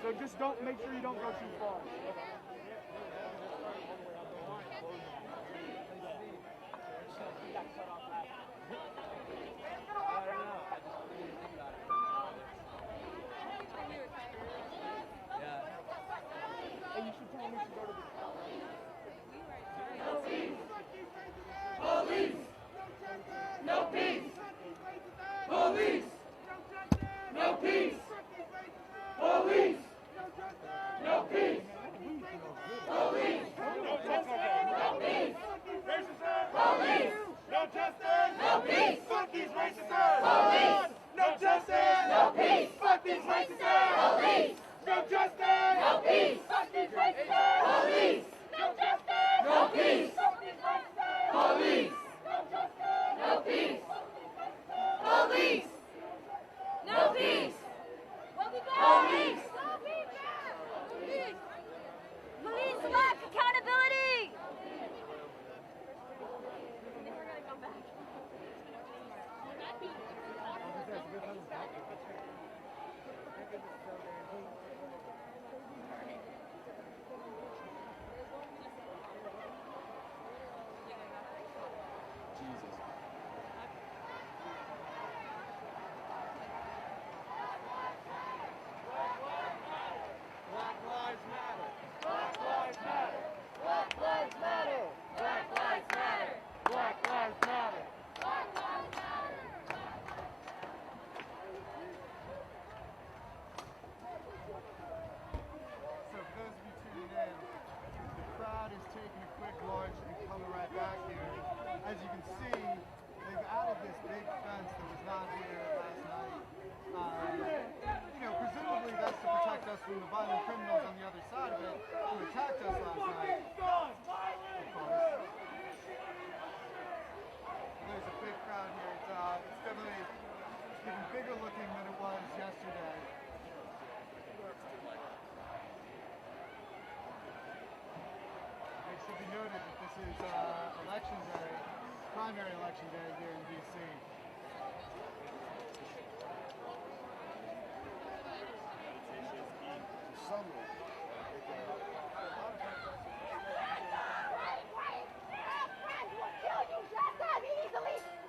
So just don't make sure you don't go too far. And you should tell me to go to the Police! No peace! Police! No peace! Police! No peace! Police! No peace! Police! No justice! No peace! Fuck these racists! Police! No justice! No peace! Fuck these racists! Police! No justice! No peace! Fuck these racists! Police! No justice! No peace! Fuck these racists! Police! No justice! No peace! Police! No peace! Police! Police lack accountability! As you can see, they've added this big fence that was not here last night. Presumably that's to protect us from the violent criminals on the other side of it who attacked us last night. Of course. There's a big crowd here. It's definitely even bigger looking than it was yesterday. It should be noted that this is election day, primary election day here in D.C.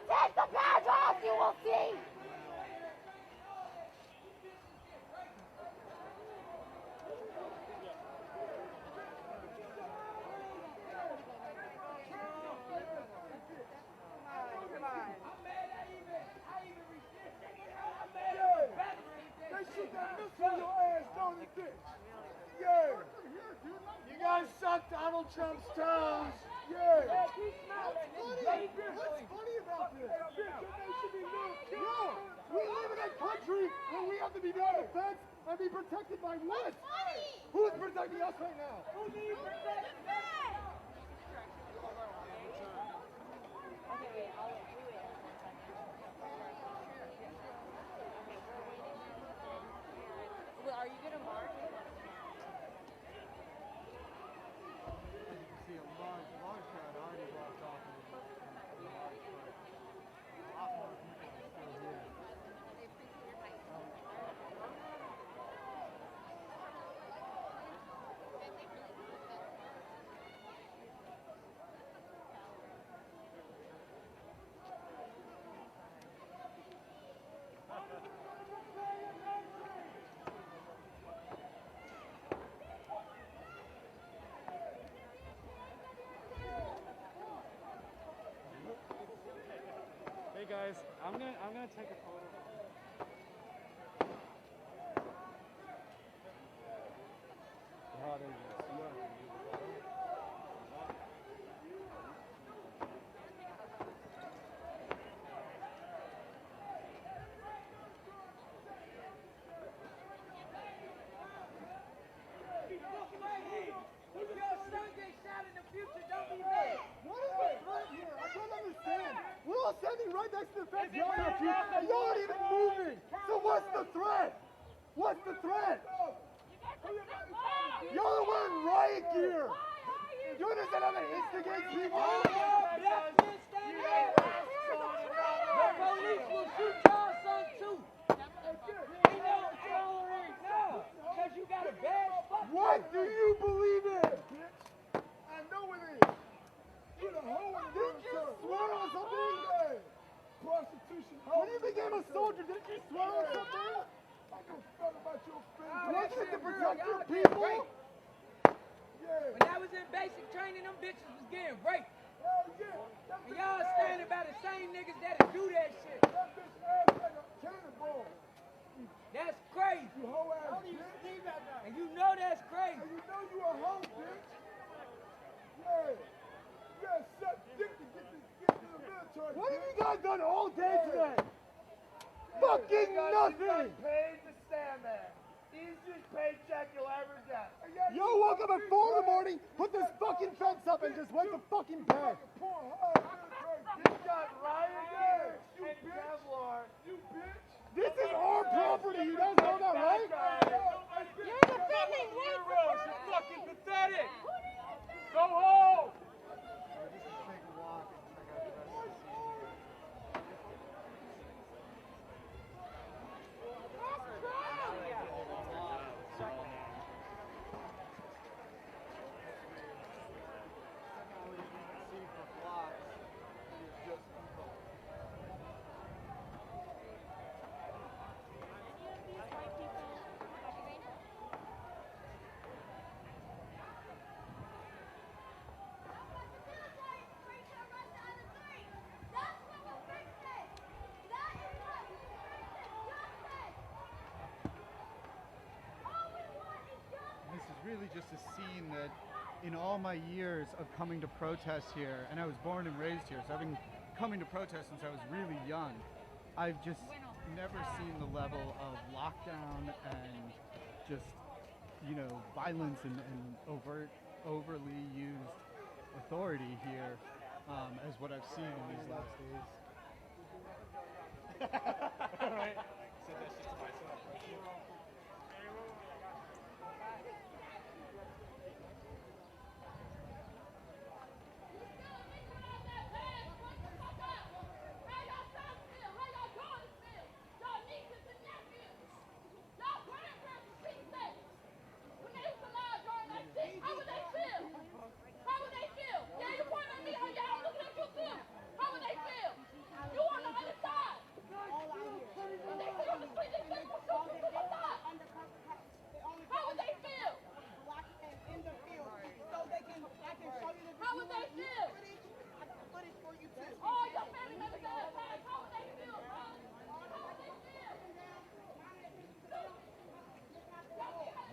Take the badge off, you will see! You guys suck Donald Trump's toes. Yeah. What's funny about this? Yo, we live in a country where we have to be on the fence and be protected by what? Who's protecting us right now? Who's being protected? Well, are you going to march? See a large crowd already walked off in the march, but a lot more people are still here. Hey guys, I'm gonna take a photo. What is the threat here? I don't understand. We're all standing right next to the fence. Y'all don't even that how they instigate people? All y'all black men stand there. The police will shoot y'all son too. Ain't no tolerance now. Cause you got a bad fuck. What do you believe in, bitch? I know it is. You're the hoe in the Did you swear on something? Prostitution. When you became a soldier, didn't you swear on something? I don't fuck about your face. Wasn't it to protect your people? Yeah. When I was in basic training, them bitches was getting raped. Hell yeah. And y'all standing by the same niggas that'll do that shit. That bitch ass like a cannonball. That's crazy. You hoe ass bitch. And you know that's crazy. And you know you a hoe, bitch. Yeah. You gotta suck dick to get to the military. What have you guys done all day today? Fucking nothing. Paid to stand there. Easiest paycheck you'll ever get. Yo woke up at 4 in the morning, put this fucking fence up, and just went to fucking bed. You got riot and Kevlar. You bitch. This is our property. You guys know that, right? You're defending white You're supremacy. fucking pathetic. Who do you think? Go home. This is really just a scene that in all my years of coming to protest here, and I was born and raised here, so I've been coming to protest since I was really young. I've just never seen the level of lockdown and just, you know, violence and overly used authority here as what I've seen in these last days. Right. Said that shit to myself.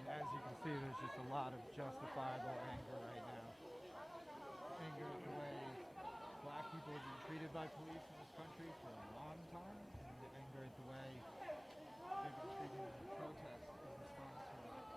As you can see, there's just a lot of justifiable anger right now. Anger at the way black people have been treated by police in this country for a long time, and anger at the way they've been treated in protest in response to it.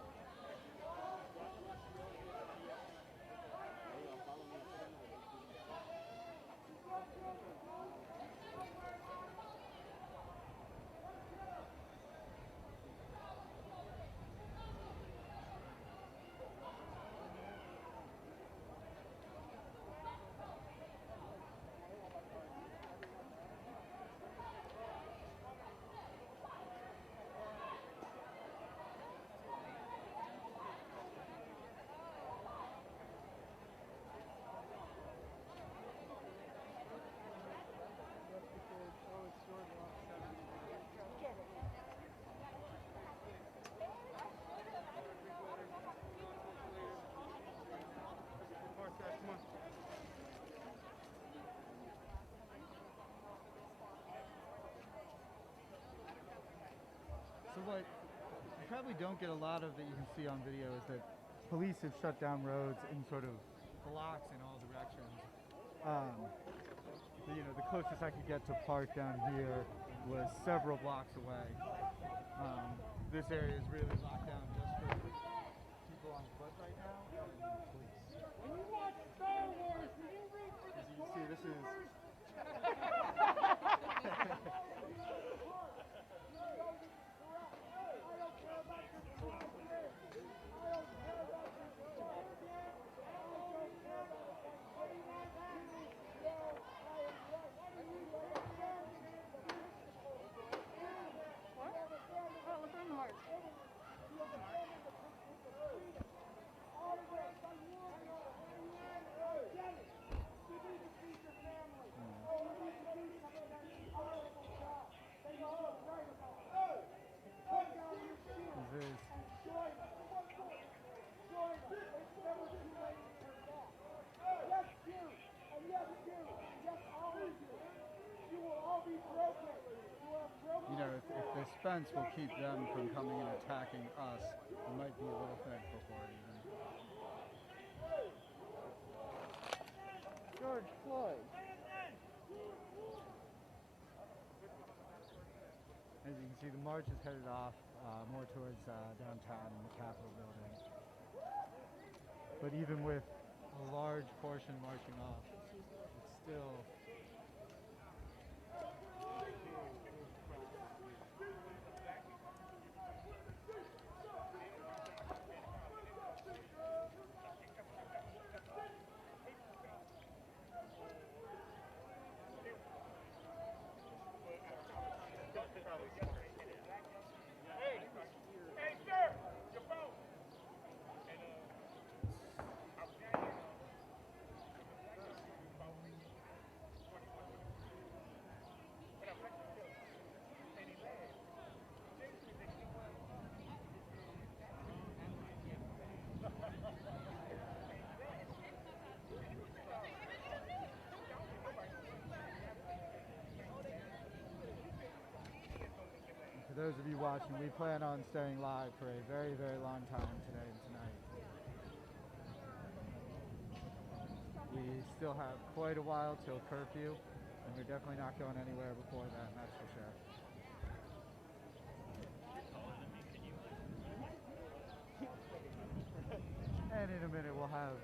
So what you probably don't get a lot of that you can see on video is that police have shut down roads in sort of blocks in all directions. You know, the closest I could get to park down here was several blocks away. This area is really locked down just for people on foot right now and police. When you watch Star Wars, when you read for the As you can see, this is defense will keep them from coming and attacking us. We might be a little thankful for it even. George Floyd. As you can see, the march is headed off more towards downtown and the Capitol building. But even with a large portion marching off, it's still those of you watching, we plan on staying live for a very, very long time today and tonight. We still have quite a while till curfew, and we're definitely not going anywhere before that, that's for sure. And in a minute we'll have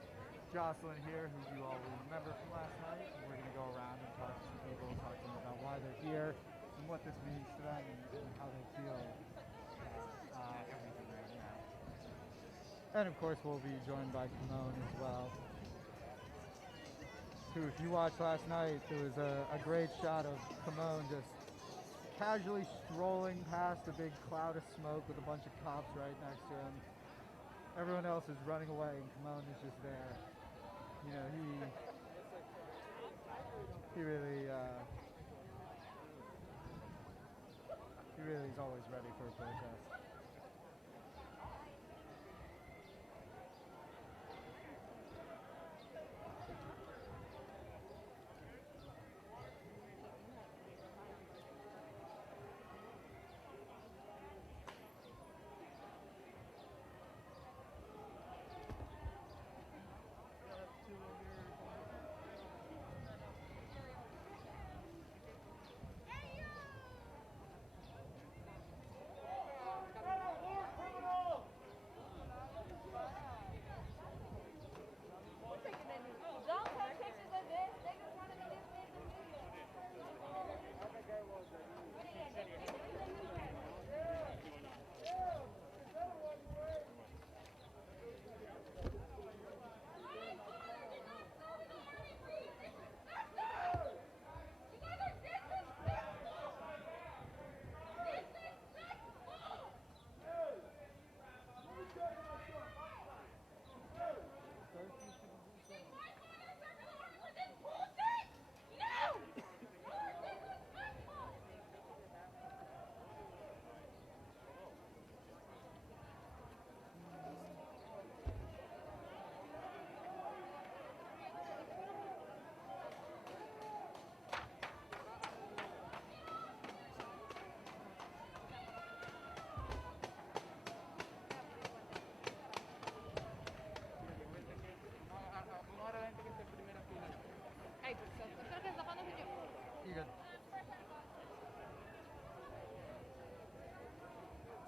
Jocelyn here, who you all will remember from last night. And we're going to go around and talk to some people, talk to them about why they're here, and what this means to them, and how they feel everything right now. And of course we'll be joined by Simone as well, who, if you watched last night, there was a great shot of Simone just casually strolling past a big cloud of smoke with a bunch of cops right next to him. Everyone else is running away and Simone is just there. You know, he really is always ready for a protest.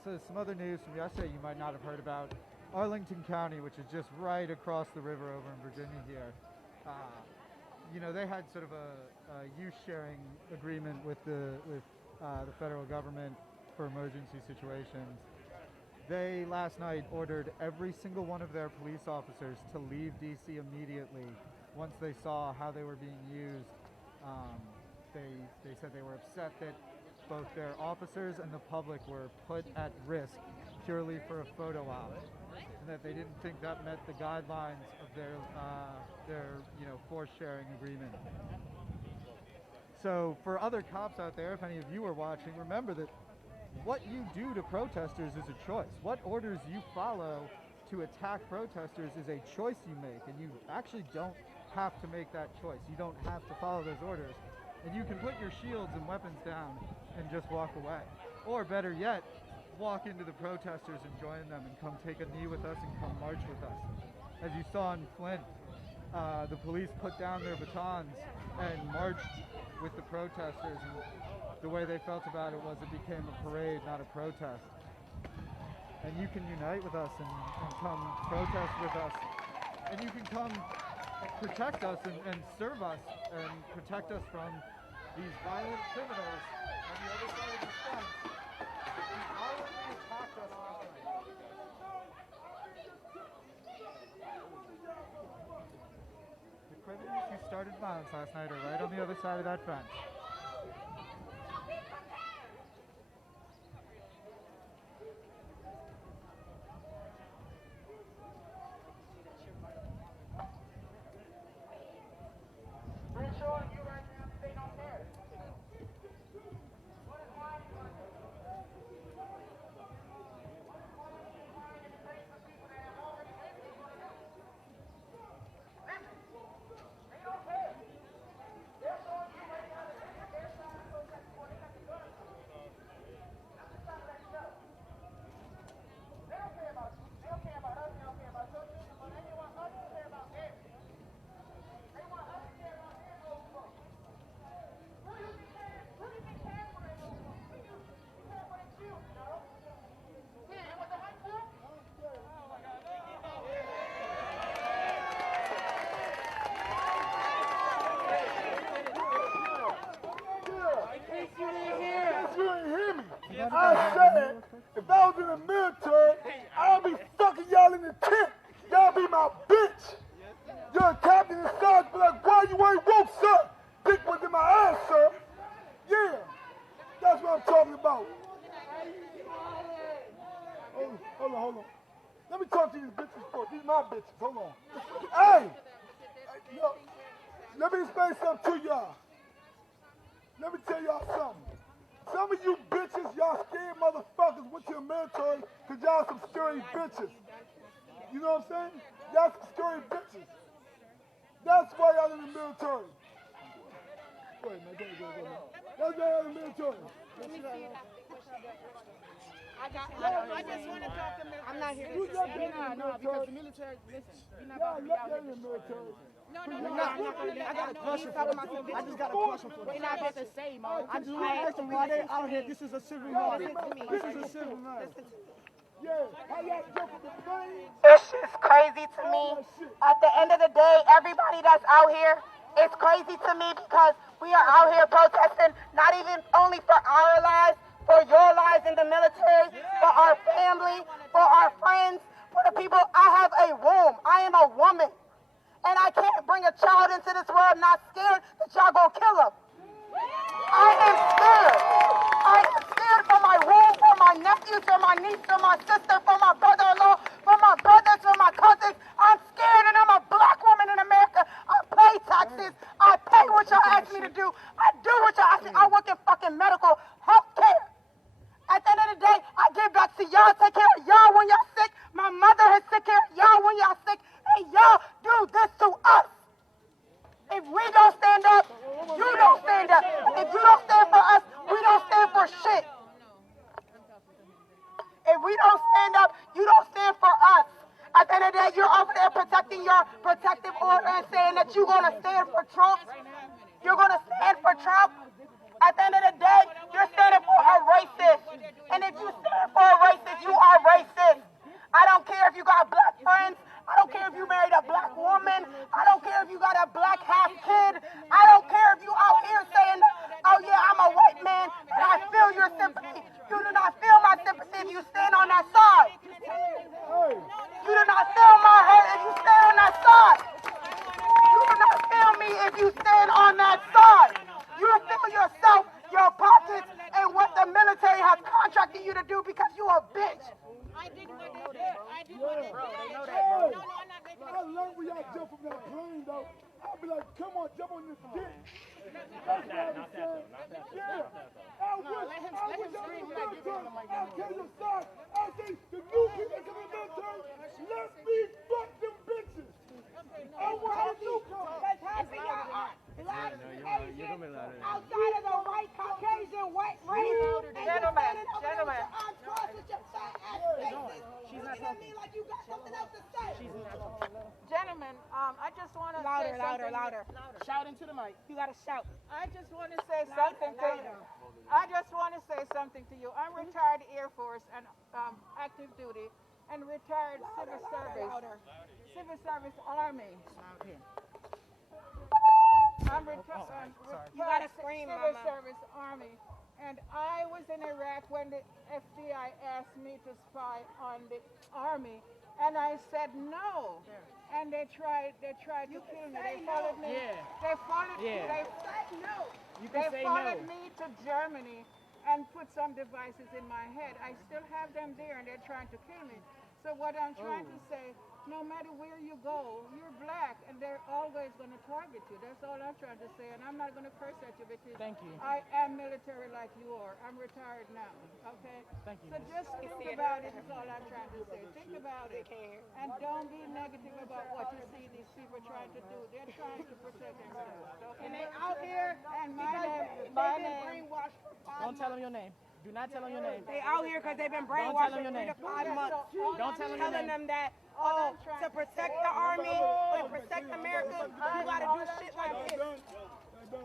So some other news from yesterday you might not have heard about. Arlington County, which is just right across the river over in Virginia here, you know, they had sort of a use sharing agreement with the federal government for emergency situations. They last night ordered every single one of their police officers to leave DC immediately once they saw how they were being used. They said they were upset that both their officers and the public were put at risk purely for a photo op, and that they didn't think that met the guidelines of their force sharing agreement. So for other cops out there, if any of you are watching, remember that what you do to protesters is a choice. What orders you follow to attack protesters is a choice you make, and you actually don't have to make that choice. You don't have to follow those orders. And you can put your shields and weapons down and just walk away. Or better yet, walk into the protesters and join them and come take a knee with us and come march with us. As you saw in Flint, the police put down their batons and marched with the protesters, and the way they felt about it was it became a parade, not a protest. And you can unite with us and come protest with us, and you can come protect us and serve us and protect us from these violent criminals on the other side of the fence who violently attacked us last night. The criminals who started violence last night are right on the other side of that fence. I said, if I was in the military, I'd be fucking y'all in the tent. Y'all be my bitch. You're a captain and sergeant, be like, why you ain't woke, sir? Dick was in my ass, sir. Yeah, that's what I'm talking about. Hold on. Let me talk to these bitches first. These my bitches. Hold on. Hey! Yo, let me explain something to y'all. Let me tell y'all something. Some of you bitches, y'all scared motherfuckers went to the military because y'all some scary bitches. You know what I'm saying? Y'all some scary bitches. That's why y'all in the military. Wait, man, go. That's why y'all in the military. I just want to talk to military. I'm not here to no, because the military, listen, you're not going to be out here. No, I got a question for them. I just got a question for them. We're not about to say, Mom. I just want to ask them why they out here. This is a civil matter. This is a civil matter. This shit's crazy to me. At the end of the day, everybody that's out here, it's crazy to me because we are out here protesting, not even only for our lives, for your lives in the military, for our family, for our friends, for the people. I have a womb. I am a woman. And I can't bring a child into this world not scared that y'all gonna kill him. I am scared. I am scared for my womb, for my nephews, for my niece, for my sister, for my brother-in-law, for my brothers, for my cousins. I'm scared, and I'm a black woman in America. I pay taxes. I pay what y'all ask me to do. I do what y'all ask me. I work in fucking medical health care. At the end of the day, I give back to y'all, take care of y'all when y'all sick. My mother has taken care of y'all when y'all sick. And y'all do this to us. If we don't stand up, you don't stand up. If you don't stand for us, we don't stand for shit. If we don't stand up, you don't stand for us. At the end of the day, you're over there protecting your protective order and saying that you're going to stand for Trump. You're going to stand for Trump. At the end of the day, you're standing for a racist. And if you stand for a racist, you are racist. I don't care if you got black friends. I don't care if you married a black woman. I don't care if you got a black half kid. I don't care if you out here saying, oh yeah, I'm a white man, and I feel your sympathy. You do not feel my sympathy if you stand on that side. You do not feel my hurt if you stand on that side. You do not feel me if you stand on that side. You feel yourself, your pockets, and what the military has contracted you to do because you a bitch. I didn't want to do that. I didn't want to do that. Hey, No, I'm not making I love when y'all jump from that plane, though. I'll be like, come on, jump on this dick. That's what I'm saying. Yeah. I wish y'all in the military. I'll tell you something. I say, the new people that come in the military, let me fuck them bitches. I want the newcomers. That's happy y'all. Black, Asian, outside of the white, Caucasian, white race, and you're standing up me like you got something else to say. Gentlemen, I just want to Louder, say louder, something. louder. Shout into the mic. You gotta shout. I just want to say something to you. I just want to say something to you. I'm retired Air Force and active duty and retired civil service. Civil service Army. I'm retired. You gotta scream, Civil Mama. service Army. And I was in Iraq when the FBI asked me to spy on the Army, and I said no. And they tried to kill me. They followed me. They followed me. They said no. They followed me to Germany and put some devices in my head. I still have them there, and they're trying to kill me. So what I'm trying to say, no matter where you go, you're black, and they're always going to target you. That's all I'm trying to say, and I'm not going to curse at you because I am military like you are. I'm retired now, okay? Thank you. So just think about it is all I'm trying to say. Think about it, and don't be negative about what you see these people trying to do. They're trying to protect themselves, okay? And they out here And they've been brainwashed for 5 months. Don't tell them your name. Do not tell them your name. They out here because they've been brainwashed for 3 to 5 months. Don't tell them your Telling name. them that, oh, to protect the Army or protect America, you gotta do shit like this.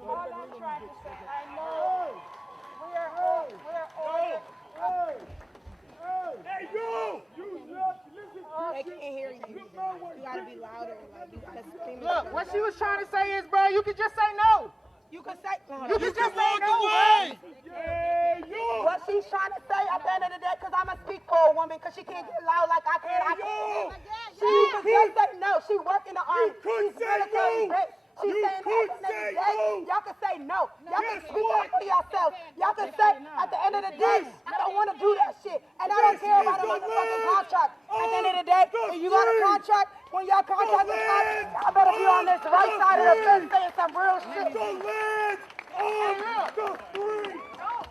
All I'm trying to say, I know we're all. Hey, you! Listen, They can't hear you. You gotta be louder. Like, you gotta scream. Look, what she was trying to say is, bro, you could just say no. You can say, You could just say no, bro. what she's trying to say at the end of the day, because I'm going to speak for a woman, because she can't get loud like I can. She could just say no. She work in the Army. She's military based. She's saying at the end of the day, y'all can say no. Y'all can speak up for yourself. Y'all can say at the end of the day, I don't want to do that shit. And I don't care about a motherfucking contract. At the end of the day, if you got a contract, when y'all contract is up, y'all better be on this right side of the fence saying some real shit.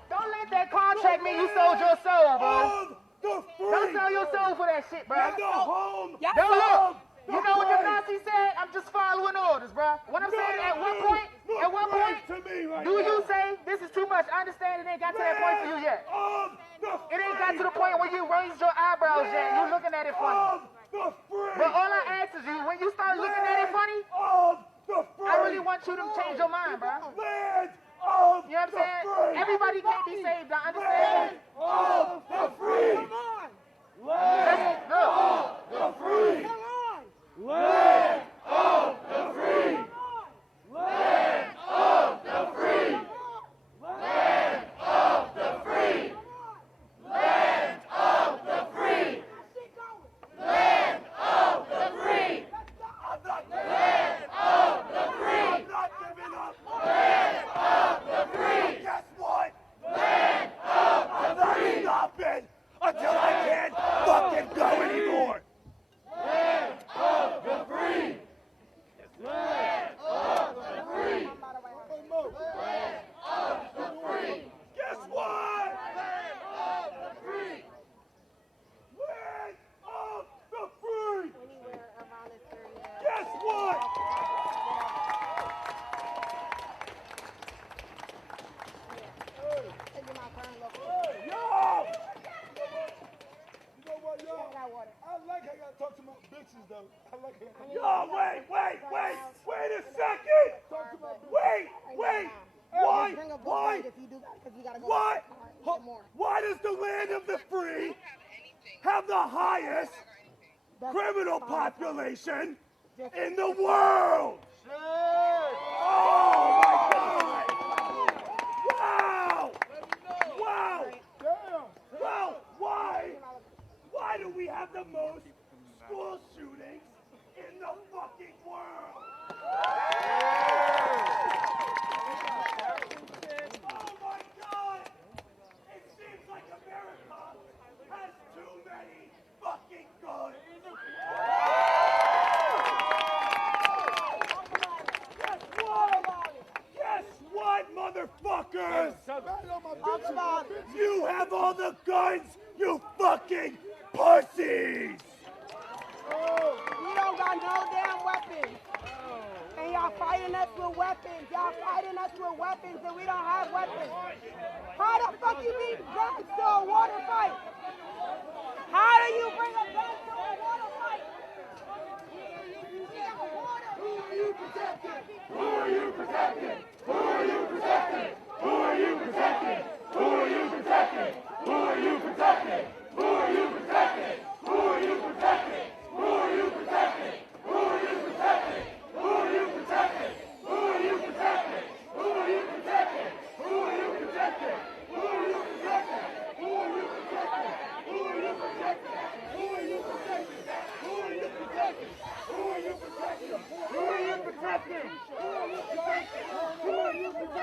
Don't let that contract mean you sold your soul, bro. Don't sell your soul for that shit, bro. Don't look. You know what the Nazi said? I'm just following orders, bro. What I'm saying, at one point, do you say this is too much? I understand it ain't got to that point for you yet. It ain't got to the point where you raised your eyebrows yet. You looking at it funny. But all I ask is you, when you start looking at it funny, I really want you to change your mind, bro. You know what I'm saying? Everybody can't be saved, I understand. Come on! Let's look. Land of the free! Land of the free! Land of the free! Land of the free! Land of the free! I'm not land of the free! I'm not giving up! Land of the free! Guess what? Land of the free! I'm not stopping until I can't fucking go anymore! Land of the free! Land of the free! Land of the free! Guess what? Land of the free! Land of the free! Guess what? Yo! You know what, y'all? I like how y'all talk to my bitches, though. I like how y'all talk. Yo, wait a second! Talk to my bitches. Why does the land of the free have the highest criminal population in the world? Oh my God! Wow! Wow! Well, why do we have the most school shootings in the fucking world? Oh my God! It seems like America has too many fucking guns. Guess what, motherfuckers? You have all the guns, you fucking pussies! We don't got no damn weapons. And y'all fighting us with weapons. Y'all fighting us with weapons and we don't have weapons. How the fuck you need guns to a water fight? How do you bring a gun to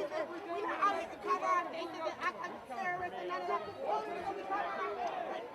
reason. We're not out here to cover our faces and act like terrorists and none of that. The only reason we cover our faces.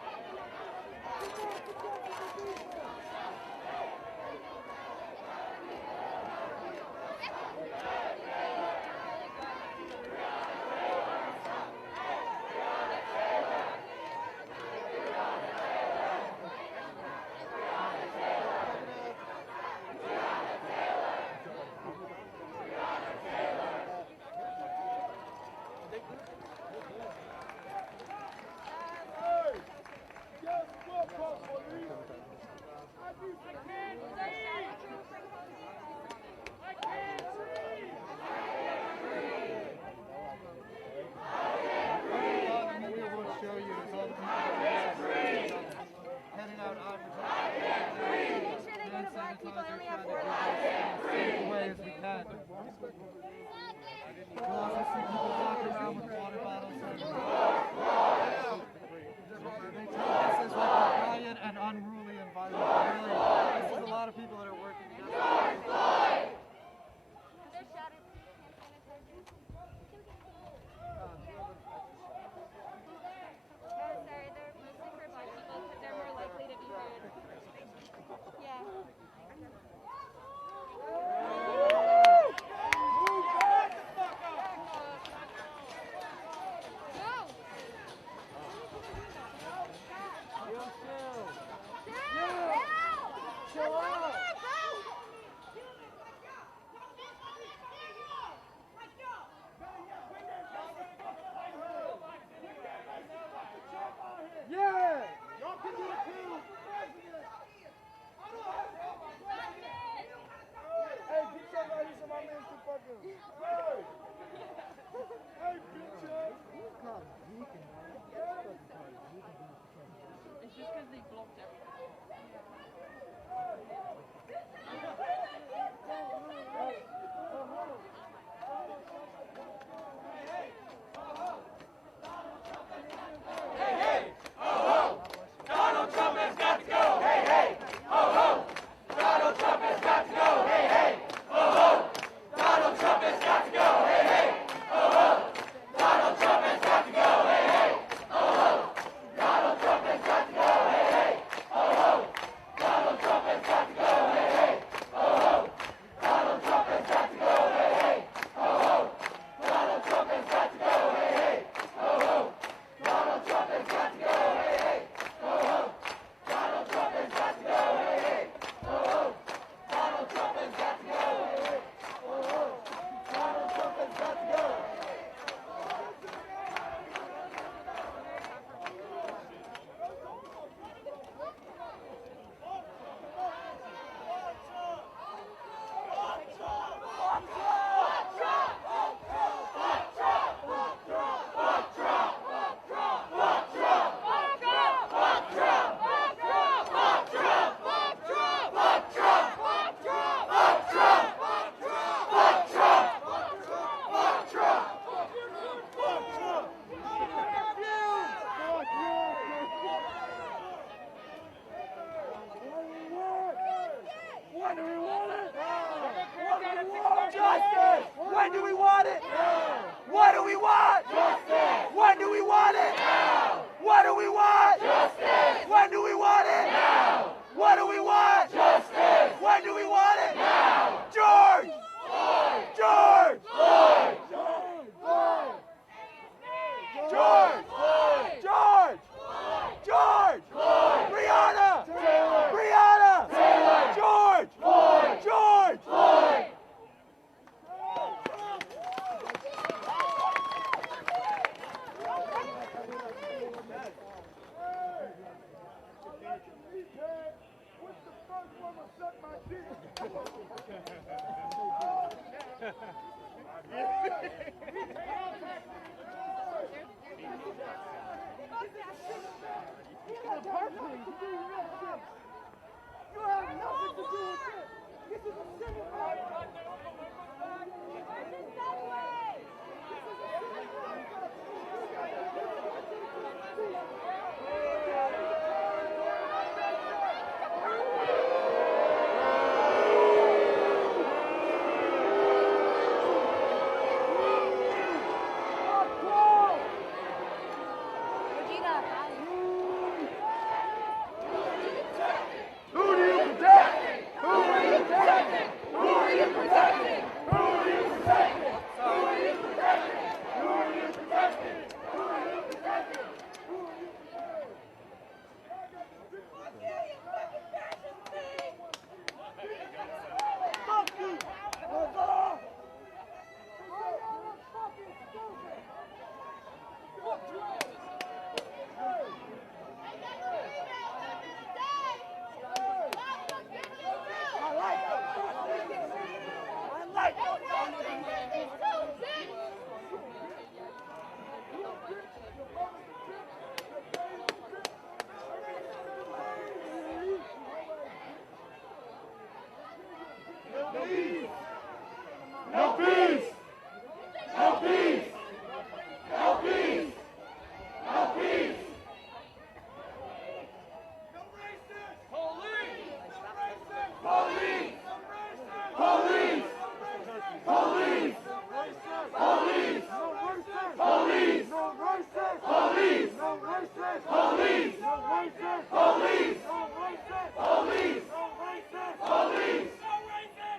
racist! Police! No racist! Police! No racist! Police! No racist! Police!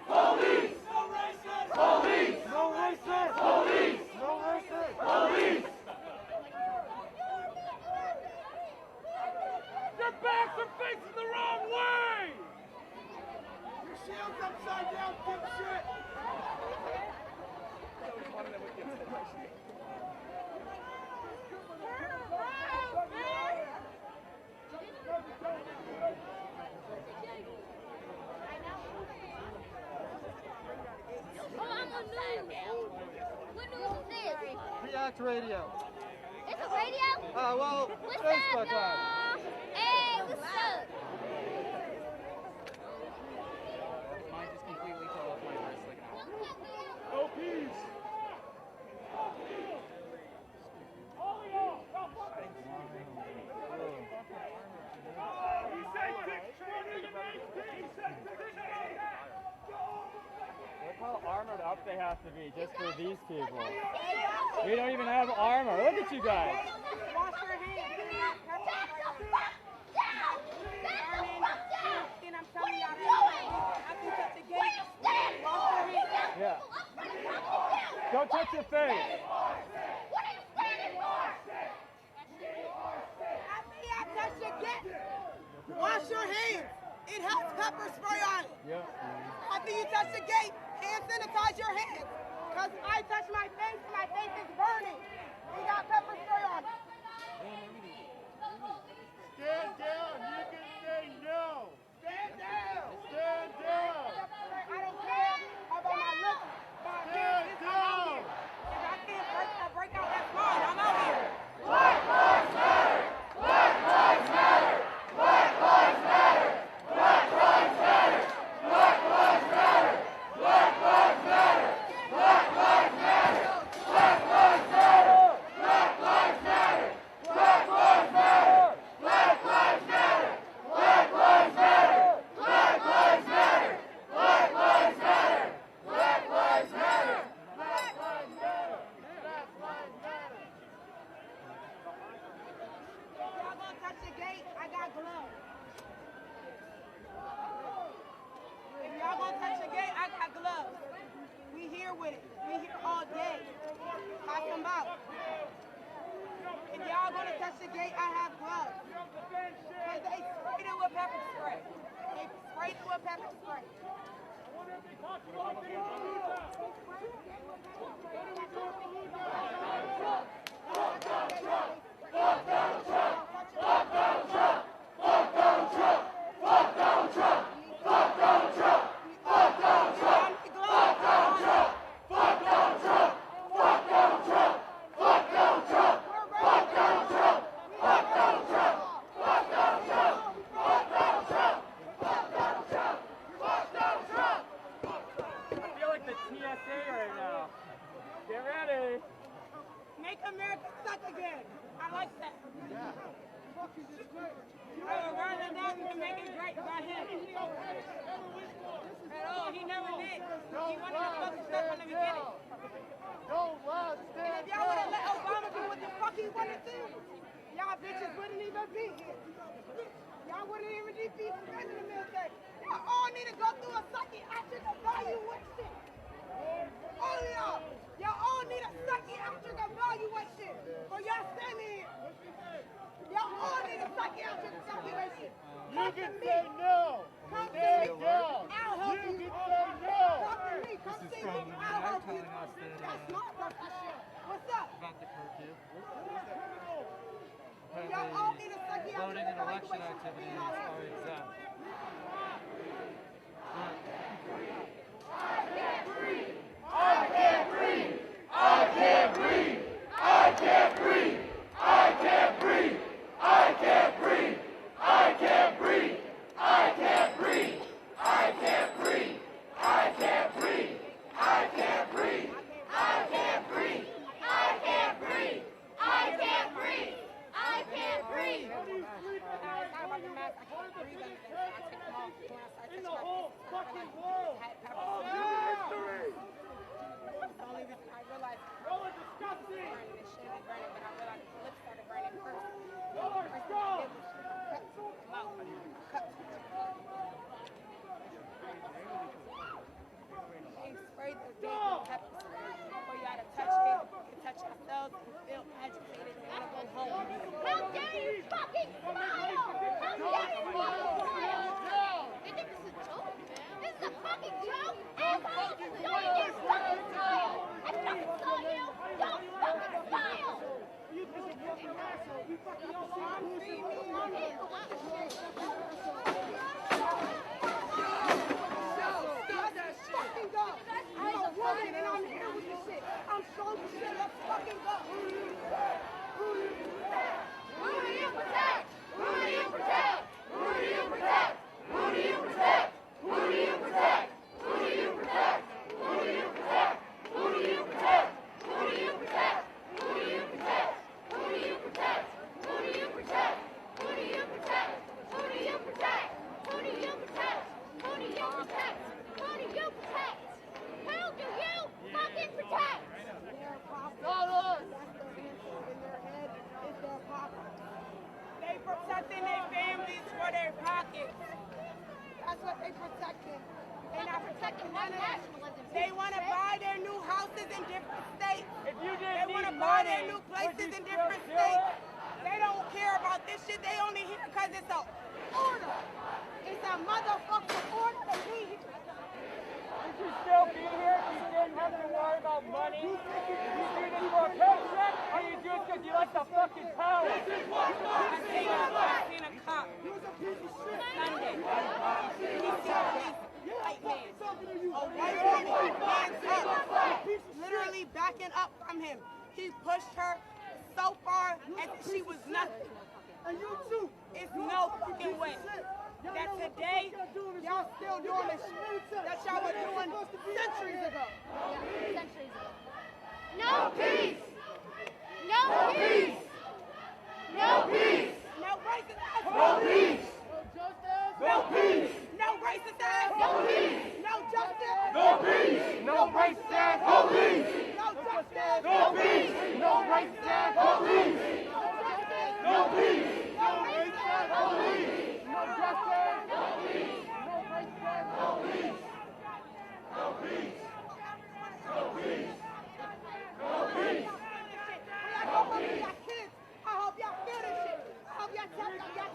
Police! No racist! Police! No racist! Police! No racist! Police! Your backs are facing the wrong way! Your shield's upside down, dipshit! What news is this? React Radio. It's a radio? Well, What's Facebook up, y'all? Hey, what's up? Mine just completely fell off my wrist like an hour. Oh, peace! Look how armored up they have to be just for these people. We don't even have armor. Look at you guys. Wash your hands. And I'm telling y'all, after you touch the gate, wash your hands. Yeah. Don't touch your face. After you touch the gate, wash your hands. It has pepper spray on it. Yeah. After you touch the gate, hand sanitize your hands. Because I touch my face and my face is burning. We got pepper spray on it. Stand down! You can say no! Stand down. Stand down! I don't care about my looks. My Stand business, I'm out down! here. If I can't break out that spine, I'm out here. Black lives matter! Black lives matter! Black lives matter! Black lives matter! Black lives matter! Black lives matter! Black lives matter! Black lives matter! Black lives matter! Black lives matter! Black lives matter! Black lives matter! Black lives matter! Black lives matter! Black lives matter! Black lives matter! Black lives matter! If y'all gonna touch the gate, I got gloves. If y'all gonna touch the gate, I got gloves. We here with it. We here all day. Pass them out. If y'all gonna touch the gate, I have gloves. Because they sprayed it with pepper spray. They sprayed it with pepper spray. I feel like the TSA right now. Get ready. Make America suck again. I like that. Rather than make it great by him. At all, he never did. He wanted to fuck us up from the beginning. Don't lie, And stand if y'all would have down! let Obama do what the fuck he wanted to, y'all bitches wouldn't even be here. Y'all wouldn't even be defending the military. Y'all all need to go through a psychiatric evaluation. All of y'all. Y'all all need a psychiatric evaluation. Or y'all standing here. Y'all all need a psychiatric evaluation. You can say no! Come to Stand me. down! I'll help You you. can say no! Come to me. Come see me. I'll help you. That's my profession. What's up? About the curfew. Y'all all need a psychiatric Voting and election evaluation. activities are exempt. I can't breathe! I can't breathe! I can't breathe! I can't breathe! I can't breathe! I can't breathe! I can't breathe! I can't breathe! I can't breathe! I can't breathe! I can't breathe! I can't breathe! I can't breathe! I can't breathe! In the whole fucking world! History! That's the only reason I realized Y'all are disgusting! burning this shit is burning, but I realized the lip started burning first. afraid that they will pepper spray. For y'all to touch it, to touch yourselves, and feel agitated and want to go home. How dare you fucking smile? How dare you fucking smile? You think this is a joke? This is a fucking joke? Asshole! Don't even fucking smile! I fucking saw you! Don't fucking smile! You just a fucking asshole. We fucking don't see bullshit. Stop that shit! Fucking go! I'm a woman and I'm here with this shit. I'm strong as shit. Let's fucking go! Who do you protect? Who do you protect? Who do you protect? Who do you protect? Who do you protect? Who do you protect? Who do you protect? Who do you protect? Who do you protect? Who do you protect? Who do you protect? Who do you protect? Who do you protect? Who do you protect? Who do you protect? Who do you protect? Who do you protect? Who do you fucking protect? Their pockets. That's the answer in their head is their pockets. They protecting their families for their pockets. That's what they protecting. They're not protecting none of that. They want to buy their new houses in different states. If you They didn't want to need buy money, their new would places you in still different do states. it? They don't care about this shit. They only here because it's a order. It's a motherfucking order to be here. Would you still be here if you didn't have to worry about money? You do this for a paycheck, or you do it because you like the fucking power? I seen a cop Sunday. He said white man. A white woman hands up, literally backing up from him. He pushed her so far as if she was nothing. And you too. It's no fucking way that today y'all still doing the shit that y'all were doing centuries ago. Yeah, centuries ago. No peace! No peace! No peace! No racist ass. No peace! No peace. No racist ass. No peace! No justice. No peace! No racist ass. No peace! No justice. No peace! No racist ass. No peace! No justice. No peace! No racist ass. No peace! No justice. No peace! No peace! No peace! No peace! No peace! When y'all go home to y'all kids, I hope y'all feel this shit. I hope y'all tell your kids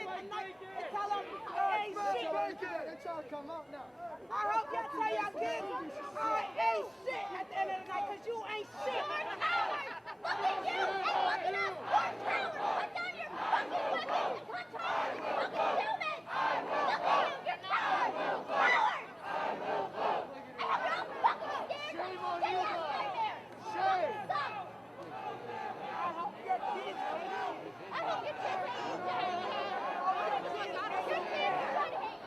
in the night and tell them I ain't shit. They try to come out now. I hope y'all tell your kids I ain't shit at the end of the night because you ain't shit. Look at you and look at us! We're cowards! Put down your fucking weapons and punch hard! You're fucking humans! Look at you! You're cowards! Cowards! And if you're all fucking scared, then stay outside there! Shame! I hope your kids hate you. I hope your kids hate you! Your kids should hate you!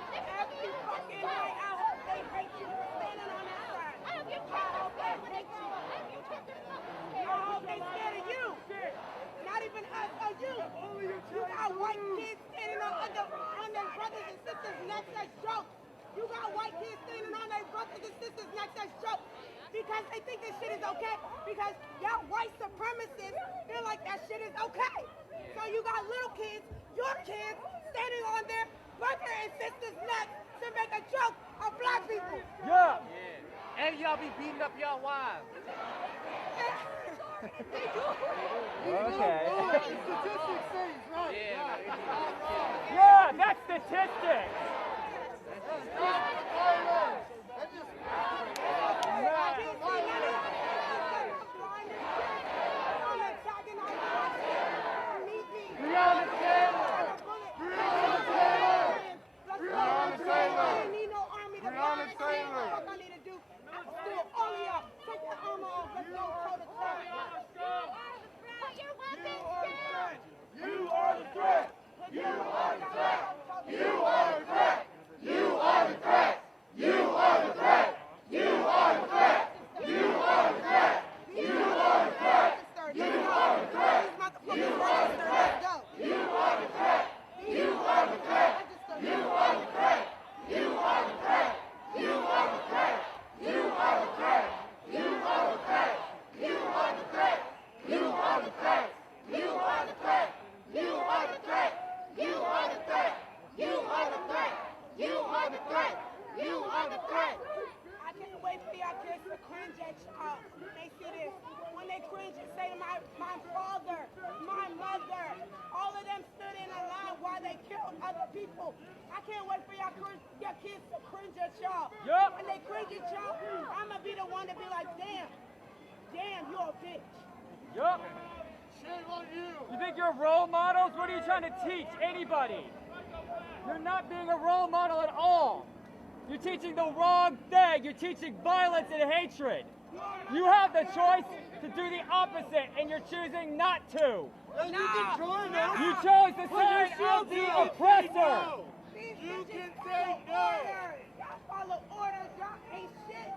They're Every fucking night, I hope they hate you for standing on that side. I hope your kids are scared when they see you! I hope your kids are fucking I scared! hope they scared of you. Not even us or you. You got white kids standing on their brothers and sisters' necks as jokes. You got white kids standing on their brothers and sisters' necks as jokes because they think this shit is okay. Because y'all white supremacists feel like that shit is okay. So you got little kids, your kids, standing on their brother and sister's necks to make a joke of black people. Yeah. And y'all be beating up y'all wives. Okay. Statistics say he's right. Yeah, that's statistics. Put your weapons down! You are the threat! You are the threat! You are the threat! You are the threat! You are the threat! You that child, they see this. When they cringe and say to my father, my mother, all of them stood in a line while they killed other people. I can't wait for your kids to cringe at y'all. Yep. When they cringe at y'all, I'm going to be the one to be like, damn, you a bitch. Yup. Shame on you. You think you're role models? What are you trying to teach anybody? You're not being a role model at all. You're teaching the wrong thing. You're teaching violence and hatred. You have the choice to do the opposite, and you're choosing not to. And you can join us. You chose the side of the oppressor. You can say no. Y'all follow orders. Y'all ain't shit.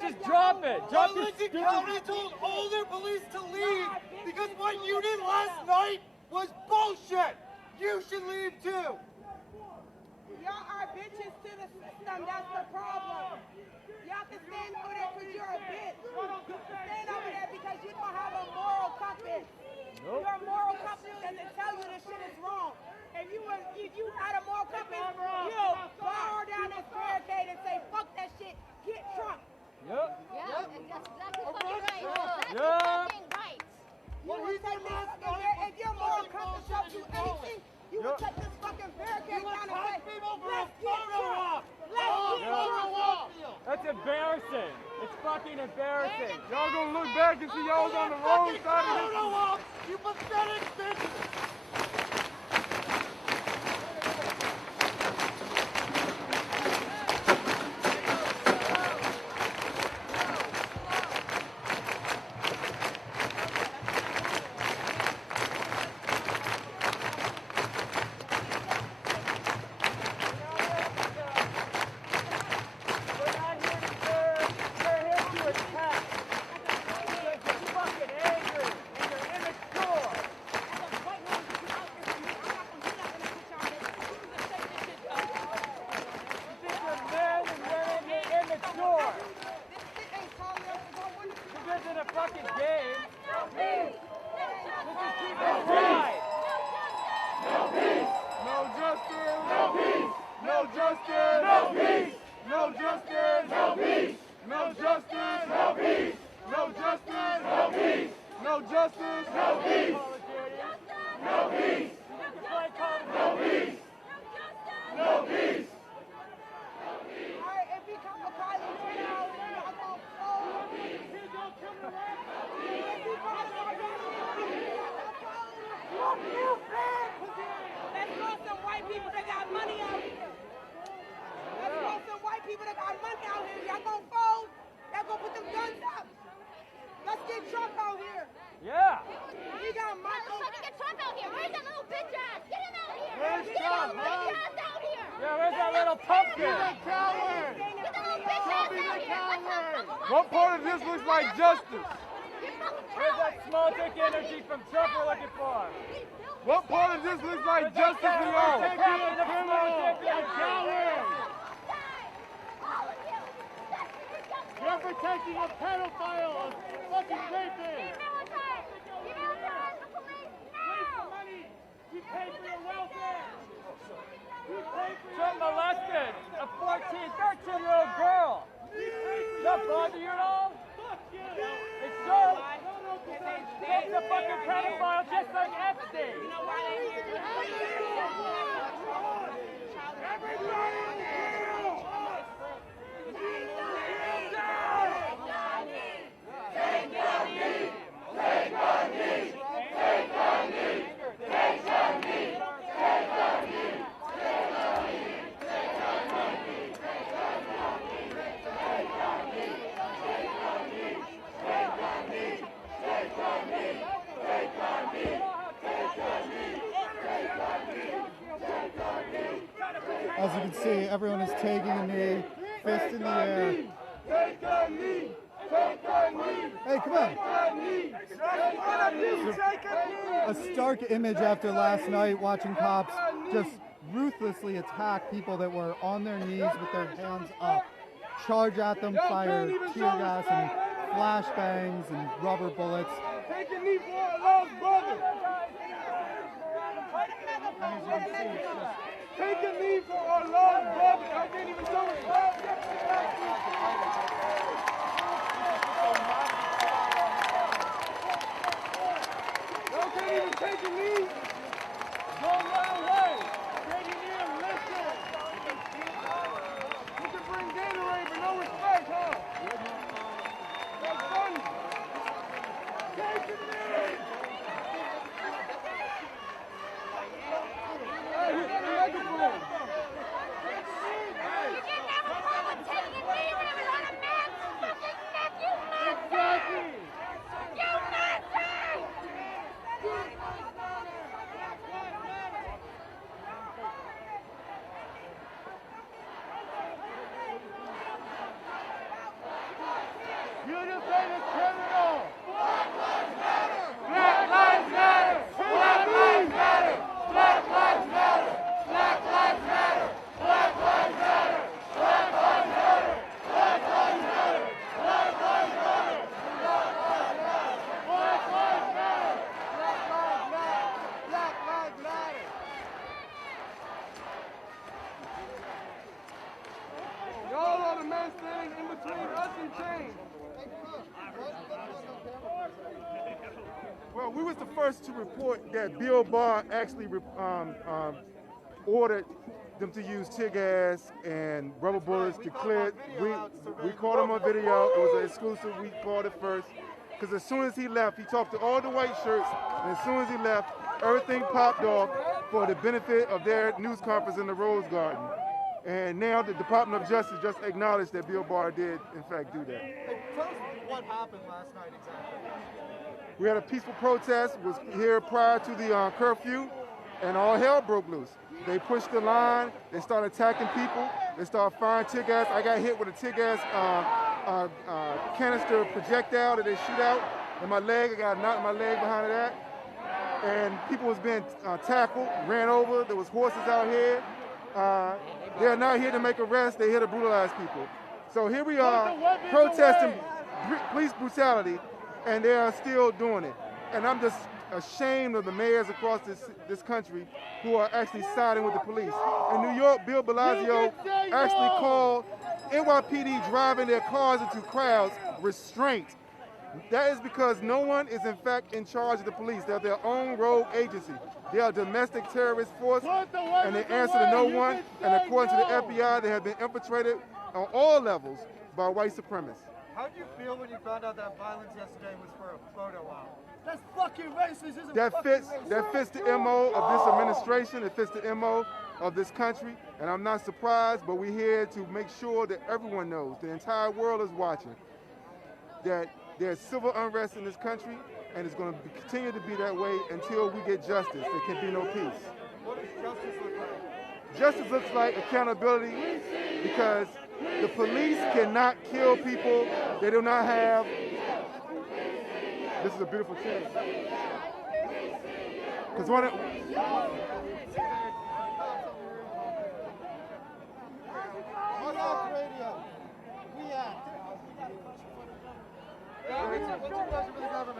Just drop it. Drop your Arlington stupid... County told all their police to leave because what you did last night was bullshit. You should leave too. Y'all are bitches to the system. That's the problem. Y'all can stand over there because you're a bitch. Stand over there because you don't have a moral compass. Nope. Your moral compass doesn't tell you this shit is wrong. If you had a moral compass, you'll bar down this barricade and say, fuck that shit, get Trump. Yup. Yeah, and that's exactly fucking right. That's Yeah. fucking right. If your moral compass tells you anything, you would take this fucking barricade down and say, let's get Trump. Let's get Trump. That's embarrassing. It's fucking embarrassing. Y'all gonna look back and see y'all was on the wrong side of this. You pathetic bitch. What part of this looks like justice? Where's that small dick energy from Trump we're looking for? What part of this looks like justice to y'all? You're protecting a pedophile, a fucking rapist. We pay for your welfare. Trump molested a 14, 13-year-old girl. Does that bother you at all? It's Trump. He's a fucking pedophile just like Epstein. You know why they here? Everybody in jail! Take a knee! Take a knee! Take a knee! Take a knee! Take a knee! As you can see, everyone is taking a knee, fist in the air. Take a knee! Take a knee! Hey, come on. Take a knee! A stark image after last night watching cops just ruthlessly attack people that were on their knees with their hands up. Charge at them, fire tear gas and flashbangs and rubber bullets. Take a knee for our lost brother! Take a knee for our lost brother! I can't even show it! Y'all can't even take a knee. Go right away. Take a knee and listen. You can bring Gatorade, but no respect, huh? That's funny. Take a knee. Hey, who got the microphone? You can never call a taking me when it was on a man's fucking neck, you Nazi! You Nazi! You just made a criminal. Black lives matter! Black lives matter! Black lives matter! Black lives matter! Black lives matter! Black lives matter! Black lives matter! Black lives matter! Black lives matter! Black lives matter! Black lives matter! Black lives matter. Black lives matter. Y'all are the men standing in between us and change. Well, we was the first to report that Bill Barr actually ordered them to use tear gas and rubber bullets to clear. We caught him on video. It was an exclusive. We caught it first. Because as soon as he left, he talked to all the white shirts, and as soon as he left, everything popped off for the benefit of their news conference in the Rose Garden. And now the Department of Justice just acknowledged that Bill Barr did, in fact, do that. Hey, tell us what happened last night exactly. We had a peaceful protest, was here prior to the curfew, and all hell broke loose. They pushed the line, they started attacking people, they started firing tear gas. I got hit with a tear gas canister projectile that they shoot out in my leg. I got a knot in my leg behind that. And people was being tackled, ran over. There was horses out here. They're not here to make arrests, they're here to brutalize people. So here we are protesting police brutality, and they are still doing it. And I'm just ashamed of the mayors across this country who are actually siding with the police. In New York, Bill Blasio actually called NYPD driving their cars into crowds restraint. That is because no one is in fact in charge of the police. They're their own rogue agency. They are a domestic terrorist force, and they answer to no one. And according to the FBI, they have been infiltrated on all levels by white supremacists. How did you feel when you found out that violence yesterday was for a photo op? That's fucking racist. Isn't That fits the MO of this administration. It fits the MO of this country. And I'm not surprised, but we're here to make sure that everyone knows, the entire world is watching, that there's civil unrest in this country, and it's going to continue to be that way until we get justice. There can be no peace. What does justice look like? Justice looks like accountability, because the police cannot kill people they do not have. This is a beautiful chair. Because one of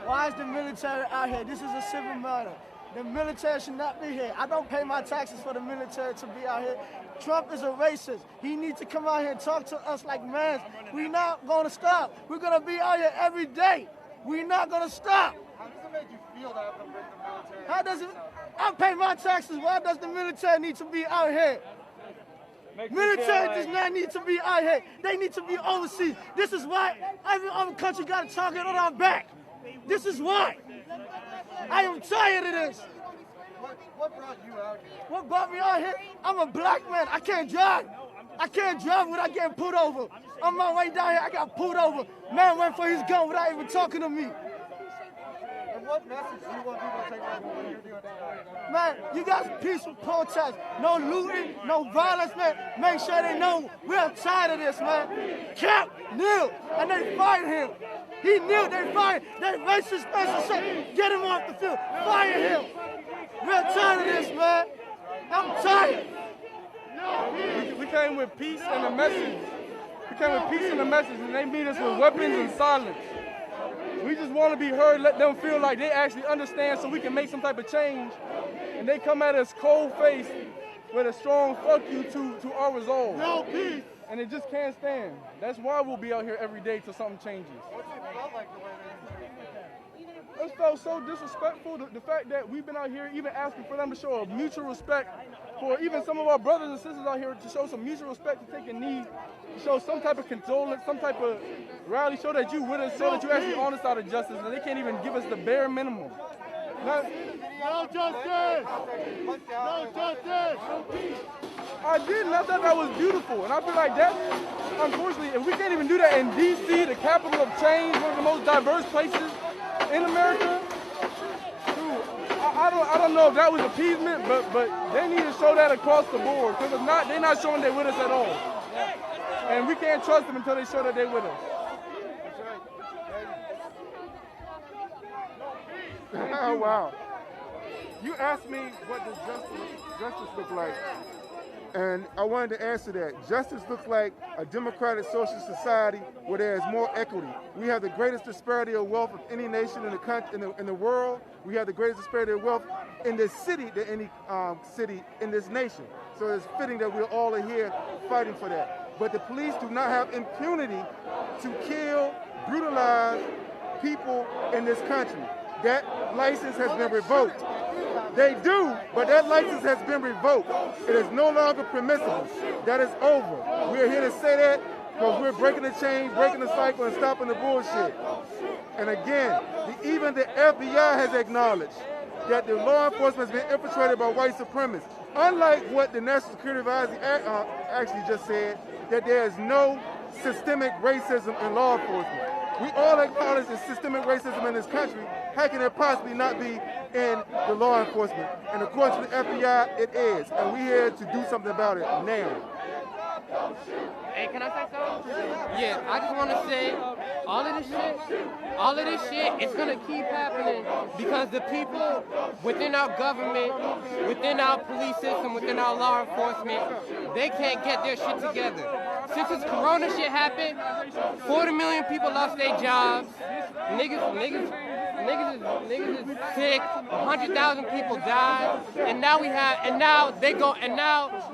Why is the military out here? This is a civil murder. The military should not be here. I don't pay my taxes for the military to be out here. Trump is a racist. He needs to come out here and talk to us like men. We're not going to stop. We're going to be out here every day. We're not going to stop. How does it make you feel to have to bring the military? How does it? I pay my taxes. Why does the military need to be out here? Military does not need to be out here. They need to be overseas. This is why every other country got a target on our back. This is why. I am tired of this. What brought you out here? What brought me out here? I'm a black man. I can't drive. I can't drive without getting pulled over. On my way down here, I got pulled over. Man went for his gun without even talking to me. And what message do you want people to take away from what you're doing tonight? Man, you guys peaceful protest. No looting, no violence, man. Make sure they know we're tired of this, man. Cap kneeled, and they fired him. He knew they fired. That racist person said, get him off the field. Fire him. We're tired of this, man. I'm tired. we came with peace and a message. We came with peace and a message, and they meet us with weapons and silence. We just want to be heard, let them feel like they actually understand so we can make some type of change. And they come at us cold-faced with a strong fuck you to our resolve. No peace. and it just can't stand. That's why we'll be out here every day till something changes. What's it felt like the way they It felt so disrespectful, the fact that we've been out here even asking for them to show a mutual respect, for even some of our brothers and sisters out here to show some mutual respect, to take a knee, to show some type of condolence, some type of rally, show that you with us, show that you actually on the side of justice, and they can't even give us the bare minimum. No justice! No justice! I did, and I thought that was beautiful, and I feel like that, unfortunately, if we can't even do that in D.C., the capital of change, one of the most diverse places in America, I don't know if that was appeasement, but they need to show that across the board, because if not, they're not showing they're with us at all. And we can't trust them until they show that they're with us. Oh, wow. You asked me what does justice look like, and I wanted to answer that. Justice looks like a democratic social society where there is more equity. We have the greatest disparity of wealth of any nation in the country, in the world. We have the greatest disparity of wealth in this city than any city in this nation. So it's fitting that we're all here fighting for that. But the police do not have impunity to kill, brutalize people in this country. That license has been revoked. They do, but that license has been revoked. It is no longer permissible. That is over. We're here to say that because we're breaking the chain, breaking the cycle, and stopping the bullshit. And again, even the FBI has acknowledged that the law enforcement has been infiltrated by white supremacists. Unlike what the National Security Advisory actually just said, that there is no systemic racism in law enforcement. We all acknowledge the systemic racism in this country. How can it possibly not be in the law enforcement? And according to the FBI, it is. And we're here to do something about it now. Hey, can I say something? Yeah, I just want to say all of this shit is going to keep happening because the people within our government, within our police system, within our law enforcement, they can't get their shit together. Since this corona shit happened, 40 million people lost their jobs. Niggas is sick. 100,000 people died, and now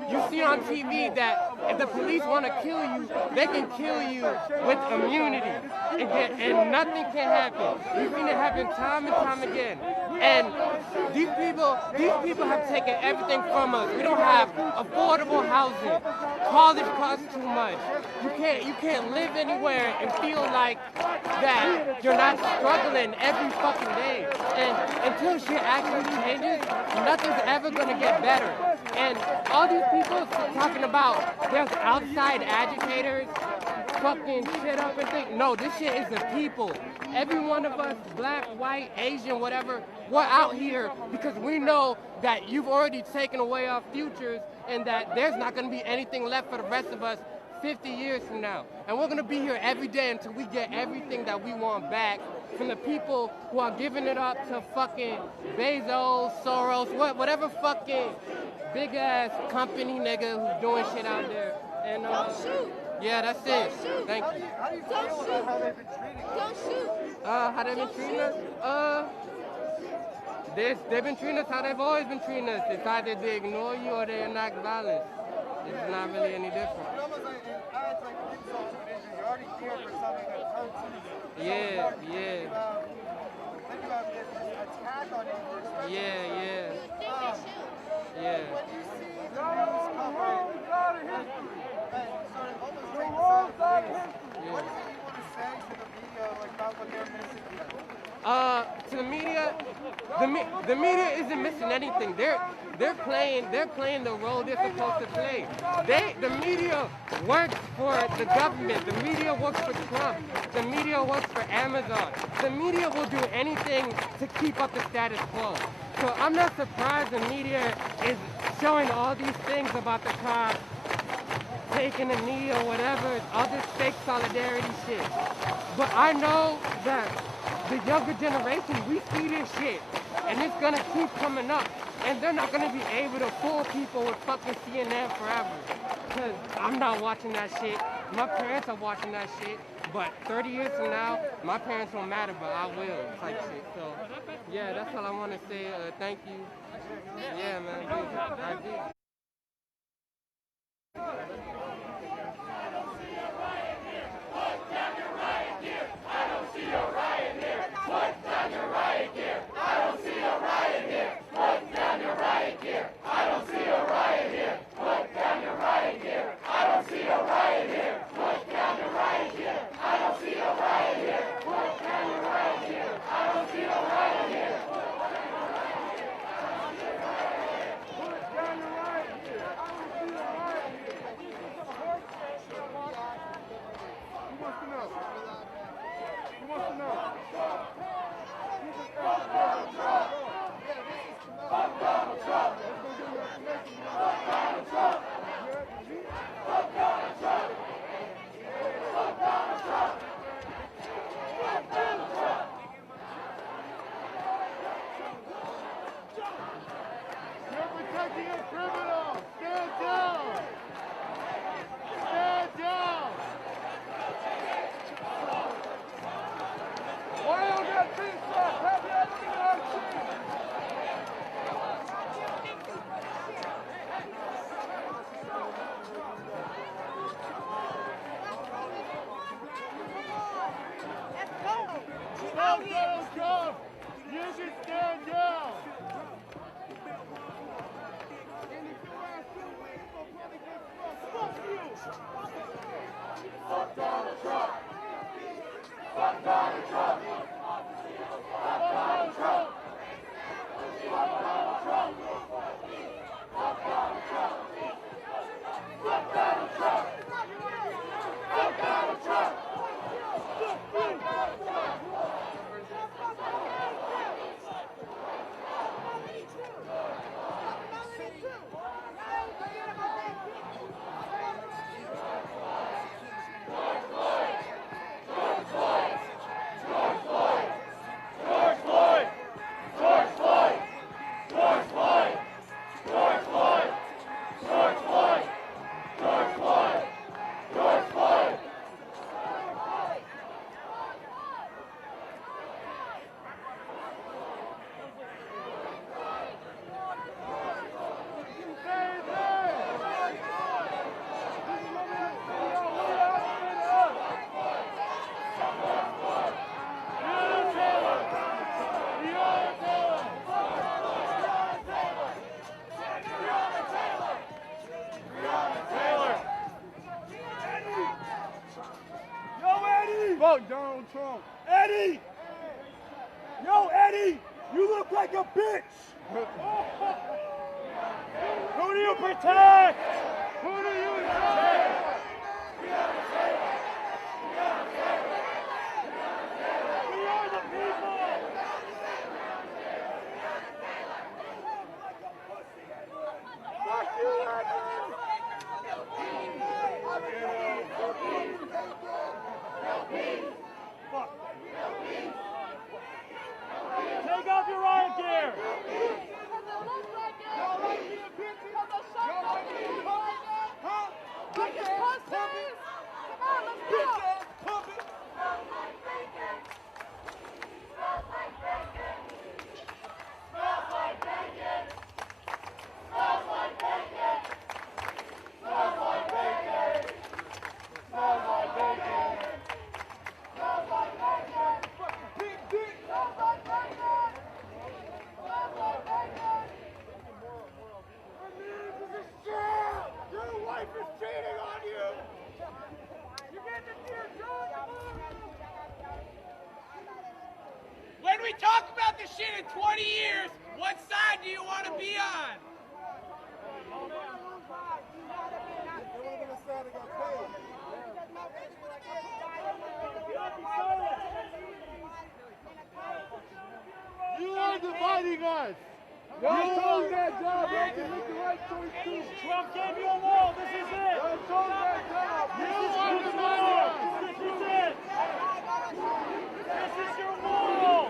you see on TV that if the police want to kill you, they can kill you with immunity, and nothing can happen. We've seen it happen time and time again. And these people have taken everything from us. We don't have affordable housing. College costs too much. You can't live anywhere and feel like that you're not struggling every fucking day. And until shit actually changes, nothing's ever gonna get better. And all these people talking about there's outside agitators fucking shit up and think, no, this shit is the people. Every one of us, black, white, Asian, whatever, we're out here because we know that you've already taken away our futures and that there's not going to be anything left for the rest of us 50 years from now. And we're going to be here every day until we get everything that we want back from the people who are giving it up to fucking Bezos, Soros, whatever fucking big-ass company nigga who's doing shit out there. And, yeah, that's it. Thank you. Don't shoot. Don't shoot. How they've been treating us? They've been treating us how they've always been treating us. It's either they ignore you or they enact violence. It's not really any different. It's almost like it adds like insult to an injury. You're already here for something that's hurts you. Yeah. Think about this attack on you versus Yeah. When you see the news coverage and sort of almost take the side of police, what is it you want to say to the media about what they're missing here? To the media, the media isn't missing anything. They're playing the role they're supposed to play. The media works for the government. The media works for Trump. The media works for Amazon. The media will do anything to keep up the status quo. So I'm not surprised the media is showing all these things about the cops taking a knee or whatever, all this fake solidarity shit. But I know that the younger generation, we see this shit, and it's gonna keep coming up, and they're not gonna be able to fool people with fucking CNN forever. Cause I'm not watching that shit. My parents are watching that shit, but 30 years from now, my parents won't matter, but I will, type shit. So, yeah, that's all I want to say. Thank you. Yeah, man. I do. arresting a criminal. Stand down. Stand down. Why on that beat track? Have you ever been on cheese? Stop Donald Trump. You can stand down. Fuck you. Fuck Donald Trump. Fuck Donald Trump. Fuck Donald Trump. Fuck Donald Trump. Fuck Donald Trump. Fuck Donald Trump. Fuck Donald Trump. Fuck Donald Trump. Eddie! Yo, Eddie! You look like a bitch! Who do you protect? Who do you protect? We are the people! Fuck you, Take off your riot gear! When we talk about this shit in 20 years, what side do you want to be on? You are dividing us! Y'all chose that job, y'all can make the right choice too. Trump gave you a wall, this is it! Y'all chose that job. You are dividing us! This is it! This is your wall!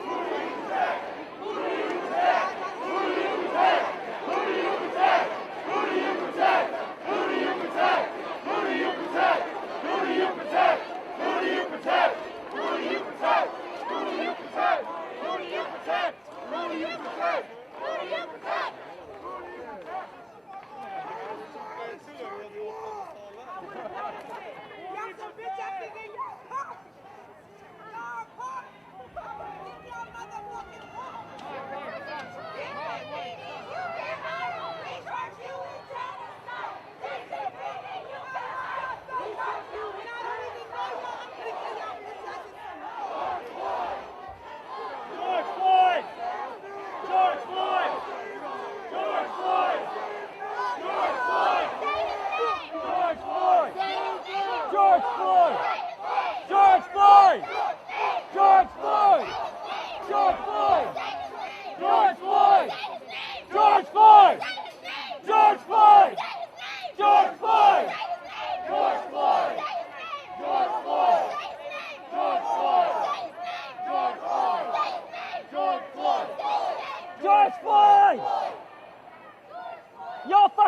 Who do you protect? Who do you protect? Who do you protect? Who do you protect? Who do you protect? Who do you protect? Who do you protect? Who do you protect? Who do you protect? Who do you protect? Who do you protect? Who do you protect? Who do you protect? Who do you protect? Y'all some bitch asses in your pop. Y'all pop. In your motherfucking pop. You can't beat it. You can't hide. Research you in genocide. This is beating you can't hide. Research you in genocide. I don't even know y'all. I'm gonna kill y'all bitch asses some more. George Floyd! George Floyd! George Floyd! George Floyd! George Floyd! George Floyd! George Floyd! George Floyd! George Floyd! George Floyd! George Floyd! George Floyd! George Floyd! George Floyd! George Floyd! George Floyd! George Floyd! George Floyd! George Floyd!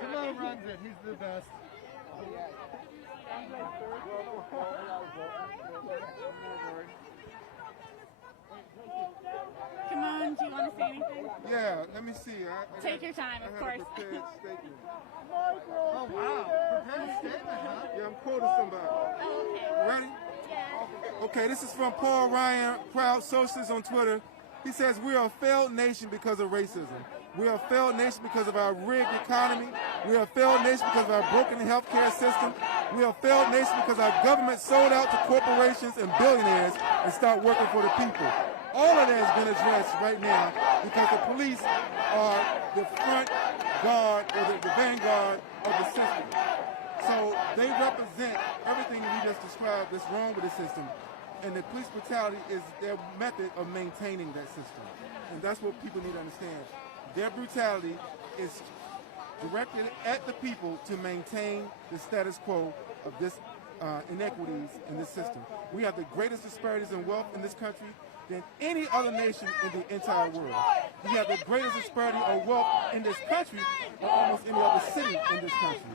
Kamon runs it. He's the best. Come on, do you want to say anything? Yeah, let me see. Take your time, of course. A prepared statement. Oh, wow. Prepared statement, huh? Yeah, I'm quoting somebody. Oh, okay. You ready? Yeah. Okay, this is from Paul Ryan, Proud Socialist on Twitter. He says, we are a failed nation because of racism. We are a failed nation because of our rigged economy. We are a failed nation because of our broken healthcare system. We are a failed nation because our government sold out to corporations and billionaires and stopped working for the people. All of that has been addressed right now because the police are the front guard or the vanguard of the system. So they represent everything we just described that's wrong with the system. And the police brutality is their method of maintaining that system. And that's what people need to understand. Their brutality is directed at the people to maintain the status quo of this inequities in this system. We have the greatest disparities in wealth in this country than any other nation in the entire world. We have the greatest disparity of wealth in this country than almost any other city in this country.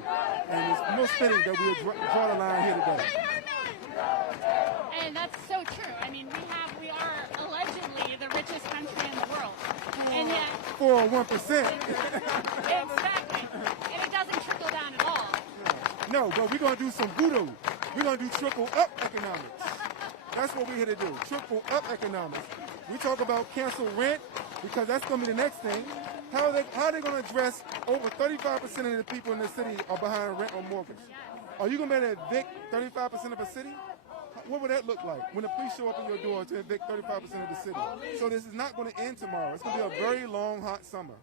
And it's most fitting that we draw the line here today. And that's so true. I mean, we are allegedly the richest country in the world. And yet... For 1%. Exactly. And it doesn't trickle down at all. No, but we're going to do some voodoo. We're going to do trickle-up economics. That's what we're here to do, trickle-up economics. We talk about cancel rent because that's going to be the next thing. How are they going to address over 35% of the people in the city are behind rent or mortgage? Are you going to be able to evict 35% of a city? What would that look like when the police show up at your door to evict 35% of the city? So this is not going to end tomorrow. It's going to be a very long, hot summer.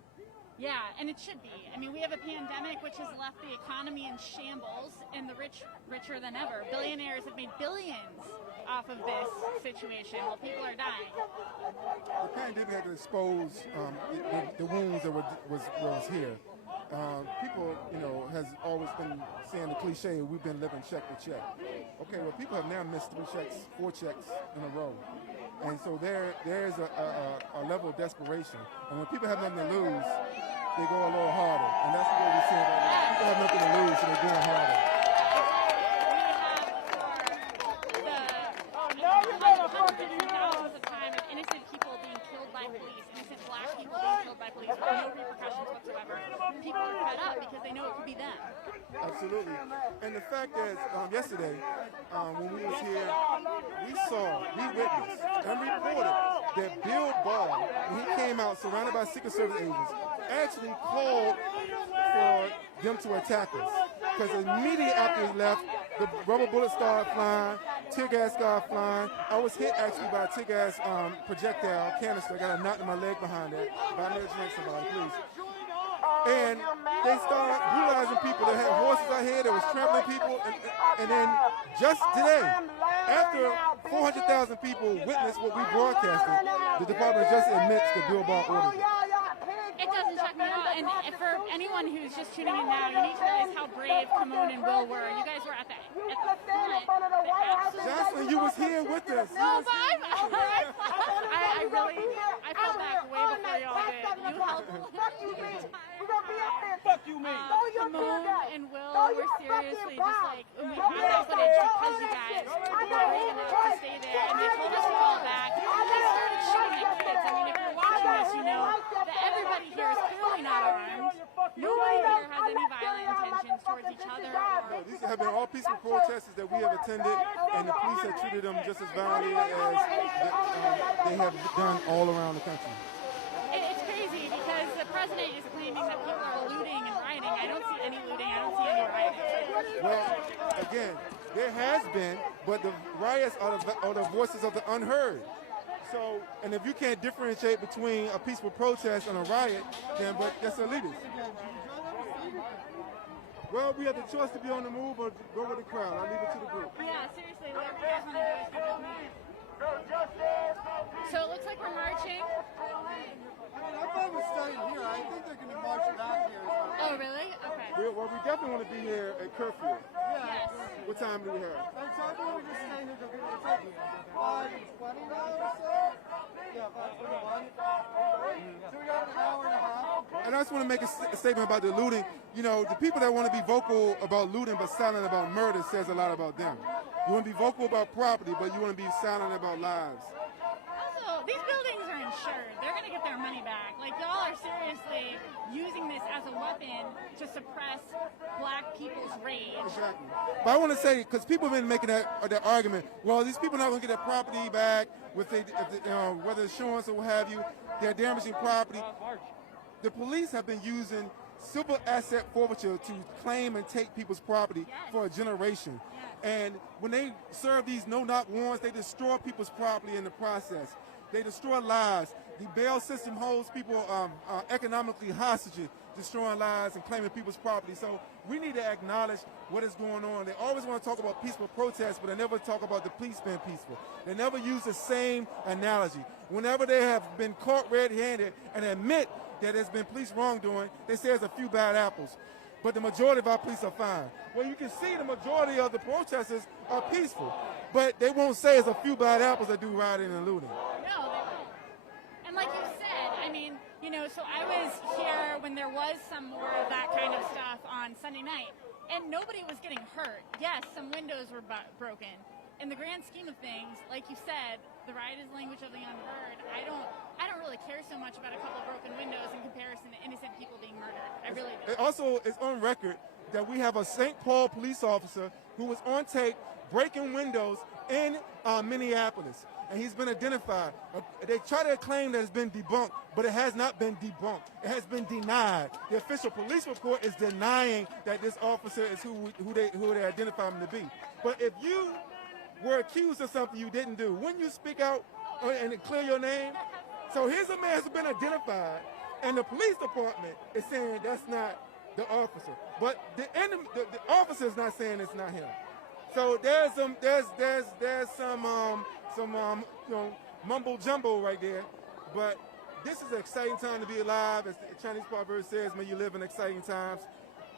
Yeah, and it should be. I mean, we have a pandemic which has left the economy in shambles and the rich richer than ever. Billionaires have made billions off of this situation while people are dying. The pandemic had to expose the wounds that was here. People, has always been saying the cliche, we've been living check to check. Okay, well, people have now missed 4 checks in a row. And so there's a level of desperation. And when people have nothing to lose, they go a little harder. And that's what we're seeing right now. People have nothing to lose, so they're going harder. Thousands of time of innocent people being killed by police, innocent black people being killed by police with no repercussions whatsoever. People are fed up because they know it could be them. Absolutely. And the fact is, yesterday, when we was here, we witnessed and reported that Bill Barr, when he came out surrounded by Secret Service agents, actually called for them to attack us. Because immediately after he left, the rubber bullets started flying, tear gas started flying. I was hit actually by a tear gas projectile canister. I got a knot in my leg behind that. But I never drink somebody, please. And they started brutalizing people. They had horses out here that was trampling people. And then just today, after 400,000 people witnessed what we broadcasted, the Department of Justice admits that Bill Barr ordered it. It doesn't shock me at all. And for anyone who's just tuning in now, you need to realize how brave Kamon and Will were. You guys were at the front. Jocelyn, you was here with us. No, but I felt back way before y'all did. You helped. Fuck you, me. Kamon and Will were seriously just like, when we had that footage because you guys were brave enough to stay there and they told us to fall back. They started shooting at kids. I mean, if you're watching this, you know that everybody here is clearly not armed. Nobody here has any violent intentions towards each other. These have been all peaceful protests that we have attended, and the police have treated them just as violently as they have done all around the country. It's crazy because the president is claiming that people are looting and rioting. I don't see any looting. I don't see any rioting. Well, again, there has been, but the riots are the voices of the unheard. So, and if you can't differentiate between a peaceful protest and a riot, then that's elitist. Well, we have the choice to be on the move or go with the crowd. I'll leave it to the group. Yeah, seriously, whatever you guys want to do is go with me. So it looks like we're marching. I'm fine with staying here. I think they're going to march back here. Oh, really? Okay. We definitely want to be here at curfew. Yes. What time do we have? I'm going to stay here till 5:20 now or so. Yeah, 5:21. So we got an hour and a half. And I just want to make a statement about the looting. You know, the people that want to be vocal about looting but silent about murder says a lot about them. You want to be vocal about property, but you want to be silent about lives. Also, these buildings are insured. They're going to get their money back. Like, y'all are seriously using this as a weapon to suppress black people's rage. Exactly. But I want to say, because people have been making that argument, well, these people are not going to get their property back, whether insurance or what have you, they're damaging property. The police have been using civil asset forfeiture to claim and take people's property for a generation. And when they serve these no-knock warrants, they destroy people's property in the process. They destroy lives. The bail system holds people economically hostage, destroying lives and claiming people's property. So we need to acknowledge what is going on. They always want to talk about peaceful protests, but they never talk about the police being peaceful. They never use the same analogy. Whenever they have been caught red-handed and admit that there's been police wrongdoing, they say there's a few bad apples. But the majority of our police are fine. Well, you can see the majority of the protesters are peaceful, but they won't say it's a few bad apples that do rioting and looting. No, they won't. And like you said, I mean, you know, so I was here when there was some more of that kind of stuff on Sunday night, and nobody was getting hurt. Yes, some windows were broken. In the grand scheme of things, like you said, the riot is the language of the unheard. I don't really care so much about a couple of broken windows in comparison to innocent people being murdered. I really do. It also is on record that we have a St. Paul police officer who was on tape breaking windows in Minneapolis, and he's been identified. They try to claim that it's been debunked, but it has not been debunked. It has been denied. The official police report is denying that this officer is who they identify him to be. But if you were accused of something you didn't do, wouldn't you speak out and clear your name? So here's a man who's been identified, and the police department is saying that's not the officer. But the officer is not saying it's not him. So there's some mumbo jumbo right there. But this is an exciting time to be alive. As the Chinese proverb says, may you live in exciting times.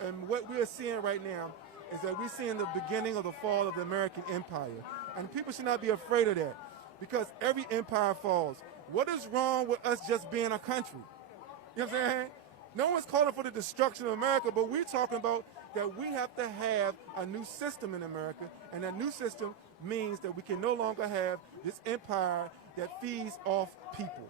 And what we are seeing right now is that we're seeing the beginning of the fall of the American empire. And people should not be afraid of that, because every empire falls. What is wrong with us just being a country? You know what I'm saying? No one's calling for the destruction of America, but we're talking about that we have to have a new system in America, and that new system means that we can no longer have this empire that feeds off people.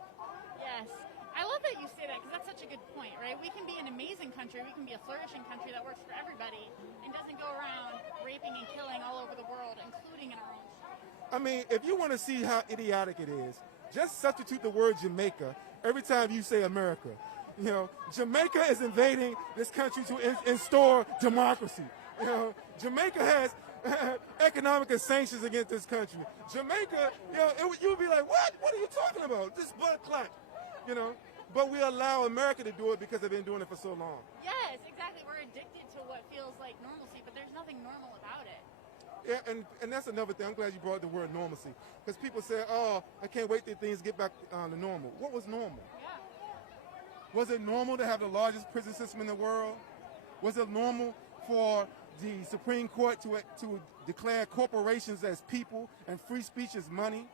Yes. I love that you say that, because that's such a good point, right? We can be an amazing country, we can be a flourishing country that works for everybody and doesn't go around raping and killing all over the world, including in our own country. I mean, if you want to see how idiotic it is, just substitute the word Jamaica every time you say America. You know, Jamaica is invading this country to install democracy. You know, Jamaica has economic sanctions against this country. Jamaica, you know, you'd be like, what? What are you talking about? This blood clot, you know. But we allow America to do it because they've been doing it for so long. Yes, exactly. We're addicted to what feels like normalcy, but there's nothing normal about it. Yeah, and that's another thing. I'm glad you brought the word normalcy, because people say, oh, I can't wait till things get back to normal. What was normal? Yeah. Was it normal to have the largest prison system in the world? Was it normal for the Supreme Court to declare corporations as people and free speech as money?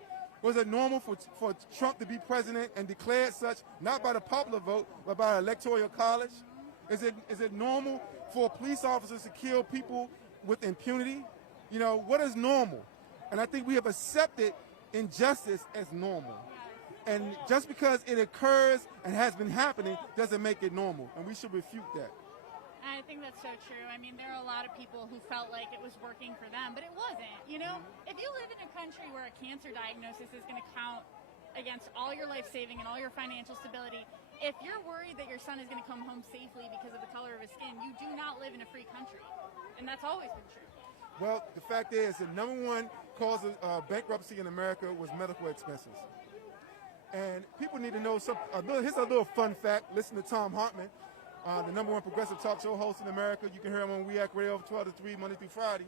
Was it normal for Trump to be president and declare it such, not by the popular vote, but by the Electoral College? Is it normal for police officers to kill people with impunity? You know, what is normal? And I think we have accepted injustice as normal. And just because it occurs and has been happening doesn't make it normal, and we should refute that. I think that's so true. I mean, there are a lot of people who felt like it was working for them, but it wasn't. You know, if you live in a country where a cancer diagnosis is going to count against all your life saving and all your financial stability, if you're worried that your son is going to come home safely because of the color of his skin, you do not live in a free country. And that's always been true. Well, the fact is, the number one cause of bankruptcy in America was medical expenses. And people need to know here's a little fun fact. Listen to Tom Hartman, the number one progressive talk show host in America. You can hear him on WEAC Radio 12 to 3, Monday through Friday.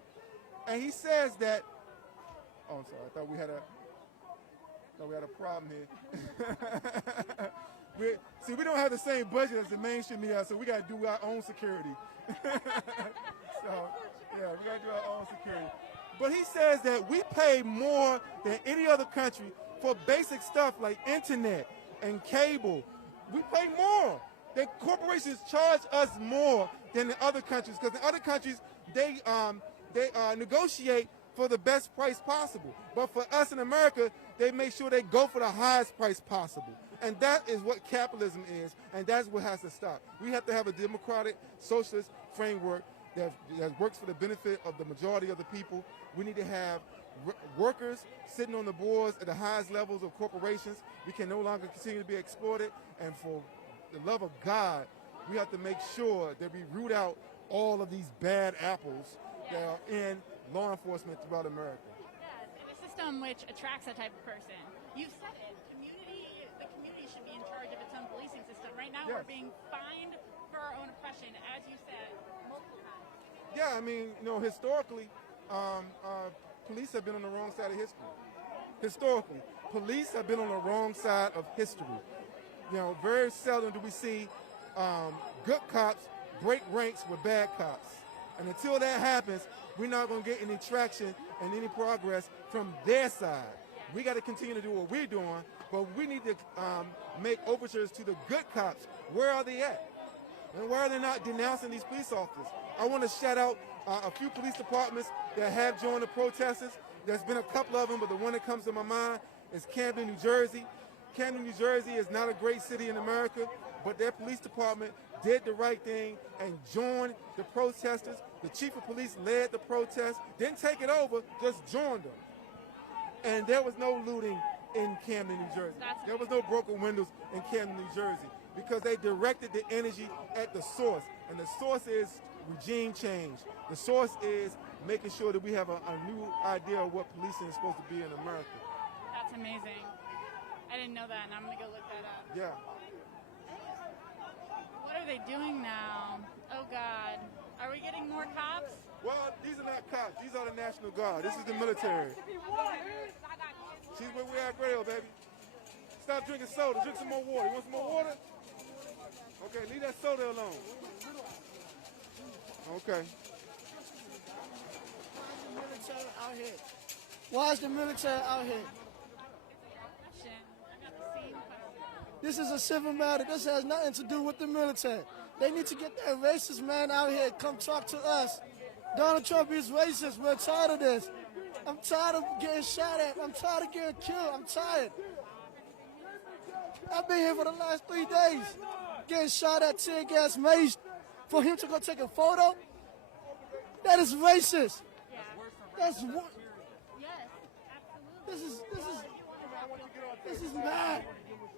And he says that, oh, I'm sorry, I thought we had a problem here. We don't have the same budget as the mainstream media, so we got to do our own security. So, yeah, we got to do our own security. But he says that we pay more than any other country for basic stuff like internet and cable. We pay more. that corporations charge us more than in other countries, because in other countries they negotiate for the best price possible. But for us in America, they make sure they go for the highest price possible. And that is what capitalism is, and that's what has to stop. We have to have a democratic, socialist framework that works for the benefit of the majority of the people. We need to have workers sitting on the boards at the highest levels of corporations. We can no longer continue to be exploited, and for the love of God, we have to make sure that we root out all of these bad apples that are in law enforcement throughout America. Yes, in a system which attracts that type of person. You've said it. The community should be in charge of its own policing system. Right now, we're being fined for our own oppression, as you said, multiple times. Yeah, I mean, historically, police have been on the wrong side of history. Historically, police have been on the wrong side of history. Very seldom do we see good cops break ranks with bad cops. And until that happens, we're not going to get any traction and any progress from their side. We got to continue to do what we're doing, but we need to make overtures to the good cops. Where are they at? And why are they not denouncing these police officers? I want to shout out a few police departments that have joined the protesters. There's been a couple of them, but the one that comes to my mind is Camden, New Jersey. Camden, New Jersey is not a great city in America, but their police department did the right thing and joined the protesters. The chief of police led the protest, didn't take it over, just joined them. And there was no looting in Camden, New Jersey. There was no broken windows in Camden, New Jersey, because they directed the energy at the source. And the source is regime change. The source is making sure that we have a new idea of what policing is supposed to be in America. That's amazing. I didn't know that, and I'm going to go look that up. Yeah. What are they doing now? Oh, God. Are we getting more cops? Well, these are not cops. These are the National Guard. This is the military. She's where we at, Grail, baby. Stop drinking soda. Drink some more water. You want some more water? Okay, leave that soda alone. Okay. Why is the military out here? This is a civil matter. This has nothing to do with the military. They need to get that racist man out here. Come talk to us. Donald Trump is racist. We're tired of this. I'm tired of getting shot at. I'm tired of getting killed. I'm tired. I've been here for the last 3 days. Getting shot at, tear gas, maced. For him to go take a photo? That is racist. That's what. This is mad.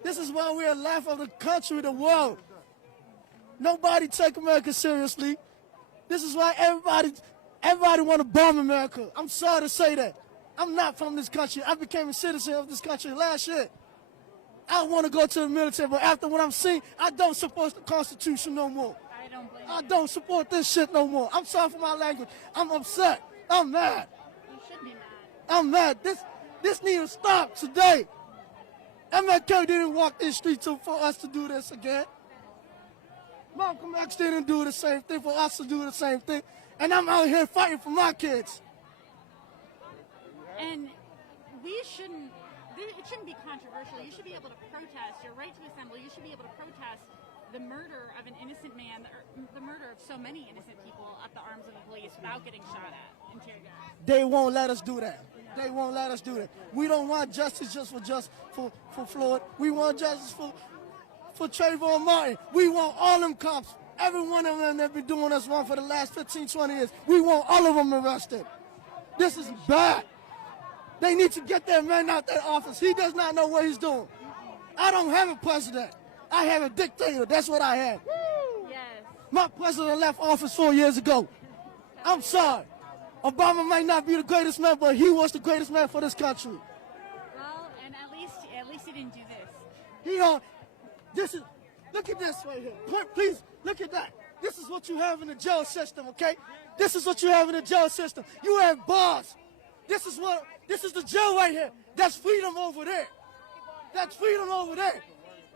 This is why we're the laugh of the country, the world. Nobody take America seriously. This is why everybody want to bomb America. I'm sorry to say that. I'm not from this country. I became a citizen of this country last year. I want to go to the military, but after what I'm seeing, I don't support the Constitution no more. I don't support this shit no more. I'm sorry for my language. I'm upset. I'm mad. You should be mad. I'm mad. This needs to stop today. MLK didn't walk this street for us to do this again. Malcolm X didn't do the same thing for us to do the same thing. And I'm out here fighting for my kids. And it shouldn't be controversial. You should be able to protest. Your right to assemble. You should be able to protest the murder of an innocent man, the murder of so many innocent people at the arms of the police without getting shot at and tear gas. They won't let us do that. They won't let us do that. We don't want justice just for Floyd. We want justice for Trayvon Martin. We want all them cops. Every one of them that been doing us wrong for the last 15, 20 years. We want all of them arrested. This is bad. They need to get that man out that office. He does not know what he's doing. I don't have a president. I have a dictator. That's what I have. Yes. My president left office 4 years ago. I'm sorry. Obama might not be the greatest man, but he was the greatest man for this country. Well, and at least he didn't do this. Look at this right here. Please, look at that. This is what you have in the jail system, okay? This is what you have in the jail system. You have bars. This is the jail right here. That's freedom over there. That's freedom over there.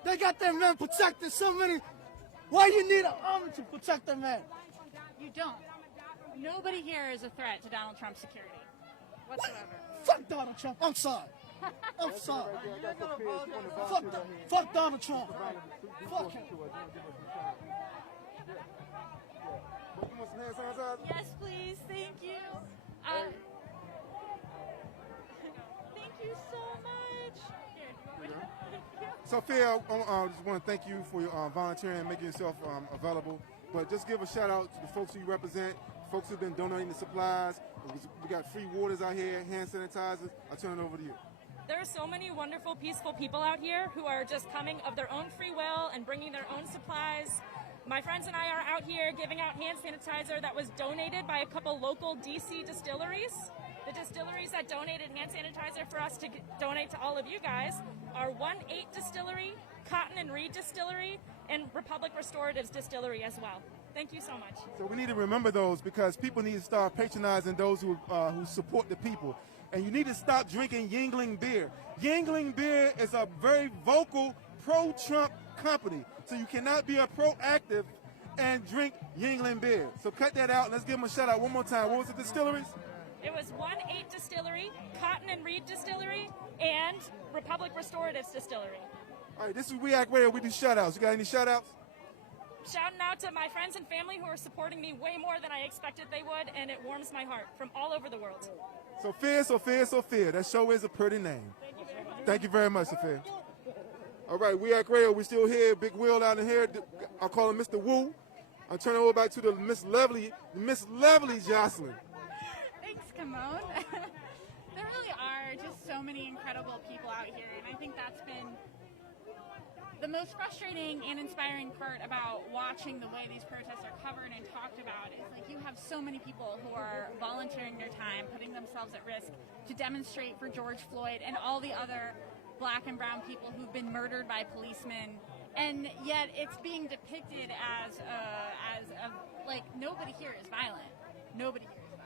They got that man protected so many. Why you need an army to protect that man? You don't. Nobody here is a threat to Donald Trump's security whatsoever. Fuck Donald Trump. I'm sorry. I'm sorry. Fuck Donald Trump. Fuck him. Yes, please. Thank you. Thank you so much. So, Phil, I just want to thank you for your volunteering and making yourself available. But just give a shout out to the folks who you represent, folks who've been donating the supplies. We got free waters out here, hand sanitizers. I'll turn it over to you. There are so many wonderful, peaceful people out here who are just coming of their own free will and bringing their own supplies. My friends and I are out here giving out hand sanitizer that was donated by a couple local DC distilleries. The distilleries that donated hand sanitizer for us to donate to all of you guys are 1-8 Distillery, Cotton and Reed Distillery, and Republic Restoratives Distillery as well. Thank you so much. So we need to remember those because people need to start patronizing those who support the people. And you need to stop drinking Yingling beer. Yingling beer is a very vocal pro-Trump company. So you cannot be a proactive and drink Yingling beer. So cut that out and let's give them a shout out one more time. What was the distilleries? It was 1-8 Distillery, Cotton and Reed Distillery, and Republic Restoratives Distillery. All right, this is React Radio. We do shout outs. You got any shout outs? Shouting out to my friends and family who are supporting me way more than I expected they would, and it warms my heart from all over the world. Sophia. That show is a pretty name. Thank you very much, Sophia. All right, React Radio. We still here. Big Will out in here. I'll call him Mr. Wu. I'm turning over back to the Miss Lovely Jocelyn. Thanks, Kimon. There really are just so many incredible people out here, and I think that's been the most frustrating and inspiring part about watching the way these protests are covered and talked about is like you have so many people who are volunteering their time, putting themselves at risk to demonstrate for George Floyd and all the other black and brown people who've been murdered by policemen, and yet it's being depicted as like nobody here is violent. Nobody here is violent.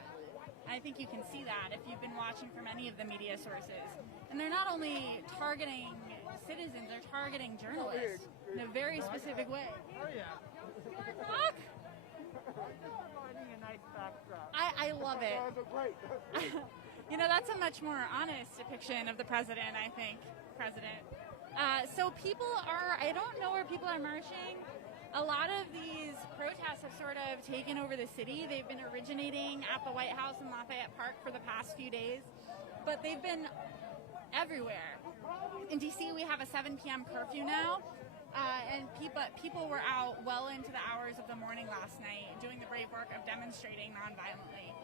I think you can see that if you've been watching from any of the media sources. And they're not only targeting citizens, they're targeting journalists in a very specific way. Oh, yeah. Fuck! I love it. You know, that's a much more honest depiction of the president, I think. So people are, I don't know where people are marching. A lot of these protests have sort of taken over the city. They've been originating at the White House in Lafayette Park for the past few days, but they've been everywhere. In DC, we have a 7 p.m. curfew now, and people were out well into the hours of the morning last night doing the brave work of demonstrating nonviolently.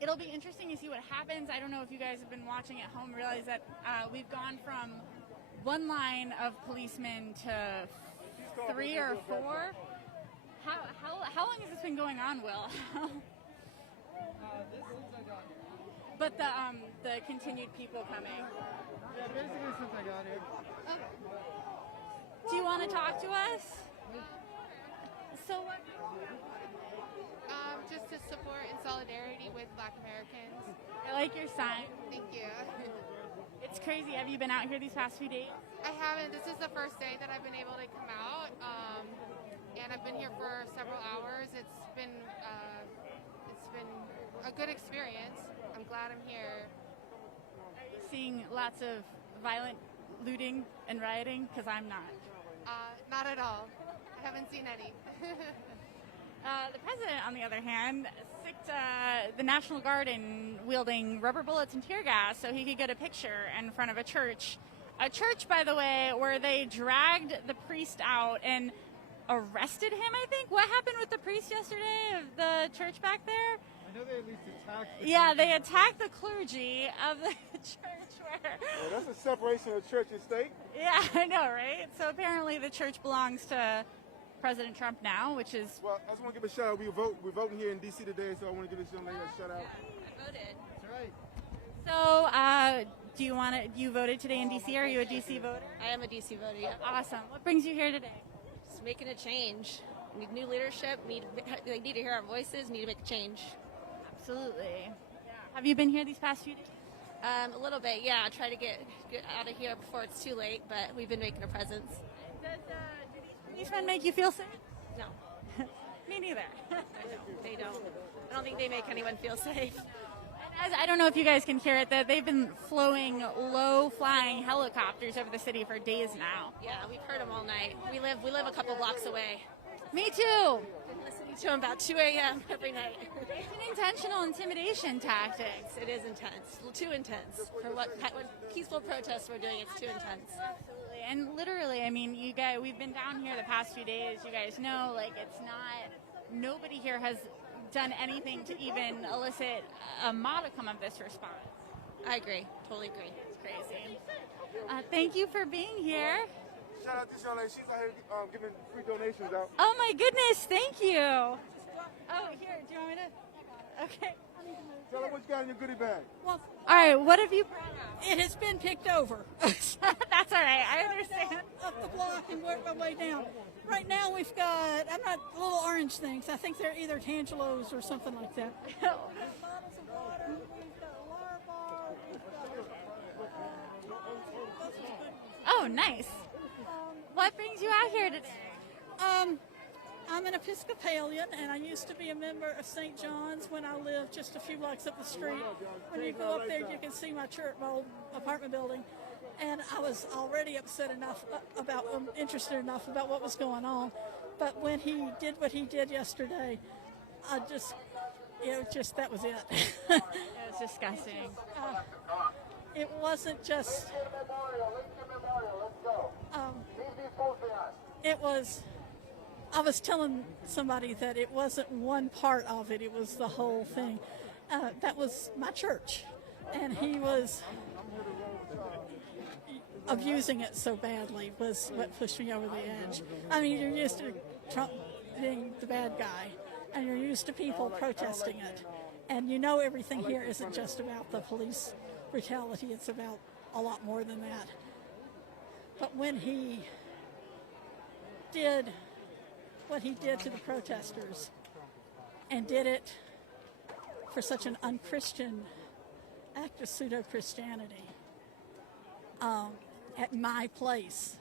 It'll be interesting to see what happens. I don't know if you guys have been watching at home, realize that we've gone from one line of policemen to 3 or 4. How long has this been going on, Will? This since I got here. But the continued people coming. Yeah, basically since I got here. Okay. Do you want to talk to us? So what? Just to support in solidarity with Black Americans. I like your sign. Thank you. It's crazy. Have you been out here these past few days? I haven't. This is the first day that I've been able to come out, and I've been here for several hours. It's been a good experience. I'm glad I'm here. Seeing lots of violent looting and rioting, because I'm not. Not at all. I haven't seen any. The president, on the other hand, sicked the National Guard in wielding rubber bullets and tear gas so he could get a picture in front of a church. A church, by the way, where they dragged the priest out and arrested him, I think. What happened with the priest yesterday of the church back there? I know they at least attacked the clergy. They attacked the clergy of the church where... Well, that's a separation of church and state. Yeah, I know, right? So apparently the church belongs to President Trump now, which is... Well, I just want to give a shout out. We're voting here in D.C. today, so I want to give this young lady a shout out. I voted. That's right. So, you voted today in D.C.? Are you a D.C. voter? I am a DC voter, yeah. Awesome. What brings you here today? Just making a change. We need new leadership. They need to hear our voices. Need to make a change. Absolutely. Yeah. Have you been here these past few days? A little bit, yeah. I try to get out of here before it's too late, but we've been making a presence. Do these policemen make you feel safe? No. Me neither. They don't. I don't think they make anyone feel safe. And I don't know if you guys can hear it, that they've been flowing low-flying helicopters over the city for days now. Yeah, we've heard them all night. We live a couple blocks away. Me too. Been listening to them about 2 a.m. every night. It's an intentional intimidation tactic. It is intense. Too intense. For what peaceful protests we're doing, it's too intense. Absolutely. And literally, I mean, you guys, we've been down here the past few days. You guys know, like, it's not, nobody here has done anything to even elicit a modicum of this response. I agree. Totally agree. It's crazy. Thank you for being here. Shout out to this young lady. She's out here giving free donations out. Oh my goodness, thank you. Oh, here, do you want me to? Okay. Tell her what you got in your goodie bag. Well, all right, what have you brought out? It has been picked over. That's all right, I understand. Up the block and work my way down. Right now we've got, I'm not, little orange things. I think they're either Tangelos or something like that. We've got bottles of water, we've got a water bar, Oh, nice. What brings you out here today? I'm an Episcopalian, and I used to be a member of St. John's when I lived just a few blocks up the street. When you go up there, you can see my church, my old apartment building. And I was already upset enough interested enough about what was going on. But when he did what he did yesterday, that was it. It was disgusting. It wasn't just, I was telling somebody that it wasn't one part of it, it was the whole thing. That was my church, and he was abusing it so badly was what pushed me over the edge. I mean, you're used to Trump being the bad guy, and you're used to people protesting it, and you know everything here isn't just about the police brutality, it's about a lot more than that. But when he did what he did to the protesters and did it for such an unchristian act of pseudo-Christianity at my place,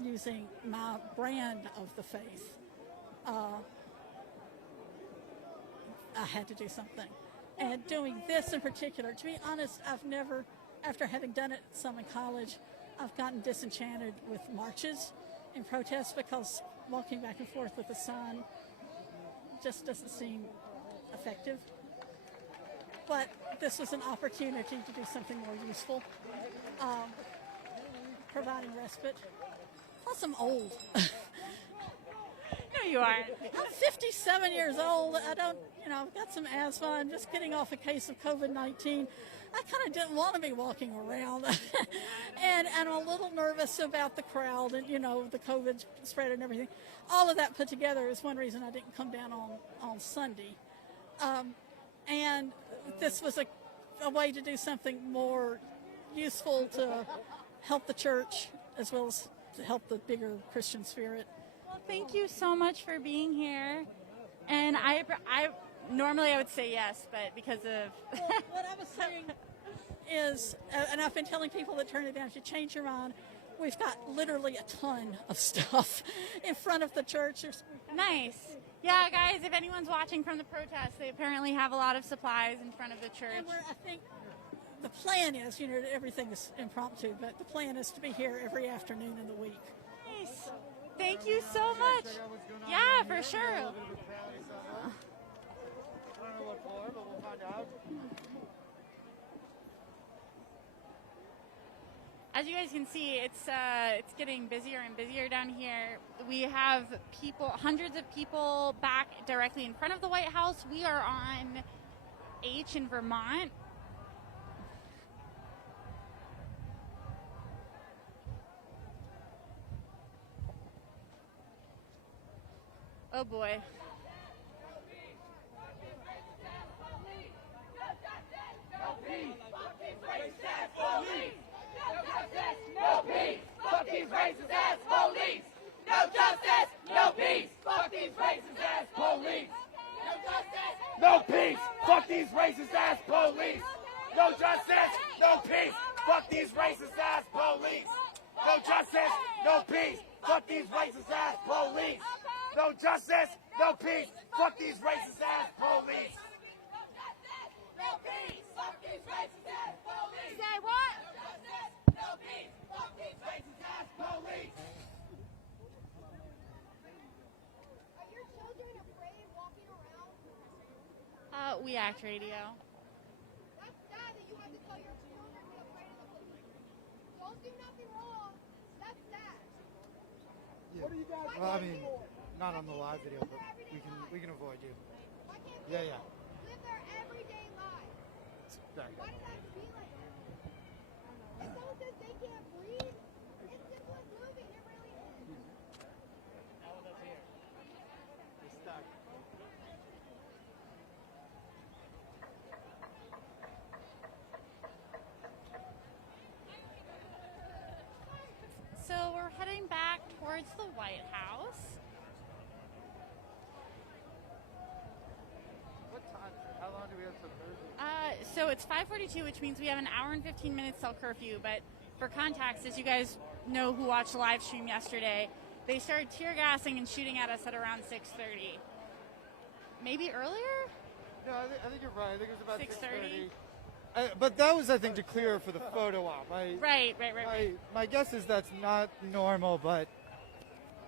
using my brand of the faith, I had to do something. And doing this in particular, to be honest, I've never, after having done it some in college, I've gotten disenchanted with marches and protests because walking back and forth with the sign just doesn't seem effective. But this was an opportunity to do something more useful, providing respite. Plus, I'm old. No, you aren't. I'm 57 years old. I've got some asthma. I'm just getting off a case of COVID-19. I kind of didn't want to be walking around. and I'm a little nervous about the crowd and, the COVID spread and everything. All of that put together is one reason I didn't come down on Sunday. And this was a way to do something more useful to help the church as well as to help the bigger Christian spirit. Well, thank you so much for being here. And I normally I would say yes, but because of... Well, what I was saying is, and I've been telling people that turn it down, if you change your mind, we've got literally a ton of stuff in front of the church. Nice. Yeah, guys, if anyone's watching from the protest, they apparently have a lot of supplies in front of the church. And I think the plan is, everything is impromptu, but the plan is to be here every afternoon in the week. Nice. Thank you so much. Yeah, for sure. I don't know what for, but we'll find out. As you guys can see, it's getting busier and busier down here. We have hundreds of people back directly in front of the White House. We are on H in Vermont. Oh boy. No peace, fuck these racist ass police. No justice, no peace, fuck these racist ass police. No justice, no peace, fuck these racist ass police. No justice, no peace, fuck these racist ass police. No justice, no peace, fuck these racist ass police. No justice, no peace, fuck these racist ass police. peace. Fuck these racist ass police. Say what? No justice, no peace. Fuck these racist ass police. Are your children afraid walking around? We act radio. That's sad that you have to tell your children to be afraid of the police. Don't do nothing wrong. That's sad. What do you guys? Well, I mean, not on the live video, but we can avoid you. Why can't Yeah, people yeah. live their everyday lives? Sorry. Why does that have to be like that? If someone says they can't breathe, it's simple as moving. It really is. You're stuck. So we're heading back towards the White House. What time? How long do we have till Thursday? So it's 5:42, which means we have an hour and 15 minutes till curfew. But for context, as you guys know who watched the live stream yesterday, they started tear gassing and shooting at us at around 6:30. Maybe earlier? No, I think you're right. I think it was about 6:30. But that was, I think, to clear for the photo op. Right. My guess is that's not normal, but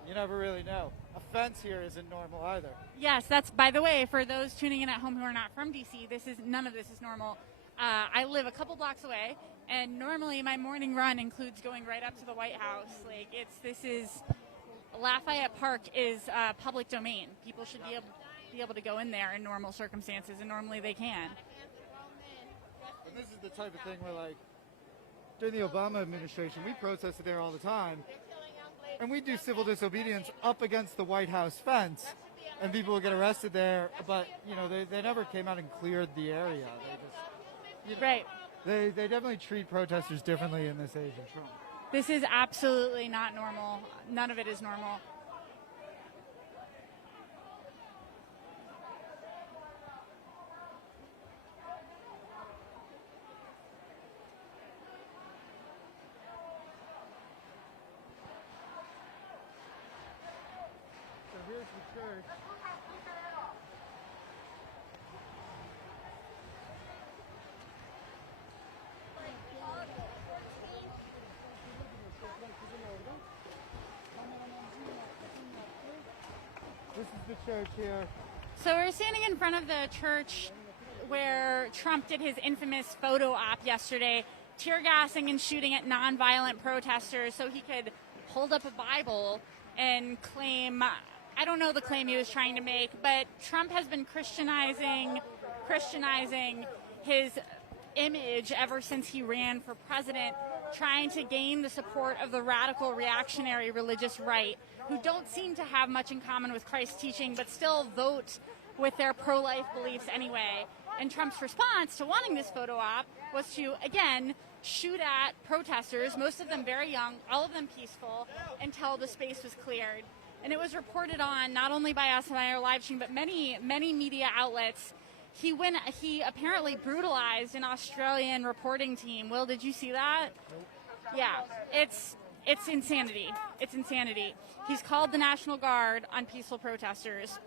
you never really know. A fence here isn't normal either. Yes, that's, by the way, for those tuning in at home who are not from DC, none of this is normal. I live a couple blocks away, and normally my morning run includes going right up to the White House. Lafayette Park is public domain. People should be able to go in there in normal circumstances, and normally they can. And this is the type of thing where, like, during the Obama administration, we protested there all the time. And we do civil disobedience up against the White House fence, and people would get arrested there. But, you know, they never came out and cleared the area. They definitely treat protesters differently in this age of Trump. This is absolutely not normal. None of it is normal. So here's the church. This is the church here. So we're standing in front of the church where Trump did his infamous photo op yesterday, tear gassing and shooting at nonviolent protesters so he could hold up a Bible and claim, I don't know the claim he was trying to make, but Trump has been Christianizing his image ever since he ran for president, trying to gain the support of the radical reactionary religious right, who don't seem to have much in common with Christ's teaching, but still vote with their pro-life beliefs anyway. And Trump's response to wanting this photo op was to, again, shoot at protesters, most of them very young, all of them peaceful, until the space was cleared. And it was reported on, not only by us and our live stream, but many media outlets. He apparently brutalized an Australian reporting team. Will, did you see that? Yeah, it's insanity. It's insanity. He's called the National Guard on peaceful protesters.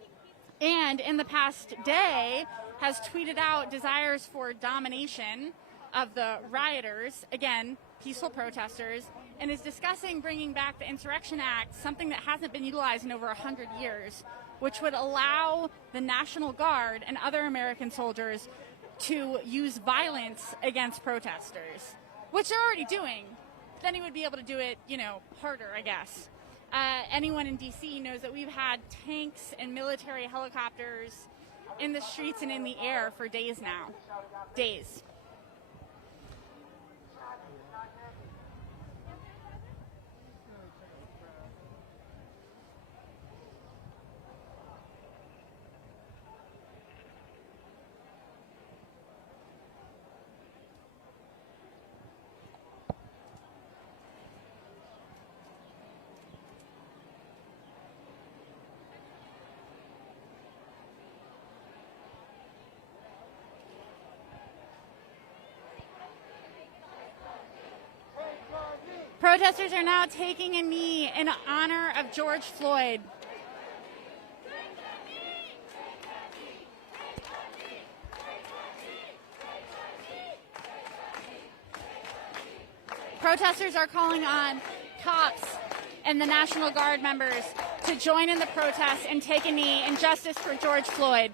And in the past day has tweeted out desires for domination of the rioters, again, peaceful protesters, and is discussing bringing back the Insurrection Act, something that hasn't been utilized in over 100 years, which would allow the National Guard and other American soldiers to use violence against protesters, which they're already doing. Then he would be able to do it, harder, I guess. Anyone in D.C. knows that we've had tanks and military helicopters in the streets and in the air for days now. Days. Protesters are now taking a knee in honor of George Floyd. Protesters are calling on cops and the National Guard members to join in the protest and take a knee in justice for George Floyd.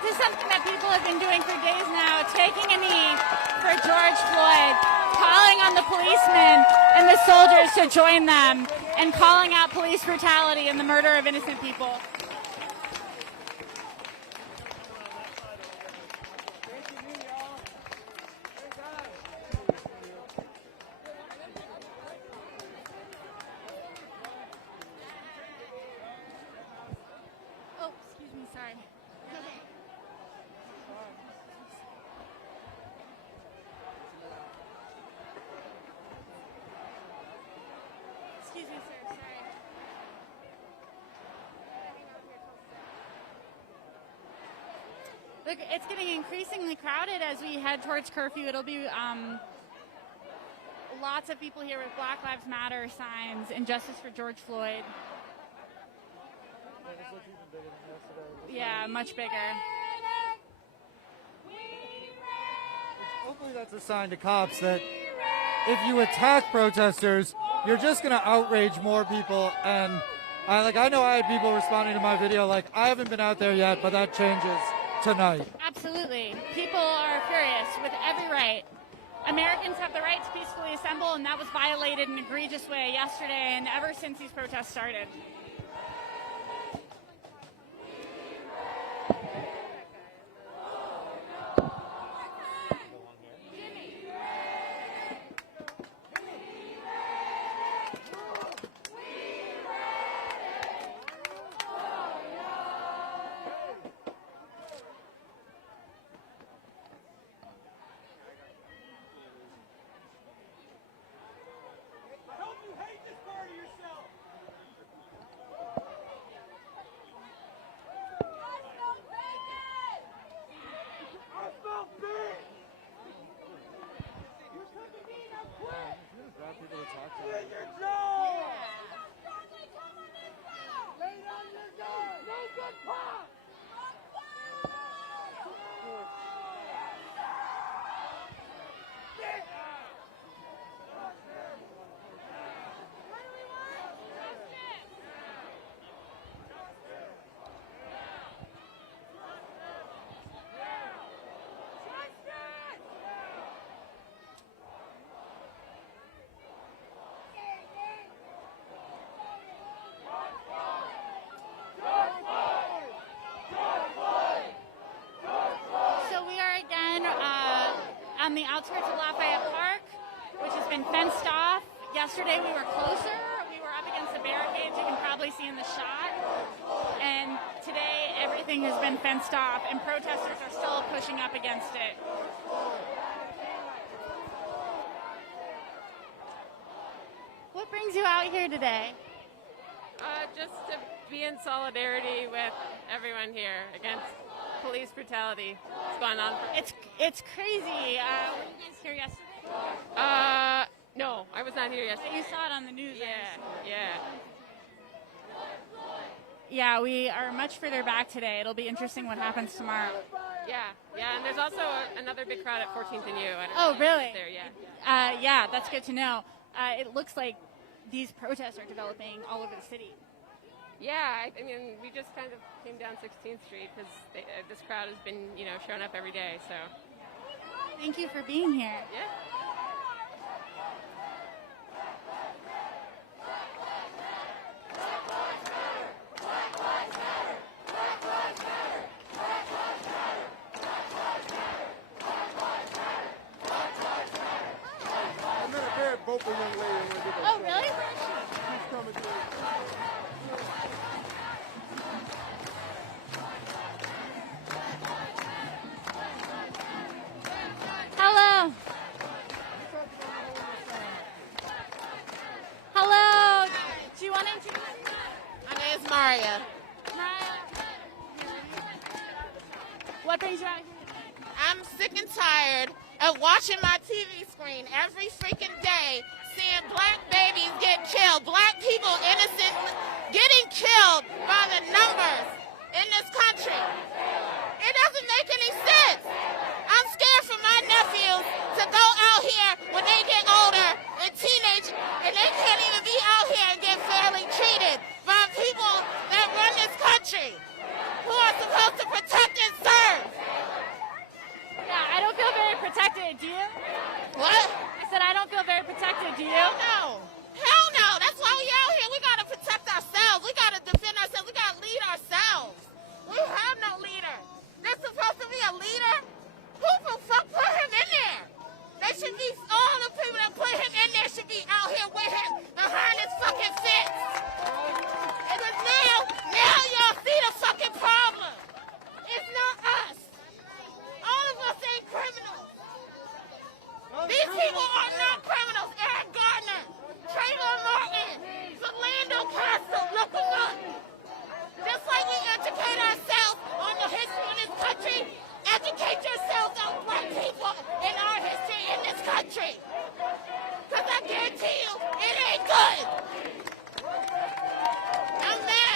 This is something that people have been doing for days now, taking a knee for George Floyd, calling on the policemen and the soldiers to join them, and calling out police brutality and the murder of innocent people. Oh, excuse me, sorry. Excuse me, sir. Sorry. Look, it's getting increasingly crowded as we head towards curfew. It'll be lots of people here with Black Lives Matter signs and Justice for George Floyd. Yeah, much bigger. Hopefully that's a sign to cops that if you attack protesters, you're just going to outrage more people. And I know I had people responding to my video like, I haven't been out there yet, but that changes tonight. Absolutely. People are furious with every right. Americans have the right to peacefully assemble, and that was violated in an egregious way yesterday and ever since these protests started. On the outskirts of Lafayette Park, which has been fenced off. Yesterday we were closer. We were up against the barricades you can probably see in the shot. And today everything has been fenced off, and protesters are still pushing up against it. What brings you out here today? Just to be in solidarity with everyone here against police brutality. It's gone on. It's crazy. Were you guys here yesterday? No, I was not here yesterday. You saw it on the news. Yeah. Yeah, we are much further back today. It'll be interesting what happens tomorrow. Yeah, and there's also another big crowd at 14th and U. Oh, really? There, yeah. Yeah, that's good to know. It looks like these protests are developing all over the city. Yeah, I mean, we just kind of came down 16th Street because this crowd has been, showing up every day, so. Thank you for being here. Yeah. Black lives matter. Black lives matter. Black local young lady. Oh, really? She's coming through. Hello. Hello. Do you want to introduce yourself? My name is Maria. What brings you out here? I'm sick and tired of watching my TV screen every freaking day, seeing black babies get killed, black people innocently getting killed by the numbers in this country. It doesn't make any sense. I'm scared for my nephews to go out here when they get older and teenage, and they can't even be out here and get fairly treated by people that run this country, who are supposed to protect and serve. Yeah, I don't feel very protected. Do you? What? I said I don't feel very protected. Do you? Hell no. Hell no. That's why we out here. We gotta protect ourselves. We gotta defend ourselves. We gotta lead ourselves. We have no leader. There's supposed to be a leader. Who the fuck put him in there? They should be, all the people that put him in there should be out here with him behind his fucking fence. And now y'all see the fucking problem. It's not us. All of us ain't criminals. These people are not criminals. Eric Gardner, Trayvon Martin, Philando Castro, look them up. Just like we educate ourselves on the history of this country, educate yourselves on black people in our history in this country. Because I guarantee you, it ain't good. I'm mad.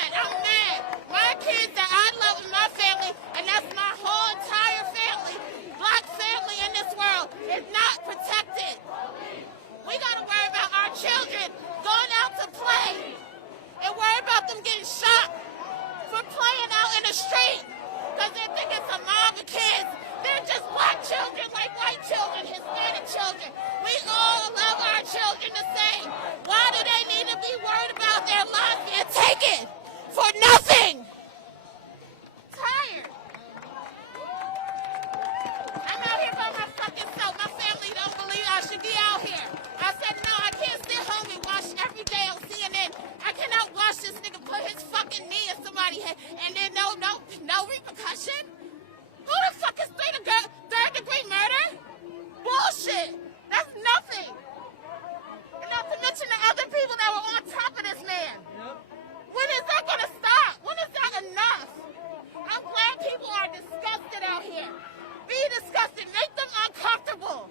My kids that I love in my family, and that's my whole entire family, black family in this world, is not protected. We gotta worry about our children going out to play and worry about them getting shot for playing out in the street because they think it's a mob of kids. They're just black children like white children, Hispanic children. We all love our children the same. Why do they need to be worried about their lives being taken for nothing? Tired. I'm out here by my fucking self. My family don't believe I should be out here. I said, no, I can't sit home and watch every day on CNN. I cannot watch this nigga put his fucking knee in somebody's head and then no repercussion. Who the fuck is third degree murder? Bullshit. That's nothing. And not to mention the other people that were on top of this man. When is that gonna stop? When is that enough? I'm glad people are disgusted out here. Be disgusted. Make them uncomfortable.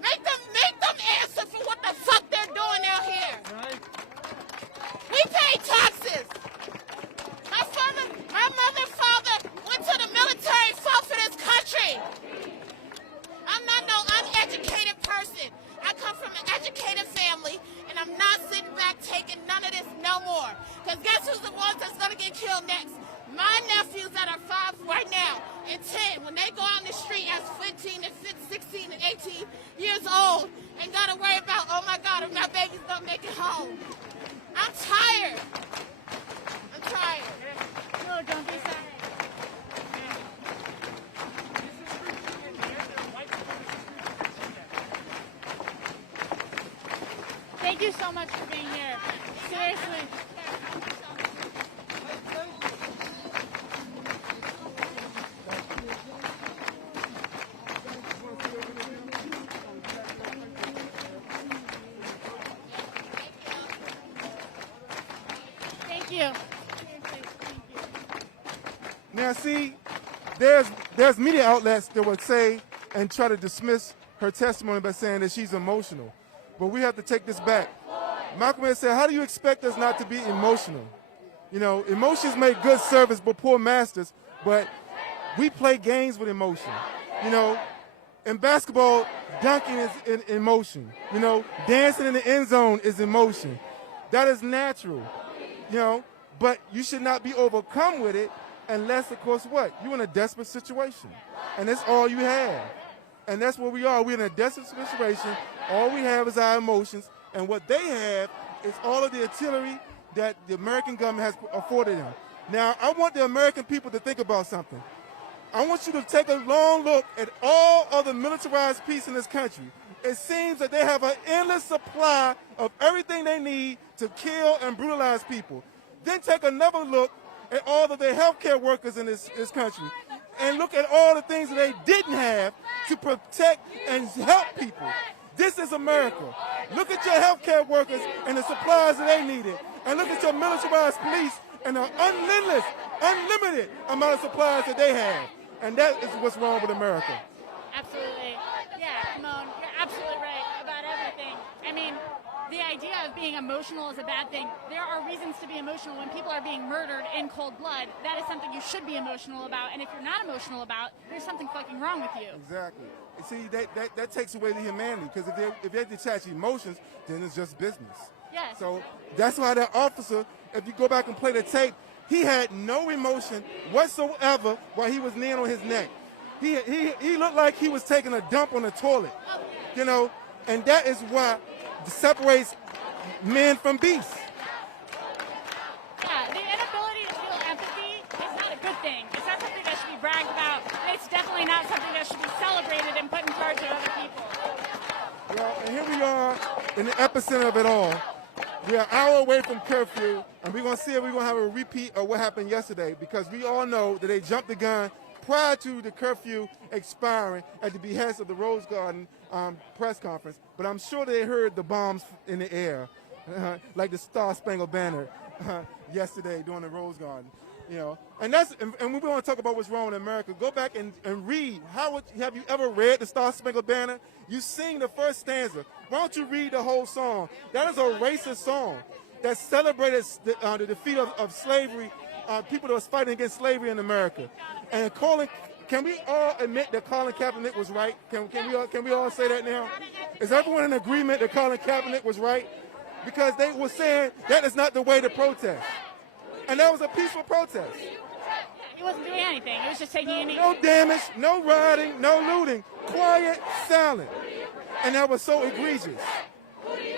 Make them answer for what the fuck they're doing out here. We pay taxes. My mother and father went to the military, fought for this country. I'm not no uneducated person. I come from an educated family, and I'm not sitting back taking none of this no more. Because guess who's the ones that's going to get killed next? My nephews that are 5 right now and 10, when they go out in the street as 15 and 16 and 18 years old and got to worry about, oh my God, if my baby's going to make it home. I'm tired. I'm tired. No, don't be sorry. Thank you so much for being here. Seriously. Thank you. Now, see, there's media outlets that would say and try to dismiss her testimony by saying that she's emotional. But we have to take this back. Malcolm X said, how do you expect us not to be emotional? You know, emotions make good servants but poor masters, but we play games with emotion. You know, in basketball, dunking is in emotion. You know, dancing in the end zone is emotion. That is natural, you know, but you should not be overcome with it unless, of course, what? You're in a desperate situation, and that's all you have. And that's where we are. We're in a desperate situation. All we have is our emotions, and what they have is all of the artillery that the American government has afforded them. Now, I want the American people to think about something. I want you to take a long look at all of the militarized peace in this country. It seems that they have an endless supply of everything they need to kill and brutalize people. Then take another look at all of the healthcare workers in this country and look at all the things that they didn't have to protect and help people. This is America. Look at your healthcare workers and the supplies that they needed. And look at your militarized police and the unlimited amount of supplies that they have. And that is what's wrong with America. Absolutely. Yeah, Simone, you're absolutely right about everything. I mean, the idea of being emotional is a bad thing. There are reasons to be emotional when people are being murdered in cold blood. That is something you should be emotional about. And if you're not emotional about, there's something fucking wrong with you. Exactly. See, that takes away the humanity, because if they detach emotions, then it's just business. Yes. So that's why that officer, if you go back and play the tape, he had no emotion whatsoever while he was kneeling on his neck. He looked like he was taking a dump on the toilet, you know, and that is what separates men from beasts. Yeah, the inability to feel empathy is not a good thing. It's not something that should be bragged about, and it's definitely not something that should be celebrated and put in charge of other people. Well, and here we are in the epicenter of it all. We are an hour away from curfew, and we're going to see if we're going to have a repeat of what happened yesterday, because we all know that they jumped the gun prior to the curfew expiring at the behest of the Rose Garden press conference. But I'm sure they heard the bombs in the air, like the Star Spangled Banner yesterday during the Rose Garden. You know, and we want to talk about what's wrong in America. Go back and read. Have you ever read the Star Spangled Banner? You sing the first stanza. Why don't you read the whole song? That is a racist song that celebrated the defeat of slavery, people that was fighting against slavery in America. And can we all admit that Colin Kaepernick was right? Can we all say that now? Is everyone in agreement that Colin Kaepernick was right? Because they were saying that is not the way to protest. And that was a peaceful protest. He wasn't doing anything. He was just taking any... No damage, no rioting, no looting. Quiet, silent. And that was so egregious.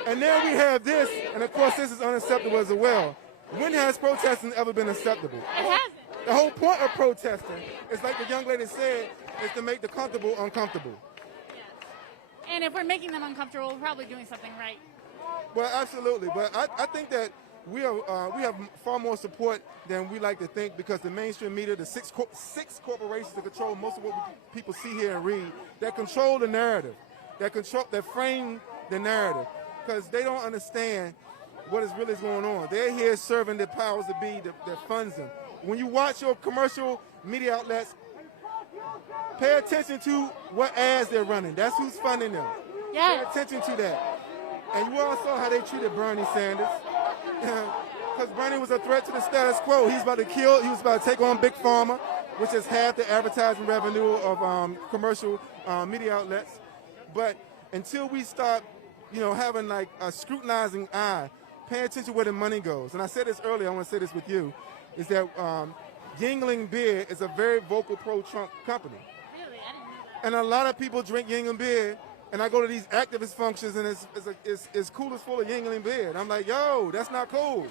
And now we have this, and of course this is unacceptable as well. When has protesting ever been acceptable? It hasn't. The whole point of protesting is, like the young lady said, is to make the comfortable uncomfortable. Yes. And if we're making them uncomfortable, we're probably doing something right. Well, absolutely. But I think that we have far more support than we like to think, because the mainstream media, the six corporations that control most of what people see, hear, and read, that control the narrative, that frame the narrative, because they don't understand what is really going on. They're here serving the powers that be that funds them. When you watch your commercial media outlets, pay attention to what ads they're running. That's who's funding them. Yeah. Pay attention to that. And you all saw how they treated Bernie Sanders. Because Bernie was a threat to the status quo. He was about to take on Big Pharma, which is half the advertising revenue of commercial media outlets. But until we start, having like a scrutinizing eye, pay attention where the money goes. And I said this earlier, I want to say this with you, is that Yingling Beer is a very vocal pro-Trump company. Really? I didn't know that. And a lot of people drink Yingling Beer, and I go to these activist functions, and it's coolest full of Yingling Beer. And I'm like, yo, that's not cool,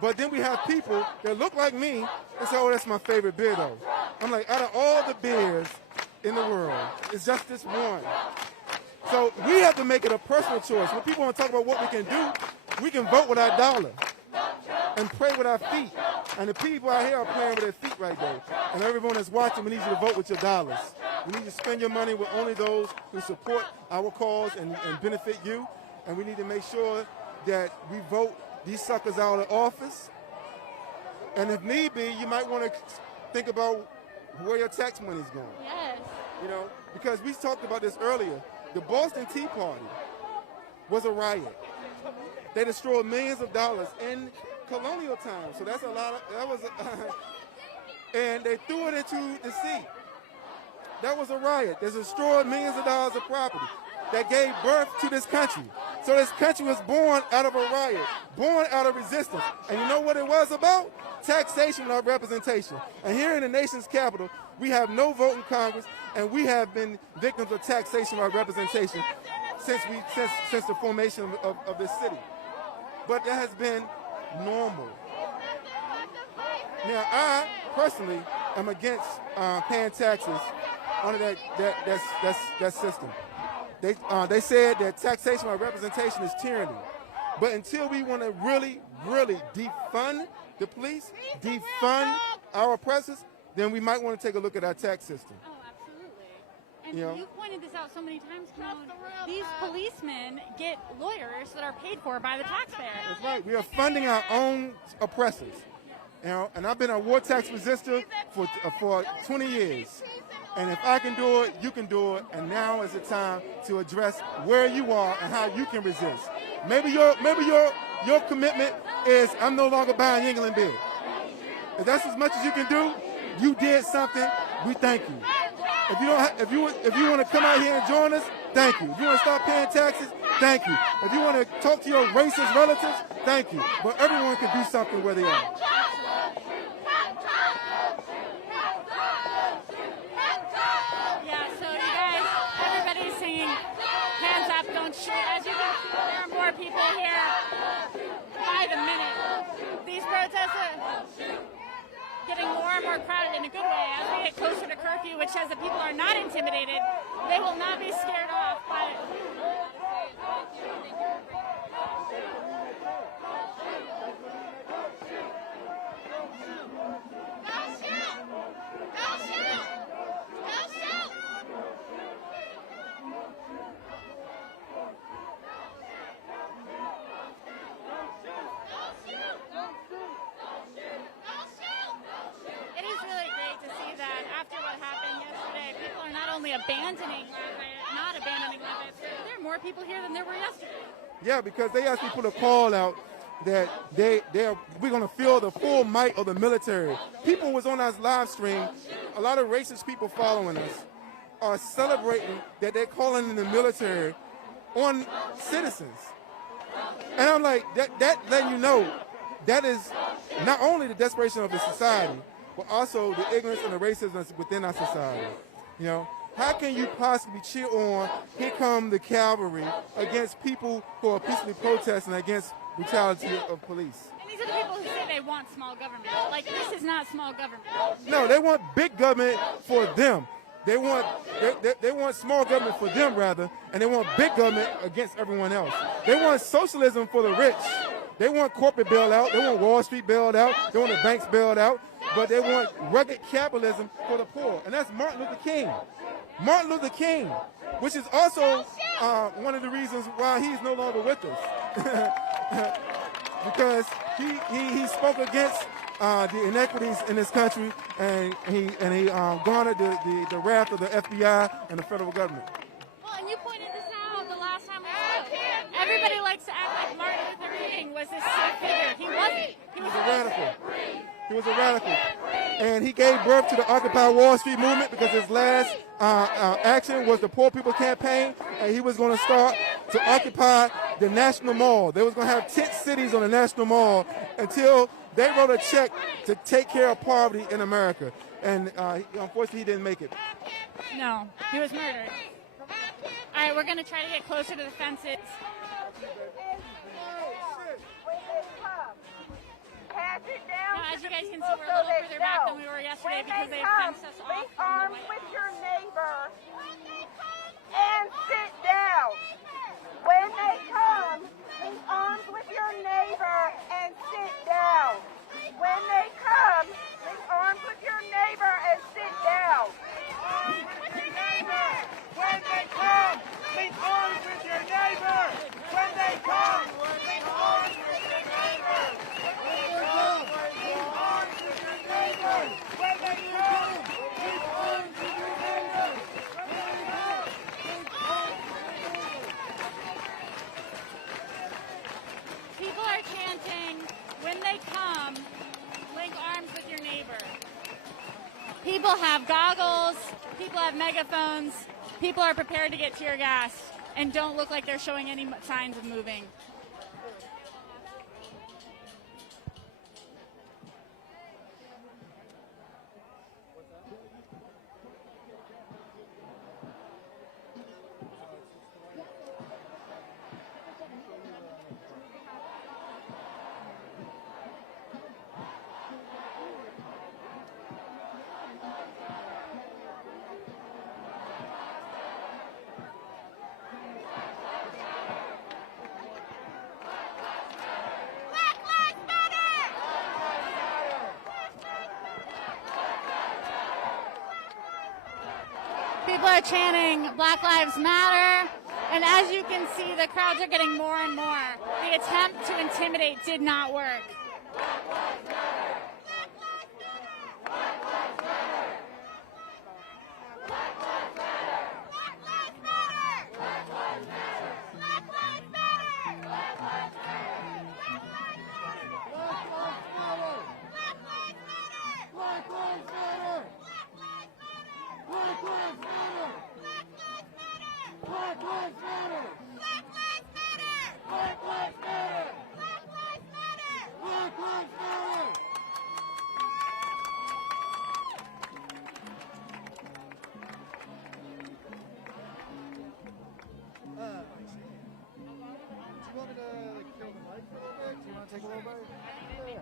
But then we have people that look like me and say, oh, that's my favorite beer, though. I'm like, out of all the beers in the world, it's just this one. So we have to make it a personal choice. When people want to talk about what we can do, we can vote with our dollar and pray with our feet. And the people out here are playing with their feet right there. And everyone that's watching, we need you to vote with your dollars. We need you to spend your money with only those who support our cause and benefit you. And we need to make sure that we vote these suckers out of office. And if need be, you might want to think about where your tax money's going. Yes. Because we talked about this earlier. The Boston Tea Party was a riot. They destroyed millions of dollars in colonial times. So that's a lot of, and they threw it into the sea. That was a riot. They destroyed millions of dollars of property that gave birth to this country. So this country was born out of a riot, born out of resistance. And you know what it was about? Taxation without representation. And here in the nation's capital, we have no vote in Congress, and we have been victims of taxation without representation since the formation of this city. But that has been normal. Now, I personally am against paying taxes under that system. They said that taxation or representation is tyranny. But until we want to really, really defund the police, defund our oppressors, then we might want to take a look at our tax system. Oh, absolutely. And You know? you've pointed this out so many times, Cone. These policemen get lawyers that are paid for by the taxpayer. That's right. We are funding our own oppressors. You know, and I've been a war tax resistor for 20 years. And if I can do it, you can do it. And now is the time to address where you are and how you can resist. Maybe your commitment is I'm no longer buying England beer. If that's as much as you can do, you did something. We thank you. If you want to come out here and join us, thank you. If you want to start paying taxes, thank you. If you want to talk to your racist relatives, thank you. But everyone can do something where they are. Yeah, so you guys, everybody's singing Hands Up, Don't Shoot. As you can see, there are more people here by the minute. These protests are getting more and more crowded in a good way. As we get closer to curfew, which says that people are not intimidated, they will not be scared off by it. It is really great to see that after what happened yesterday, people are not only not abandoning Lafayette Square, but there are more people here than there were yesterday. Yeah, because they actually put a call out that we're going to feel the full might of the military. People was on our live stream, a lot of racist people following us are celebrating that they're calling in the military on citizens. And I'm like, that letting you know that is not only the desperation of the society, but also the ignorance and the racism that's within our society. You know, how can you possibly cheer on, here come the cavalry, against people who are peacefully protesting against brutality of police? And these are the people who say they want small government. Like, this is not small government. No, they want big government for them. They want small government for them, rather, and they want big government against everyone else. They want socialism for the rich. They want corporate bailout. They want Wall Street bailed out. They want the banks bailed out. But they want rugged capitalism for the poor. And that's Martin Luther King. Martin Luther King, which is also one of the reasons why he's no longer with us. Because he spoke against the inequities in this country, and he garnered the wrath of the FBI and the federal government. Well, and you pointed this out the last time we spoke. Everybody likes to act like Martin Luther King was this sick figure. He wasn't. He was a radical. He was a radical. And he gave birth to the Occupy Wall Street movement because his last action was the Poor People Campaign, and he was going to start to occupy the National Mall. They was going to have tent cities on the National Mall until they wrote a check to take care of poverty in America. And unfortunately, he didn't make it. No, he was murdered. All right, we're going to try to get closer to the fences. Now, as you guys can see, we're a little further back than we were yesterday because they fenced us off. Link arms with your neighbor and sit down. When they come, link arms with your neighbor and sit down. When they come, link arms with your neighbor and sit down. When they come, link arms with your neighbor. When they come, link arms with your neighbor. When they come, link arms with your neighbor. When they come, link arms with your neighbor. People are chanting, when they come, link arms with your neighbor. People have goggles, people have megaphones, people are prepared to get tear gassed and don't look like they're showing any signs of moving. People are chanting Black Lives Matter. And as you can see, the crowds are getting more and more. The attempt to intimidate did not work. Take a little bit? Yeah.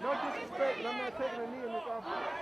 No disrespect, but I'm not taking a knee in this office.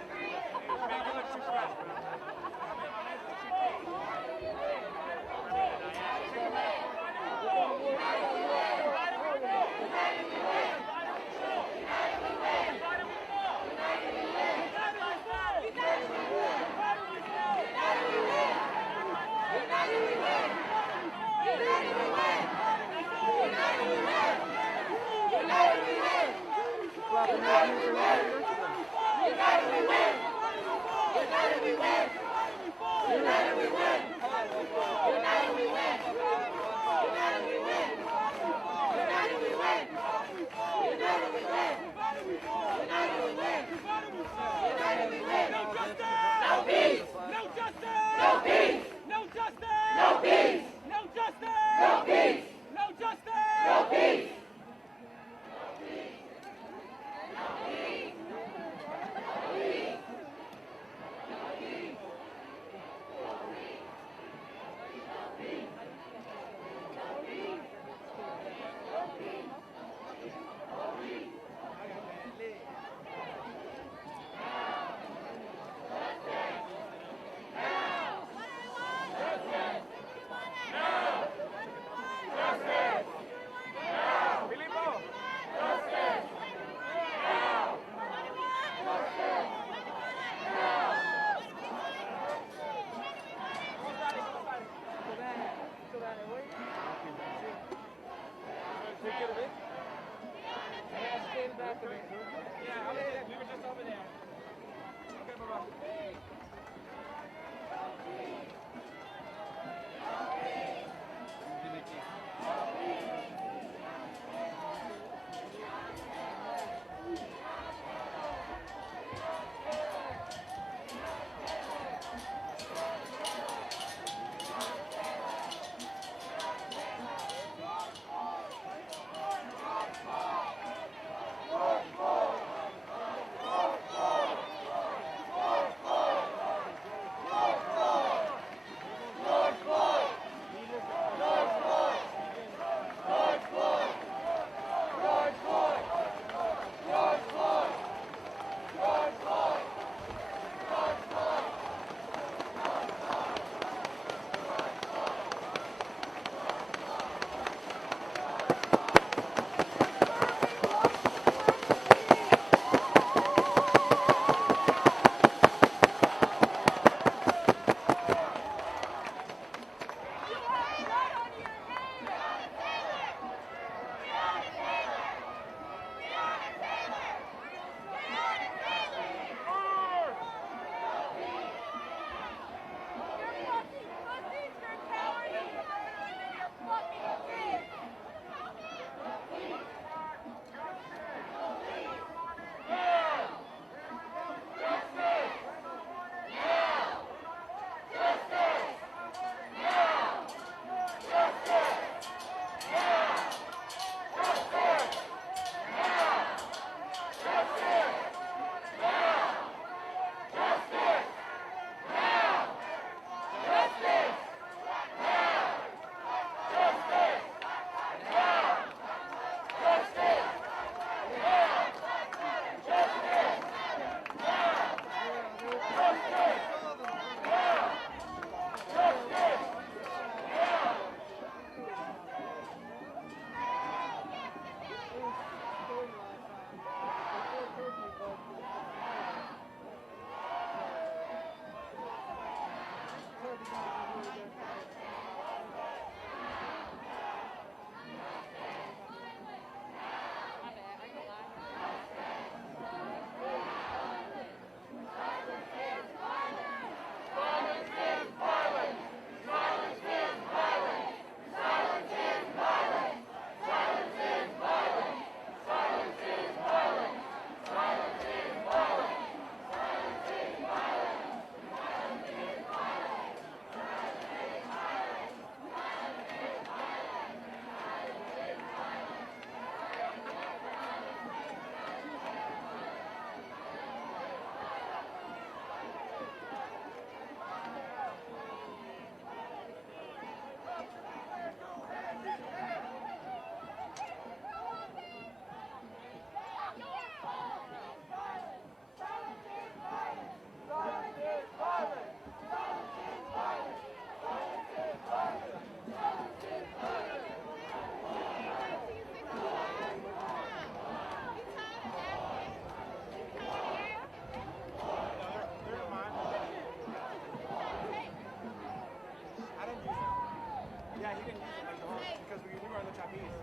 Yeah, he didn't use it because we were on the trapeze.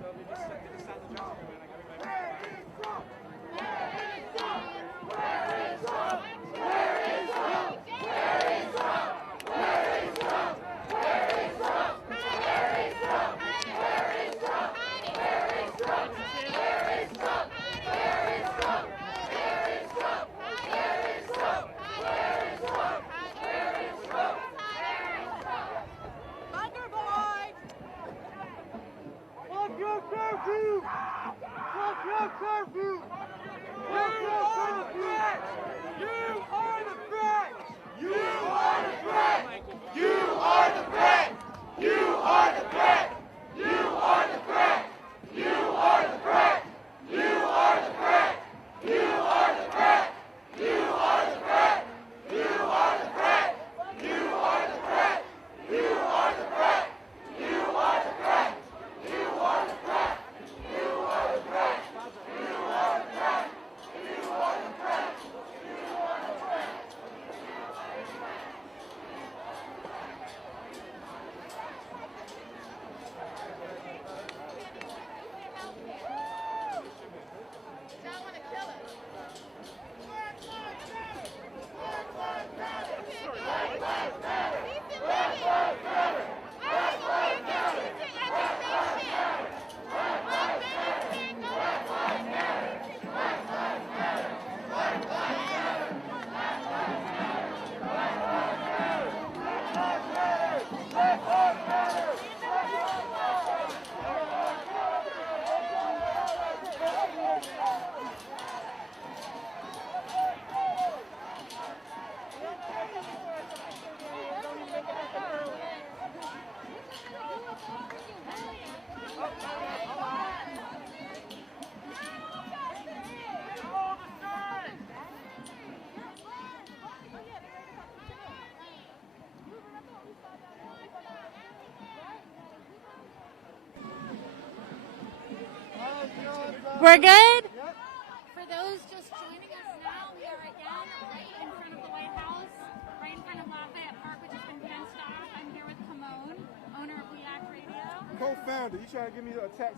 So they just sat in the dressing room and like everybody. curfew! Fuck your curfew! Fuck your curfew! You are the threat! You are the threat! You are the threat! You are the threat! You are the threat! You are the threat! You are the threat! You are the threat! You are the threat! You are the threat! You are the threat! You are the threat! You are the threat! You are the threat! You are the threat! You are the threat! You are the threat! You are the threat! Y'all want to kill us. We're good? For those just joining us now, we are again right in front of the White House, right in front of Lafayette Park, which has been fenced off. I'm here with Kimon, owner of React Radio. Co-founder, you trying to give me a tax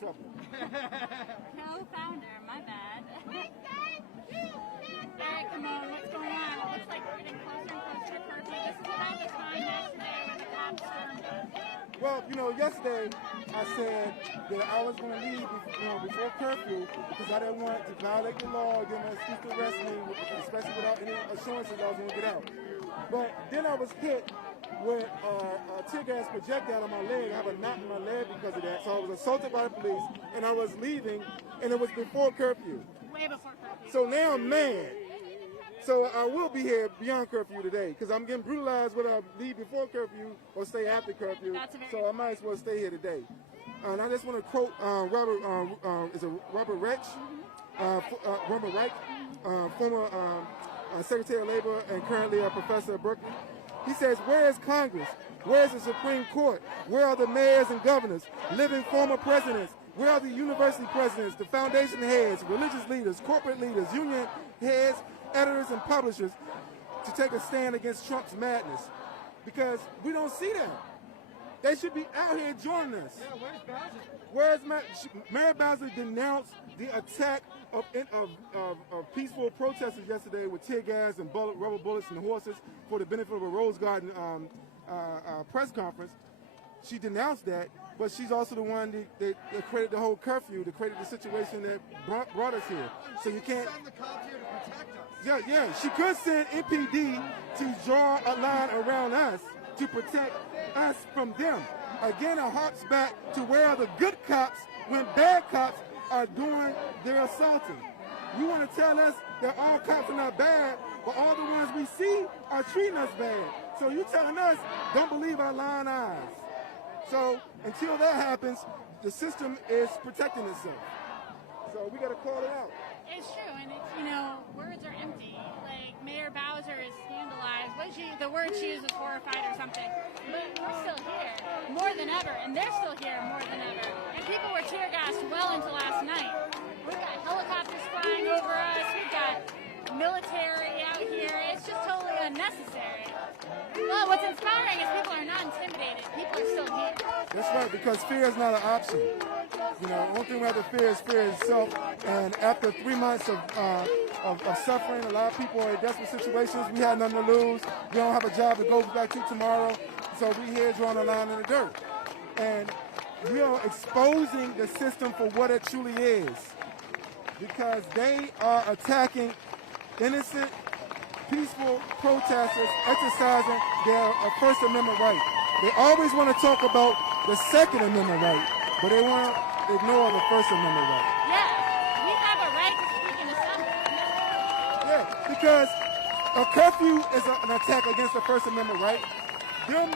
trouble? Co-founder, my bad. Eric, Kimon, what's going on? It looks like we're getting closer and closer to curfew. This is about the time yesterday when the cops stormed us. Well, yesterday I said that I was going to leave before curfew because I didn't want to violate the law or give them an excuse to arrest me, especially without any assurances I was going to get out. But then I was hit with a tear gas projectile on my leg. I have a knot in my leg because of that. So I was assaulted by the police and I was leaving and it was before curfew. Way before curfew. So now I'm mad. So I will be here beyond curfew today because I'm getting brutalized whether I leave before curfew or stay after curfew. So I might as well stay here today. And I just want to quote Robert Reich, former Secretary of Labor and currently a professor at Berkeley. He says, where is Congress? Where is the Supreme Court? Where are the mayors and governors, living former presidents? Where are the university presidents, the foundation heads, religious leaders, corporate leaders, union heads, editors and publishers to take a stand against Trump's madness? Because we don't see them. They should be out here joining us. Yeah, where's Bowser? Mayor Bowser denounced the attack of peaceful protesters yesterday with tear gas and rubber bullets and horses for the benefit of a Rose Garden press conference. She denounced that, but she's also the one that created the whole curfew, that created the situation that brought us here. So you can't send the cops here to protect us. Yeah. She could send MPD to draw a line around us to protect us from them. Again, it harks back to where are the good cops when bad cops are doing their assaulting. You want to tell us that all cops are not bad, but all the ones we see are treating us bad. So you telling us, don't believe our lying eyes. So until that happens, the system is protecting itself. So we got to call it out. It's true, and it's, words are empty. Like, Mayor Bowser is scandalized. The word she used was horrified or something. But we're still here, more than ever, and they're still here more than ever. And people were tear gassed well into last night. We've got helicopters flying over us. We've got military out here. It's just totally unnecessary. Well, what's inspiring is people are not are still here. That's right, because fear is not an option. You know, the only thing we have to fear is self. And after 3 months of suffering, a lot of people are in desperate situations. We had nothing to lose. We don't have a job to go back to tomorrow. So we here drawing a line in the dirt. And we are exposing the system for what it truly is. Because they are attacking innocent, peaceful protesters exercising their First Amendment right. They always want to talk about the Second Amendment right, but they want to ignore the First Amendment right. Yeah, we have a right to speak in assembly. Yeah, because a curfew is an attack against the First Amendment right. Them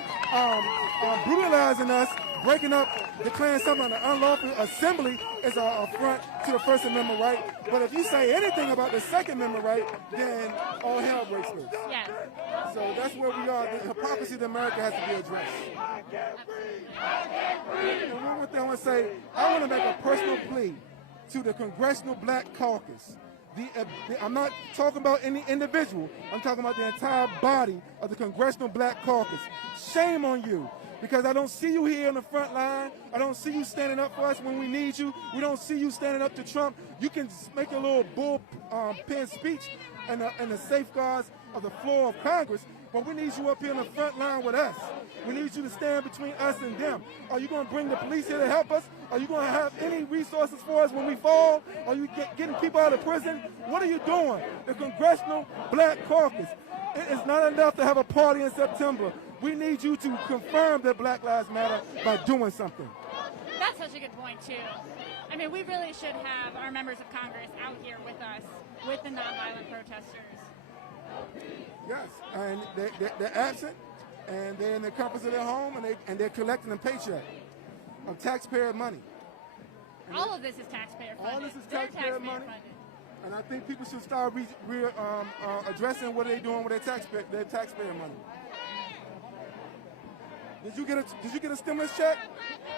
brutalizing us, breaking up, declaring something an unlawful assembly is an affront to the First Amendment right. But if you say anything about the Second Amendment right, then all hell breaks loose. Yes. So that's where we are. The hypocrisy of America has to be addressed. And one thing I want to say, I want to make a personal plea to the Congressional Black Caucus. I'm not talking about any individual. I'm talking about the entire body of the Congressional Black Caucus. Shame on you, because I don't see you here on the front line. I don't see you standing up for us when we need you. We don't see you standing up to Trump. You can make a little bullpen speech and the safeguards of the floor of Congress, but we need you up here on the front line with us. We need you to stand between us and them. Are you going to bring the police here to help us? Are you going to have any resources for us when we fall? Are you getting people out of prison? What are you doing? The Congressional Black Caucus. It is not enough to have a party in September. We need you to confirm that Black Lives Matter by doing something. That's such a good point, too. I mean, we really should have our members of Congress out here with us, with the nonviolent protesters. Yes, and they're absent, and they're in the comforts of their home, and they're collecting a paycheck of taxpayer money. And all of this is taxpayer funded. All this is taxpayer money. And I think people should start addressing what they're doing with their taxpayer money. Did you get a stimulus check?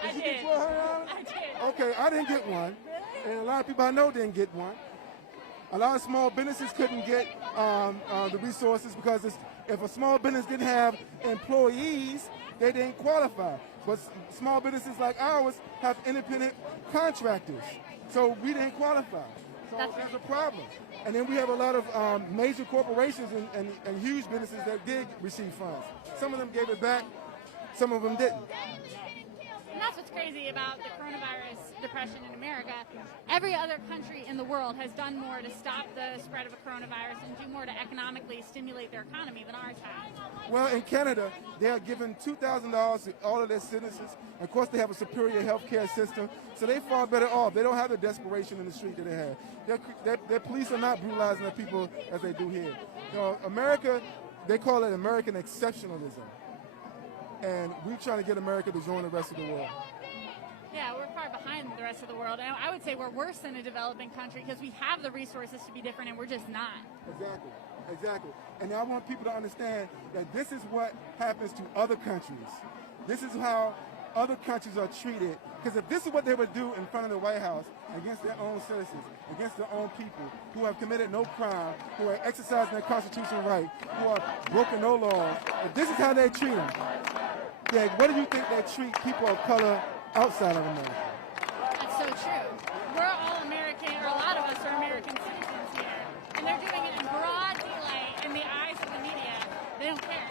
Did you get $1,200? I did. Okay, I didn't get one, and a lot of people I know didn't get one. A lot of small businesses couldn't get the resources because if a small business didn't have employees, they didn't qualify. But small businesses like ours have independent contractors, so we didn't qualify. So that's a problem. And then we have a lot of major corporations and huge businesses that did receive funds. Some of them gave it back, some of them didn't. And that's what's crazy about the coronavirus depression in America. Every other country in the world has done more to stop the spread of a coronavirus and do more to economically stimulate their economy than ours has. Well, in Canada, they are giving $2,000 to all of their citizens. Of course, they have a superior health care system, so they far better off. They don't have the desperation in the street that they have. Their police are not brutalizing their people as they do here. You know, America, they call it American exceptionalism. And we're trying to get America to join the rest of the world. Yeah, we're far behind the rest of the world. And I would say we're worse than a developing country because we have the resources to be different and we're just not. Exactly. And I want people to understand that this is what happens to other countries. This is how other countries are treated. Because if this is what they would do in front of the White House against their own citizens, against their own people who have committed no crime, who are exercising their constitutional right, who are broken no laws, if this is how they treat them, then what do you think they treat people of color outside of America? That's so true. We're all American, or a lot of us are American citizens here, and they're doing it in broad daylight in the eyes of the media. They don't care.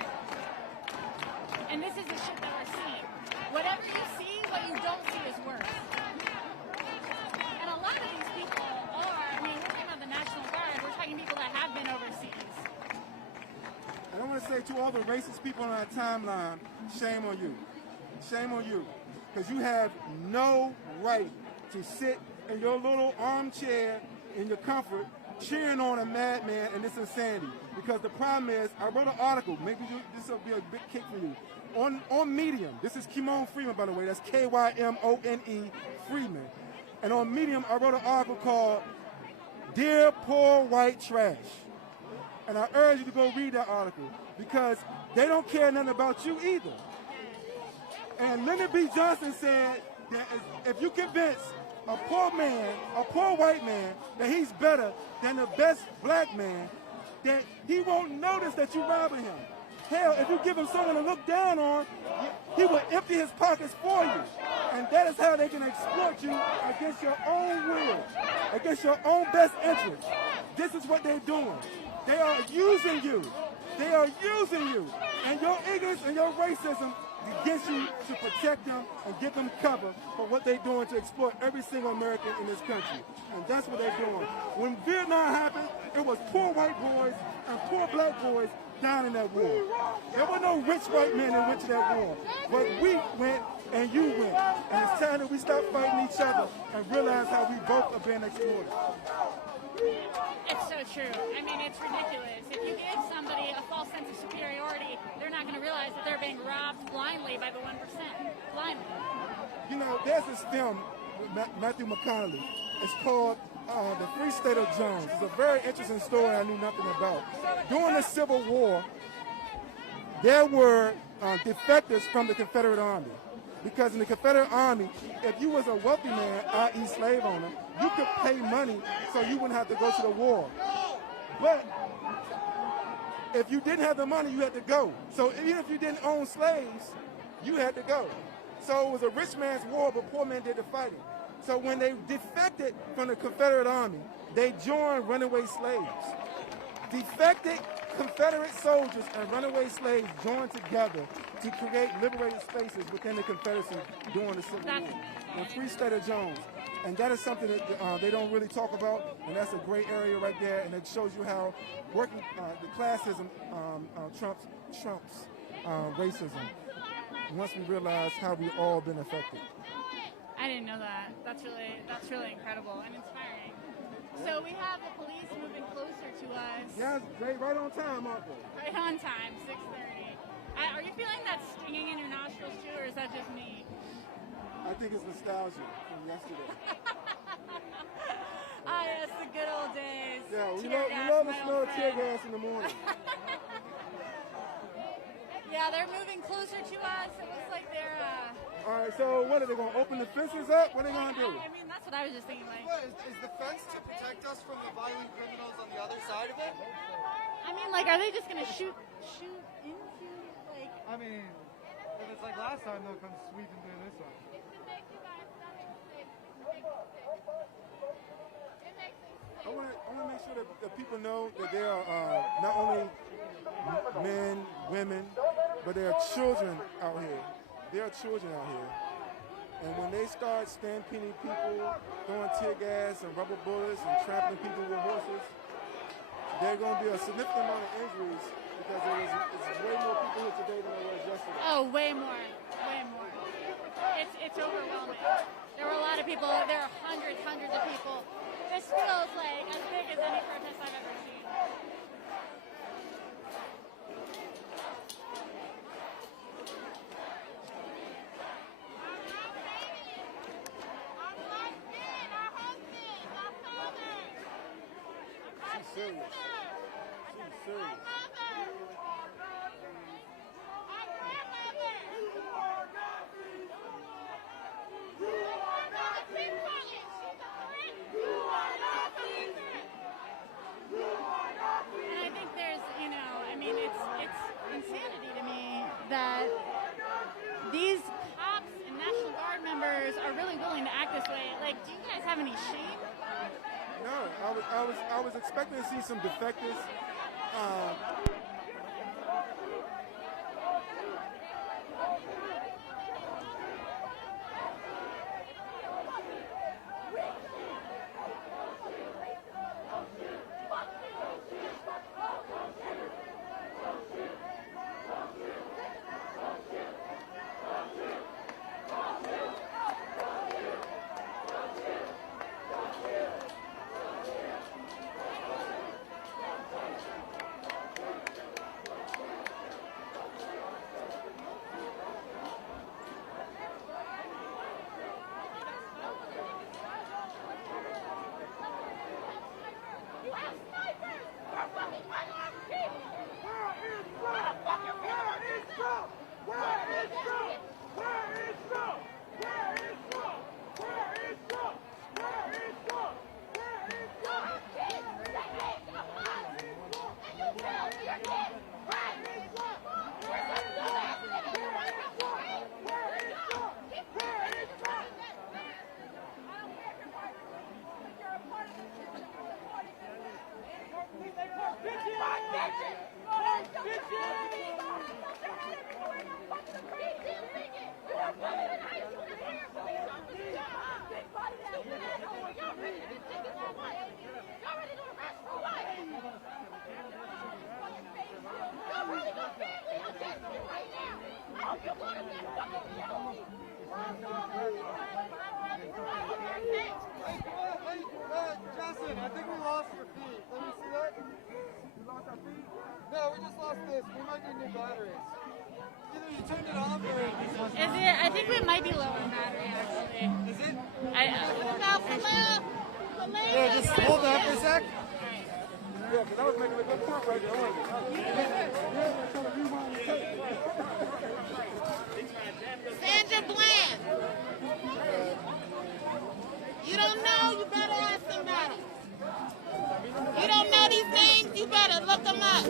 And this is the shit that we're seeing. Whatever you see, what you don't see is worse. And a lot of these people are, I mean, we're talking about the National Guard, we're talking people that have been overseas. And I want to say to all the racist people on our timeline, shame on you. Shame on you. Because you have no right to sit in your little armchair in your comfort cheering on a madman and this insanity. Because the problem is, I wrote an article, maybe this will be a big kick for you, on Medium. This is Kimon Freeman, by the way. That's Kymone Freeman. And on Medium, I wrote an article called Dear Poor White Trash. And I urge you to go read that article because they don't care nothing about you either. And Lyndon B. Johnson said that if you convince a poor man, a poor white man, that he's better than the best black man, that he won't notice that you're robbing him. Hell, if you give him someone to look down on, he will empty his pockets for you. And that is how they can exploit you against your own will, against your own best interest. This is what they're doing. They are using you. They are using you and your ignorance and your racism against you to protect them and give them cover for what they're doing to exploit every single American in this country. And that's what they're doing. When Vietnam happened, it was poor white boys and poor black boys down in that war. There were no rich white men that went to that war. But we went and you went. And it's time that we stop fighting each other and realize how we both are being exploited. It's so true. I mean, it's ridiculous. If you give somebody a false sense of superiority, they're not going to realize that they're being robbed blindly by the 1%. Blindly. You know, there's this film with Matthew McConaughey. It's called The Free State of Jones. It's a very interesting story I knew nothing about. During the Civil War, there were defectors from the Confederate Army. Because in the Confederate Army, if you was a wealthy man, i.e. slave owner, you could pay money so you wouldn't have to go to the war. But if you didn't have the money, you had to go. So even if you didn't own slaves, you had to go. So it was a rich man's war, but poor men did the fighting. So when they defected from the Confederate Army, they joined runaway slaves. Defected Confederate soldiers and runaway slaves joined together to create liberated spaces within the Confederacy during the Civil War. The Free State of Jones. And that is something that they don't really talk about, and that's a great area right there, and it shows you how working the classism trumps racism. Once we realize how we've all been affected. I didn't know that. That's really incredible and inspiring. So we have the police moving closer to us. Yeah, right on time, aren't they? Right on time, 6:30. Are you feeling that stinging in your nostrils too, or is that just me? I think it's nostalgia from yesterday. Yes, the good old days. Yeah, we love the smell of tear gas in the morning. Yeah, they're moving closer to us. It looks like they're... All right, so what are they going to open the fences up? What are they going to do? I mean, that's what I was just thinking. Like, is the fence to protect us from the violent criminals on the other side of it? I mean, like, are they just going to shoot into, like... I mean, if it's like last time, they'll come sweeping through this one. I want to make sure that people know that there are not only men, women, but there are children out here. There are children out here. And when they start stampeding people, throwing tear gas and rubber bullets and trampling people with horses, there are going to be a significant amount of injuries because it's way more people here today than there was yesterday. Oh, way more. Way more. It's overwhelming. There were a lot of people. There are hundreds of people. This feels like as big as any protest I've ever seen. She's serious. She's serious. And I think there's, I mean, it's insanity to me that these cops and National Guard members are really willing to act this way. Like, do you guys have any shame? No, I was expecting to see some defectors. No, we just lost this. We might need new batteries. Either you turned it off or this one's Is it? I think we might be low on battery actually. Is it? Yeah, just hold that for a sec. Yeah, because I was making a good point right there, wasn't Sandra Bland. You don't know, you better ask somebody. You don't know these names, you better look them up.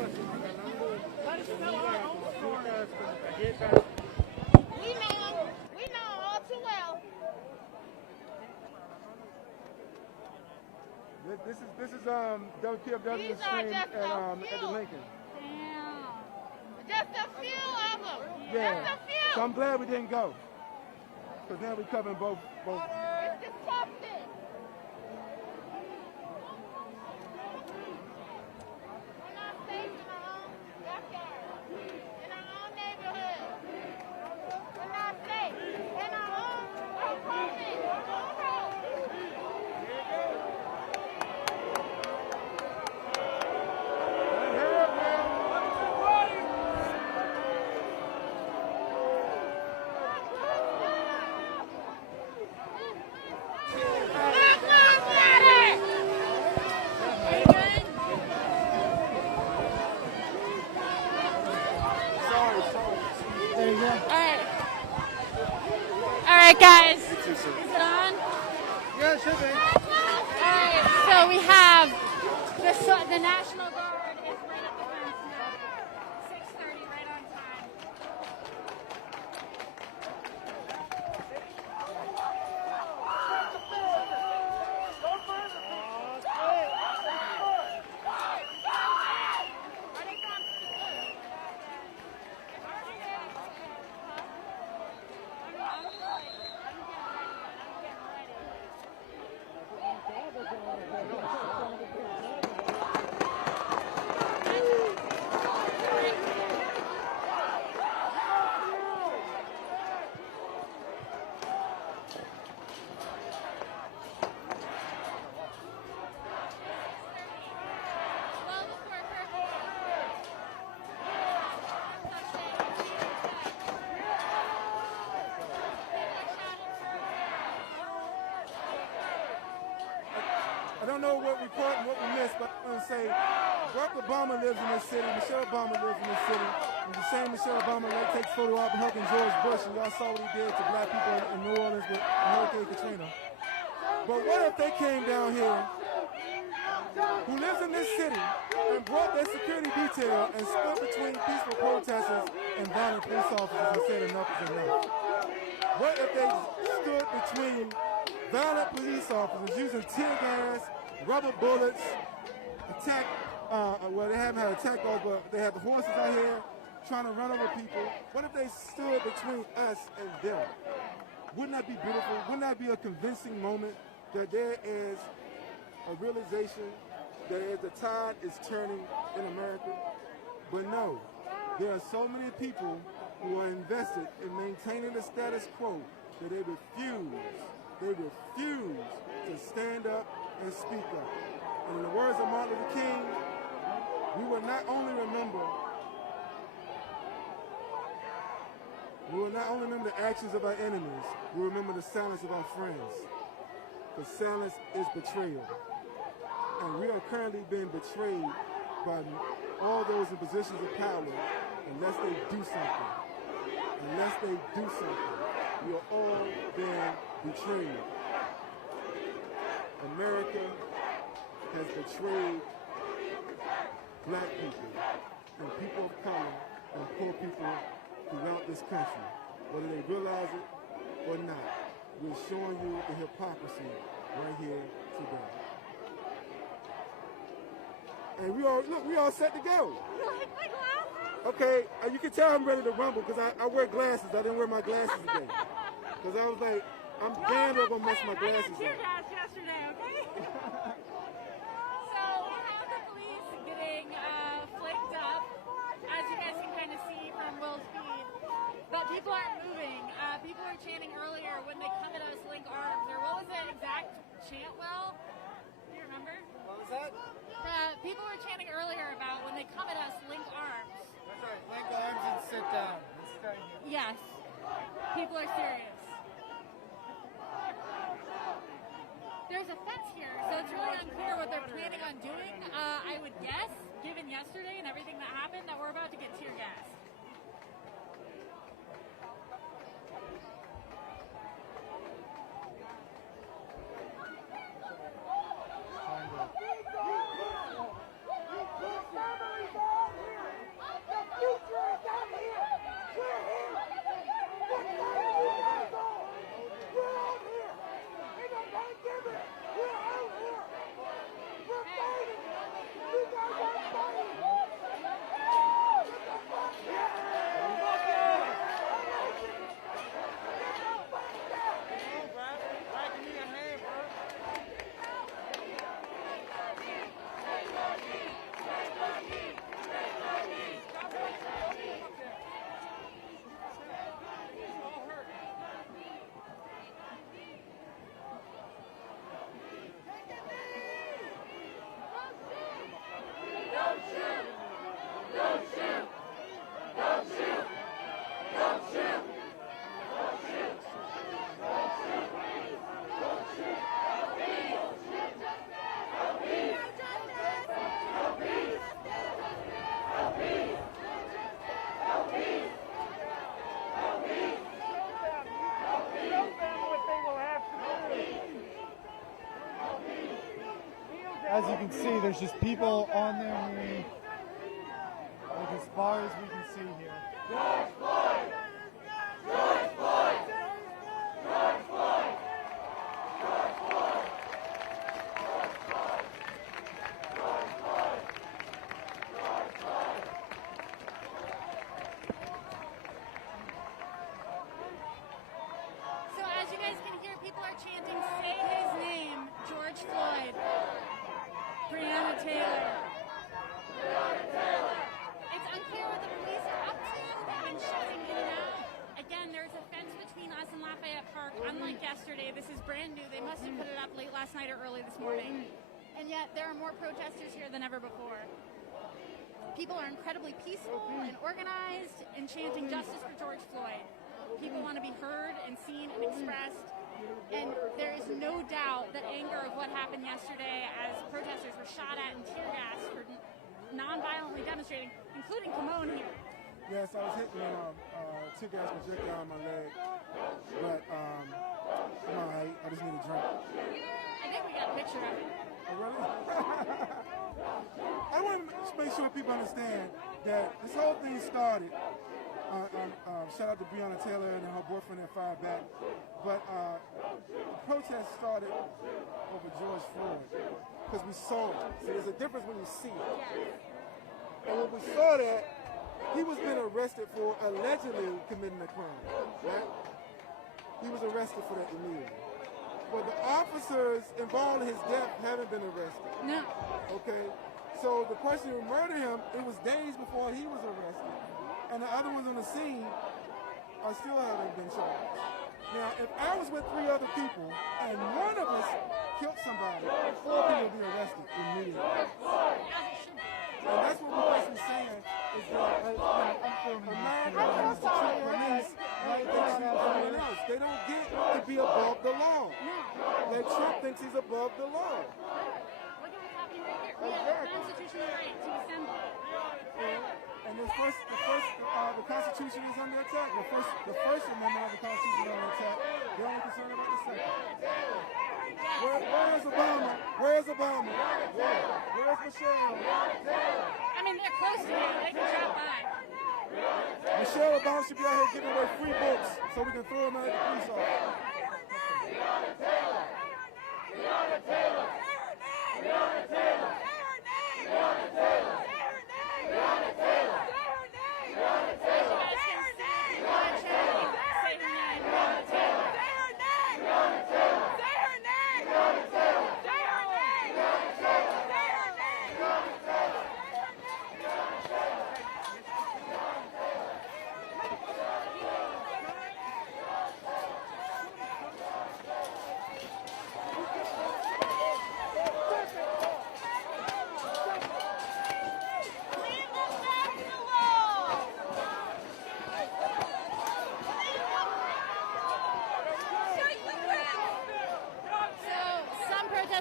We know them. We know them all too well. This is WPFW These are stream just at a the few. Lincoln. Just a few of them. Yeah. Just a few. So I'm glad we didn't go. Because now we're covering both. It's disgusting. We're not safe in our own backyard, in our own neighborhood. We're not safe in our own apartment, our own house. There you go. All right, guys. Is it on? Yeah, it should be. All right. So we have the National Guard is right at the fence now. 6:30, right on time. I don't know what we caught and what we missed, but I'm going to say Barack Obama lives in this city, Michelle Obama lives in this city, and the same Michelle Obama takes photo op hugging George Bush, and y'all saw what he did to black people in New Orleans with Hurricane Katrina. But what if they came down here, who lives in this city, and brought their security detail and stood between peaceful protesters and violent police officers and said enough is enough? What if they stood between violent police officers using tear gas, rubber bullets, attack, well, they haven't had attack dogs, but they have the horses out here trying to run over people. What if they stood between us and them? Wouldn't that be beautiful? Wouldn't that be a convincing moment that there is a realization that the tide is turning in America? But no, there are so many people who are invested in maintaining the status quo that they refuse to stand up and speak up. And in the words of Martin Luther King, we will not only remember the actions of our enemies, we will remember the silence of our friends. Because silence is betrayal. And we are currently being betrayed by all those in positions of power unless they do something. Unless they do something. We are all being betrayed. America has betrayed black people and people of color and poor people throughout this country. Whether they realize it or not, we're showing you the hypocrisy right here today. And we all set to go. Okay, you can tell I'm ready to rumble because I wear glasses. I didn't wear my glasses today. Because I was like, I'm damn well gonna mess my glasses up. I got tear gas yesterday, okay? So we have the police getting flaked up, as you guys can kind of see from Will's feed. But people aren't moving. People were chanting earlier when they come at us, link arms. Or what was that exact chant, Will? Do you remember? What was that? People were chanting earlier about when they come at us, link arms. That's right. Link arms and sit down. Let's start here. Yes. People are serious. There's a fence here, so it's really unclear what they're planning on doing. I would guess, given yesterday and everything that happened, that we're about to get tear gas. As you can see, there's just people on their knees, like as far as we can see here. George Floyd! George Floyd! George Floyd! George Floyd! George Floyd! George Floyd! George Floyd! So as you guys can hear, people are chanting, say his name, George Floyd. Breonna Taylor. Breonna Taylor! It's unclear what the police are up to. They've been shutting in and out. Again, there's a fence between us and Lafayette Park. Unlike yesterday, this is brand new. They must have put it up late last night or early this morning. And yet, there are more protesters here than ever before. People are incredibly peaceful and organized and chanting justice for George Floyd. People want to be heard and seen and expressed. And there is no doubt that anger of what happened yesterday as protesters were shot at and tear gassed for non-violently demonstrating, including Kimon here. Yes, I was hitting tear gas projectile on my leg, but I'm all right. I just need a drink. I think we got a picture of it. Oh, really? I want to make sure people understand that this whole thing started. Shout out to Breonna Taylor and her boyfriend that fired back. But the protest started over George Floyd because we saw it. So there's a difference when you see it. And when we saw that, he was being arrested for allegedly committing a crime, right? He was arrested for that immediately. But the officers involved in his death haven't been arrested. No. Okay? So the person who murdered him, it was days before he was arrested. And the other ones on the scene are still haven't been charged. Now, if I was with 3 other people and one of us killed somebody, 4 people would be arrested immediately. And that's what we're basically saying is that America wants to treat police like they treat everyone else. They don't get to be above the law. Like Trump thinks he's above the law. Look at what's happening right here. We have a constitutional right to assemble. And the Constitution is under attack. The first Amendment of the Constitution is under attack. They're only concerned about the second. Where's Obama? Where's Obama? Where's Michelle? I mean, they're close to you. They can drop by. Michelle Obama should be out here giving away free books so we can throw them out at the police office. Breonna Taylor! Breonna Taylor! Breonna Taylor! Breonna Taylor! Breonna Taylor! Breonna Taylor!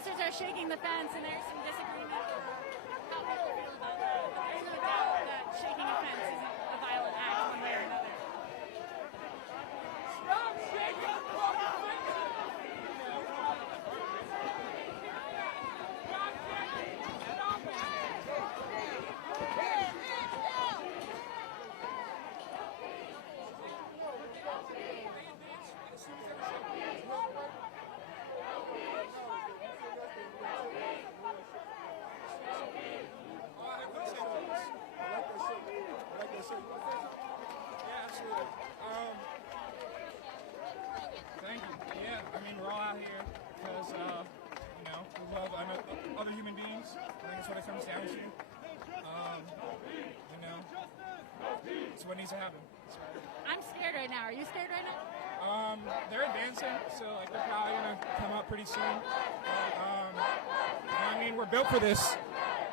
protesters are shaking the fence, and there's some disagreement over how people feel about that. But there's no doubt that shaking a fence isn't a violent act one way or another. Stop shaking the Yeah, absolutely. Thank you. Yeah, I mean, we're all out here because, you know, we love other human beings. I think that's what it comes down to. You know, it's what needs to happen. I'm scared right now. Are you scared right now? They're advancing, so like they're probably gonna come up pretty soon. I mean, we're built for this.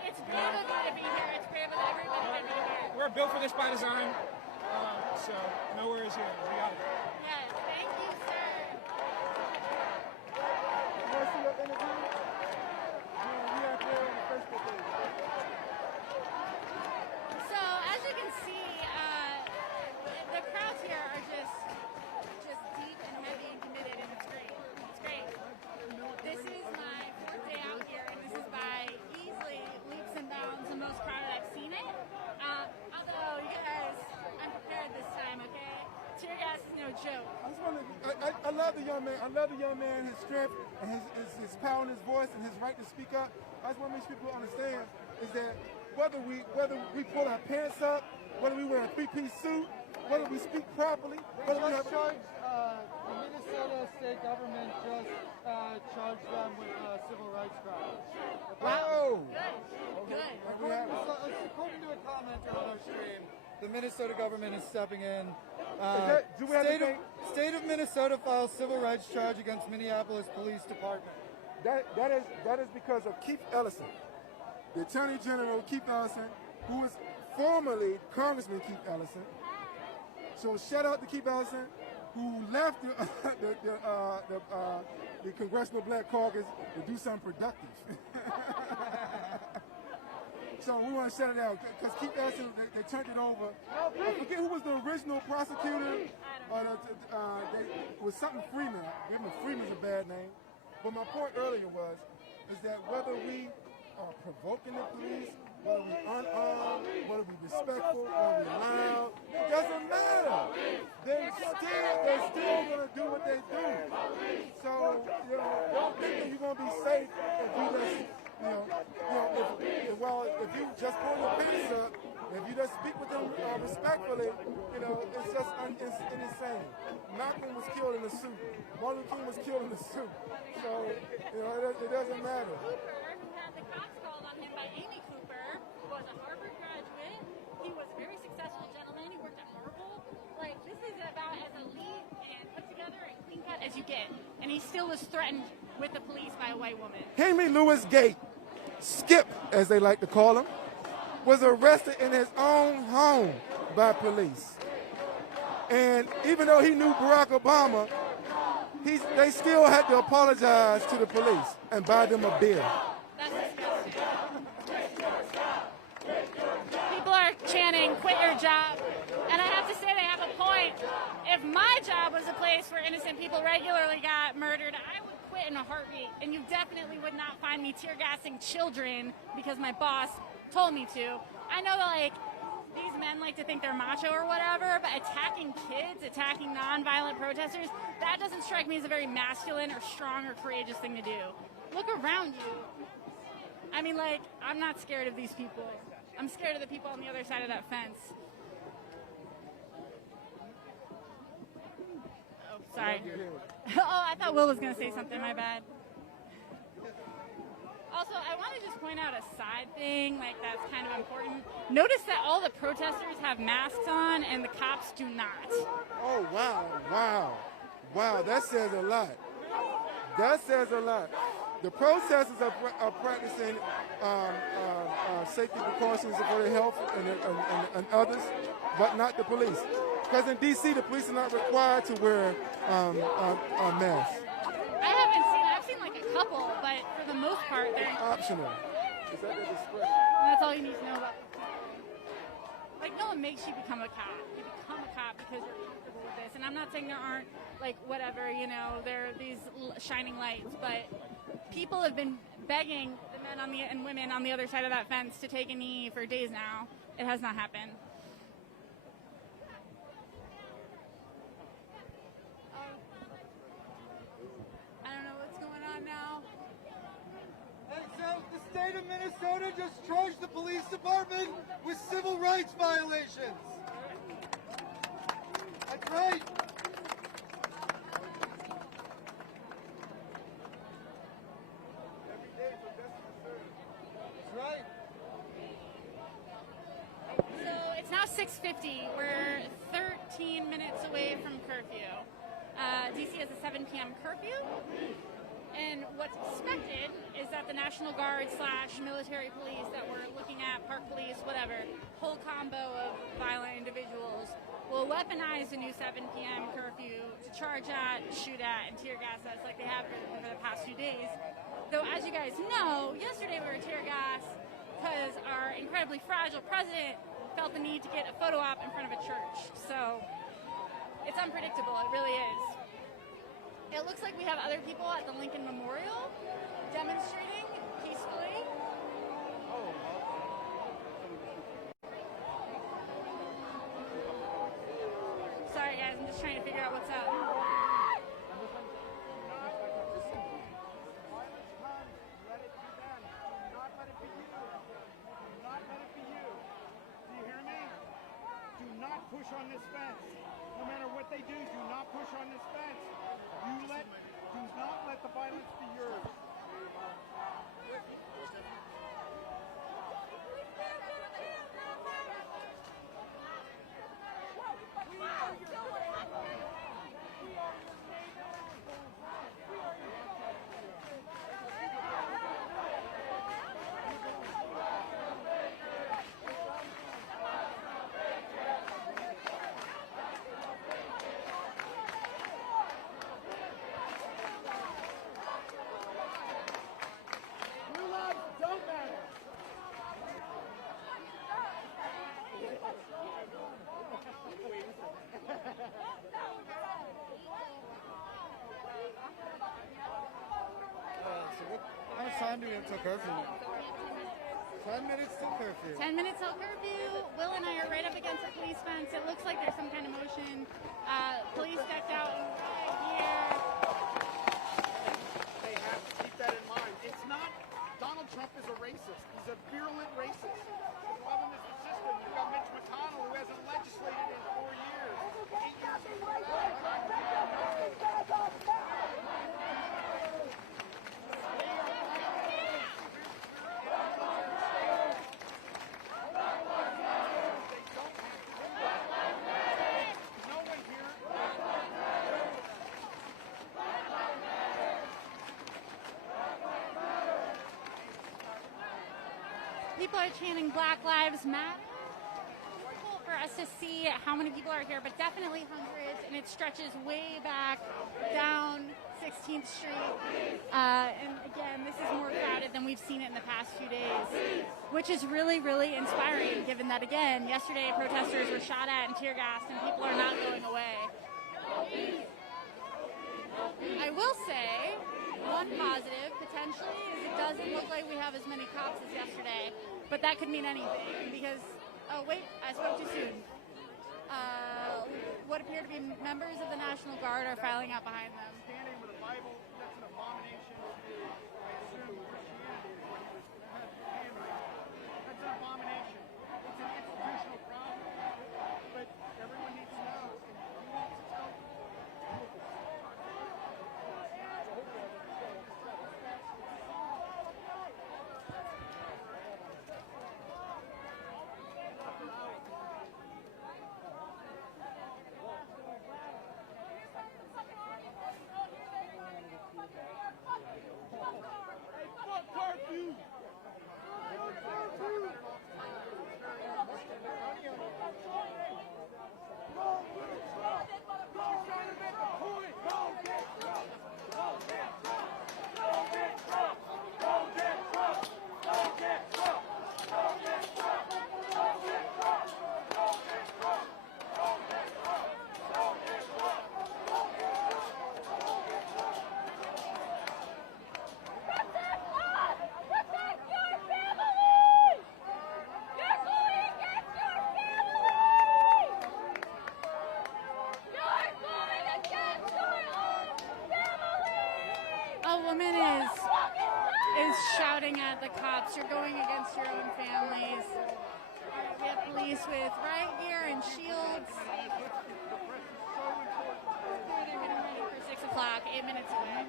It's brave of you to be here. It's brave of everybody to be here. We're built for this by design. So no worries here. We got it. Yes, thank you, sir. You want to see your interview? We are there on the Facebook page. So as you can see, the crowds here are just deep and heavy and committed, and it's great. It's great. This is my 4th day out here, and this is by easily leaps and bounds the most crowded I've seen it. Although you guys, I'm prepared this time, okay? Tear gas is no joke. I love the young man. I love the young man, his strength, and his power in his voice, and his right to speak up. I just want to make sure people understand is that whether we pull our pants up, whether we wear a 3-piece suit, whether we speak properly, whether we have the Minnesota state government just charged them with civil rights crimes. Wow. Good. According to a commenter on our stream, The Minnesota government is stepping in. Do we have State of Minnesota files civil rights charge against Minneapolis Police Department. That is because of Keith Ellison, the Attorney General Keith Ellison, who was formerly Congressman Keith Ellison. So shout out to Keith Ellison, who left the Congressional Black Caucus to do something productive. So we want to shout it out because Keith Ellison, they turned it over. I forget who was the original prosecutor. It was something Freeman. Remember, Freeman's a bad name. But my point earlier is that whether we are provoking the police, whether we unarmed, whether we respectful, whether we loud, it doesn't matter. They're still going to do what they do. So, don't think that you're going to be safe if you just, if you just pull your pants up, if you just speak with them respectfully, it's just insane. Malcolm was killed in a suit. Martin Luther King was killed in a suit. So, it doesn't matter. Cooper, who had the cops called on him by Amy Cooper, was a Harvard graduate. He was a very successful gentleman. He worked at Marvel. Like, this is about as elite and put together and clean cut as you get. And he still was threatened with the police by a white woman. Henry Louis Gates, Skip, as they like to call him, was arrested in his own home by police. And even though he knew Barack Obama, they still had to apologize to the police and buy them a beer. That's disgusting. People are chanting, quit your job. And I have to say they have a point. If my job was a place where innocent people regularly got murdered, I would quit in a heartbeat. And you definitely would not find me tear gassing children because my boss told me to. I know that, these men like to think they're macho or whatever, but attacking kids, attacking non-violent protesters, that doesn't strike me as a very masculine or strong or courageous thing to do. Look around you. I mean, I'm not scared of these people. I'm scared of the people on the other side of that fence. Oh, sorry. Oh, I thought Will was going to say something, my bad. Also, I want to just point out a side thing, that's kind of important. Notice that all the protesters have masks on and the cops do not. Oh, wow, that says a lot. That says a lot. The protesters are practicing safety precautions for their health and others, but not the police. Because in D.C., the police are not required to wear masks. I've seen a couple, but for the most part, they're Optional. Is that the discretion? that's all you need to know about this. Like, no one makes you become a cop. You become a cop because you're comfortable with this. And I'm not saying there aren't, like, whatever, you know, there are these shining lights, but people have been begging the men on the and women on the other side of that fence to take a knee for days now. It has not happened. I don't know what's going on now. And so the state of Minnesota just charged the police department with civil rights violations. That's right. That's right. So it's now 6:50. We're 13 minutes away from curfew. DC has a 7 p.m. curfew. And what's expected is that the National Guard / military police that we're looking at, park police, whatever, whole combo of violent individuals will weaponize the new 7 p.m. curfew to charge at, shoot at, and tear gas us like they have for the past few days. Though, as you guys know, yesterday we were tear gas because our incredibly fragile president felt the need to get a photo op in front of a church. So it's unpredictable. It really is. It looks like we have other people at the Lincoln Memorial demonstrating peacefully. Sorry guys, I'm just trying to figure out what's up. Push on this fence. No matter what they do not push on this fence. Do not let the violence be yours. How much time do we have till curfew? 10 minutes till curfew. 10 minutes till curfew. Will and I are right up against the police fence. It looks like there's some kind of motion. Police decked out right here. They have to keep that in mind. It's not, Donald Trump is a racist. He's a virulent racist. The problem is the system. You've got Mitch McConnell who hasn't legislated in 4 years. 8 years. People are chanting Black Lives Matter. For us to see how many people are here, but definitely hundreds, and it stretches way back down 16th Street. And again, this is more crowded than we've seen it in the past few days, which is really, really inspiring, given that, again, yesterday protesters were shot at and tear gassed, and people are not going away. I will say, one positive, potentially, is it doesn't look like we have as many cops as yesterday, but that could mean anything, because, oh wait, I spoke too soon. What appear to be members of the National Guard are filing out behind them. Standing with a Bible, that's an abomination to, I assume, Christianity is what he was handling. That's an abomination. It's an institutional problem. But everyone needs to know, and he needs to tell shooting at the cops. You're going against your own families. We have police with riot gear and shields. They're getting ready for 6 o'clock, 8 minutes away.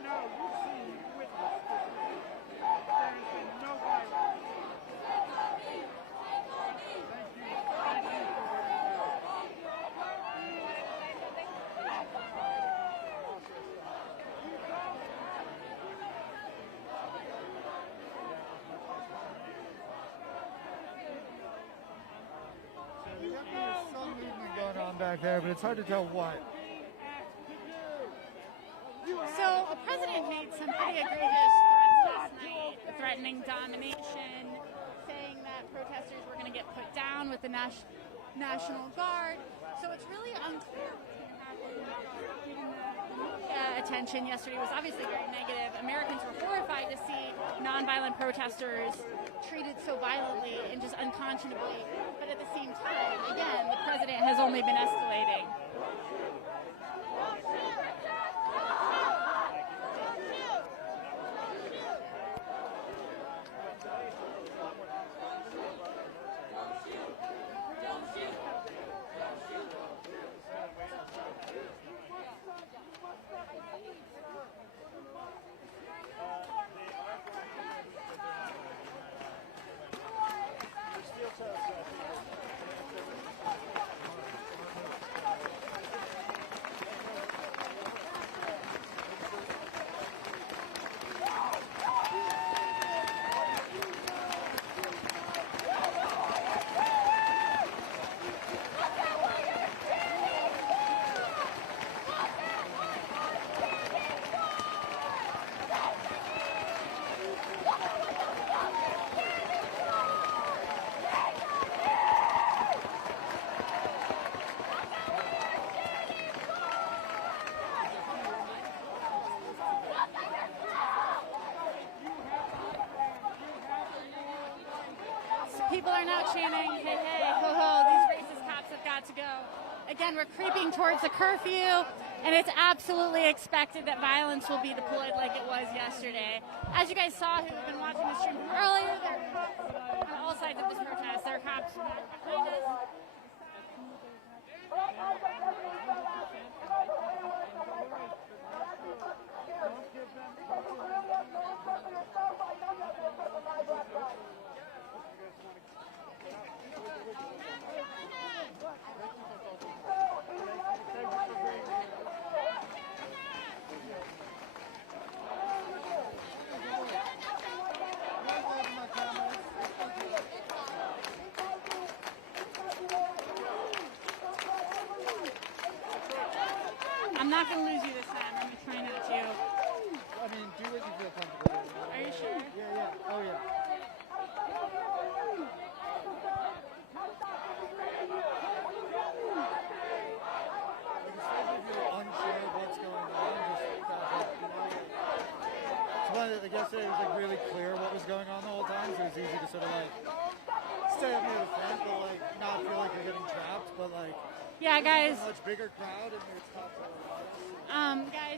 There's some movement going on back there, but it's hard to tell what. So the president made some pretty egregious threats last night, threatening domination, saying that protesters were going to get put down with the National Guard. So it's really unclear given the attention yesterday was obviously very negative. Americans were horrified to see nonviolent protesters treated so violently and just unconscionably. But at the same time, again, the president has only been escalating. People are now chanting, hey, hey, ho, ho, these racist cops have got to go. Again, we're creeping towards the curfew, and it's absolutely expected that violence will be deployed like it was yesterday. As you guys saw who have been watching the stream from earlier, there are cops on all sides of this protest. There are cops behind us. I'm not going to lose you this time. I'm trying not to. I mean, do what you feel comfortable with. Are you sure? Yeah, yeah. Oh, yeah. Especially if you're unsure of what's going on, just back up, you know. It's one of the, like yesterday, it was like really clear what was going on the whole time, so it was easy to sort of like stay up near the front, but like not feel like you're getting trapped, but like yeah, guys. A much bigger crowd and there's cops all around. Guys,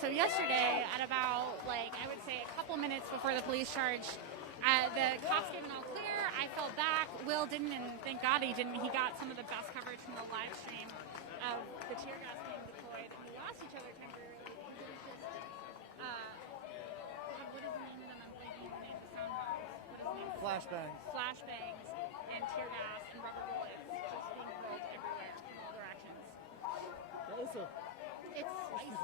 so yesterday at about like I would say a couple minutes before the police charged, the cops gave an all clear. I fell back. Will didn't, and thank God he didn't. He got some of the best coverage from the live stream of the tear gas being deployed. And we lost each other temporarily. It was just what is the name of them? I'm blanking on the name. The sound bombs. What is the name? Flashbangs. Flashbangs and tear gas and rubber bullets just being hurled everywhere in all directions. It's spicy.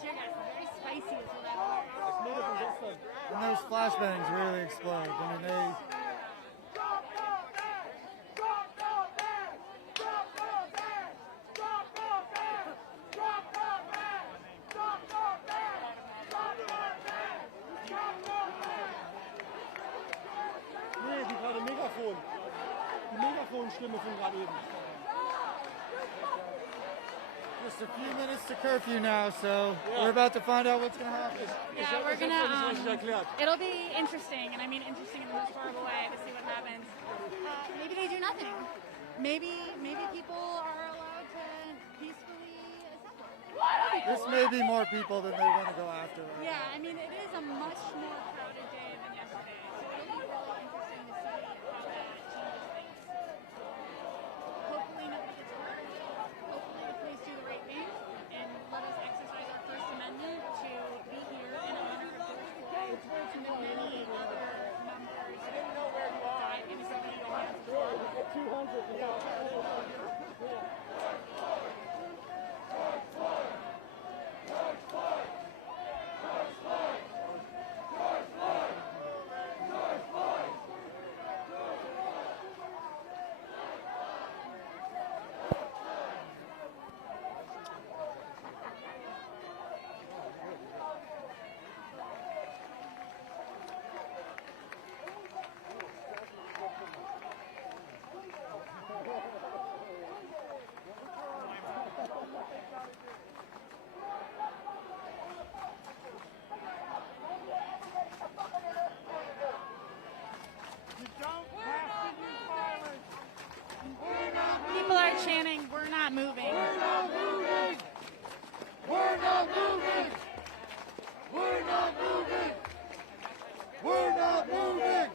Tear gas is very spicy is what I've heard. And those flashbangs really explode. I mean, they... Nee, die gerade Megafon. Die Megafonstimme von gerade eben. Just a few minutes to curfew now, so we're about to find out what's going to happen. Yeah, we're going to, it'll be interesting, and I mean interesting in the most horrible way to see what happens. Maybe they do nothing. Maybe people are allowed to peacefully assemble. This may be more people than they want to go after. Right Yeah, now. I mean, it is a much more crowded day than yesterday, so it'll be really interesting to see how that changes things. Hopefully nobody gets hurt. Hopefully the police do the right thing and let us exercise our First Amendment to be here in honor of George Floyd and the many other members that died innocently at the hands of law. People are chanting, "We're not moving." We're not moving. We're not moving. We're not moving. We're not moving.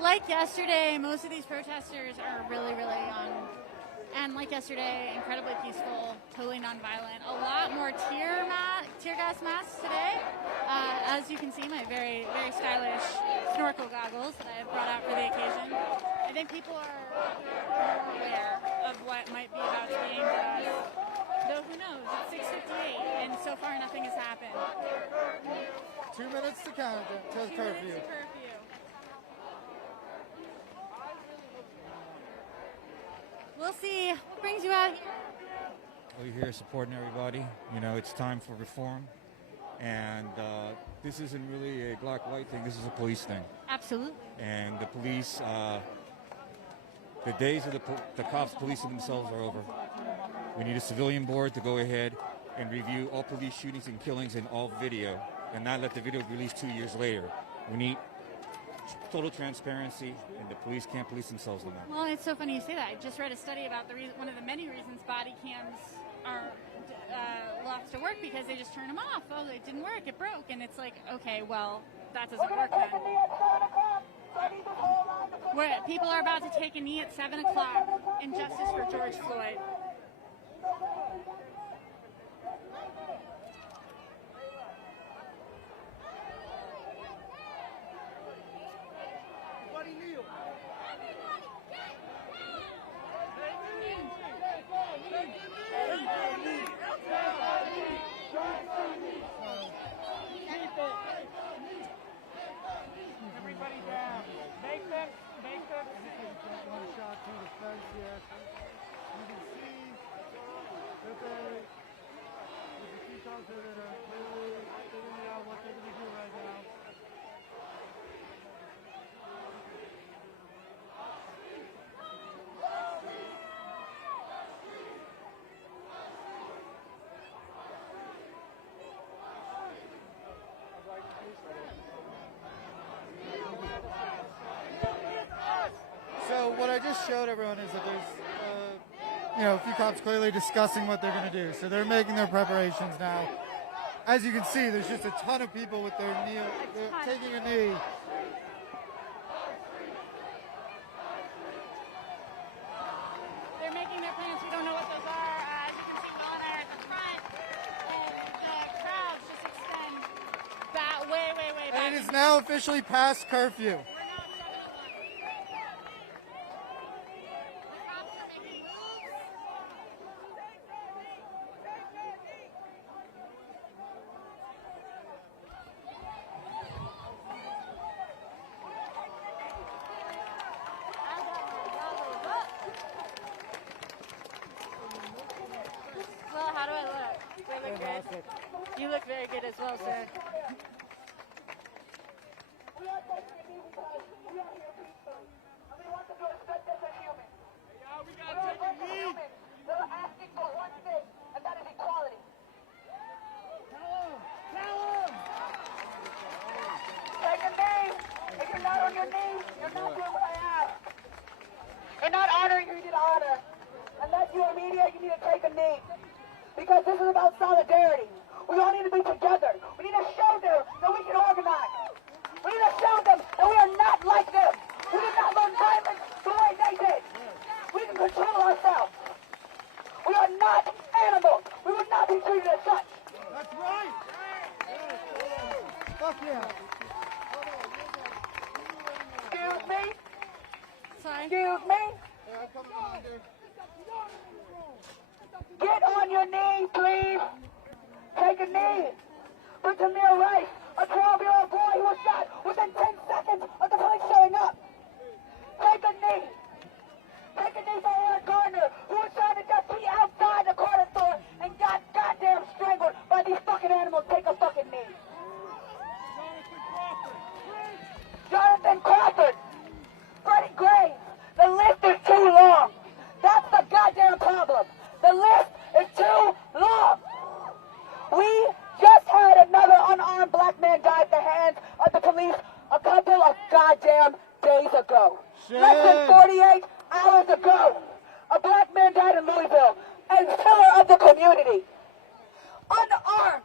Like yesterday, most of these protesters are really, really young. And like yesterday, incredibly peaceful, totally nonviolent. A lot more tear gas masks today. As you can see, my very, very stylish snorkel goggles that I have brought out for the occasion. I think people are more aware of what might be about to be aimed at us. Though who knows? It's 6:58, and so far nothing has happened. 2 minutes to count till 2 curfew. minutes to curfew. We'll see. What brings you out here? We're here supporting everybody. You know, it's time for reform. And this isn't really a black-white thing. This is a police thing. Absolutely. And the police, the days of the cops policing themselves are over. We need a civilian board to go ahead and review all police shootings and killings in all video and not let the video be released 2 years later. We need total transparency, and the police can't police themselves no more. Well, it's so funny you say that. I just read a study about one of the many reasons body cams are lost to work, because they just turn them off. Oh, it didn't work. It broke. And it's like, okay, well, that doesn't work then. Where people are about to take a knee at 7 o'clock in justice for George Floyd. Everybody down. Make them. One shot to the fence here. You can see that the two cops are clearly figuring out what they're going to do right now. So what I just showed everyone is that there's, a few cops clearly discussing what they're going to do. So they're making their preparations now. As you can see, there's just a ton of people with their knee, taking a knee. They're making their plans. We don't know what those are. As you can see, Will and I are at the front. And the crowds just extend way back. And it is now officially past curfew. Well, how do I look? Do I look good? You look very good as well, sir. is about solidarity. We all need to be together. We need to show them that we can organize. We need to show them that we are not like them. We did not learn violence the way they did. We can control ourselves. We are not animals. We would not be treated as such. That's right. Fuck yeah. Excuse me? Sorry? Excuse me? Get on your knees, please. Take a knee. For Tamir Rice, a 12-year-old boy who was shot within 10 seconds of the police showing up. Take a knee. Take a knee for Eric Gardner, who was trying to just be outside the corner store and got goddamn strangled by these fucking animals. Take a fucking knee. Jonathan Crawford. Freddie Gray. The list is too long. That's the goddamn problem. The list is too long. We just had another unarmed black man die at the hands of the police a couple of goddamn days ago. Less than 48 hours ago, a black man died in Louisville, a pillar of the community, unarmed,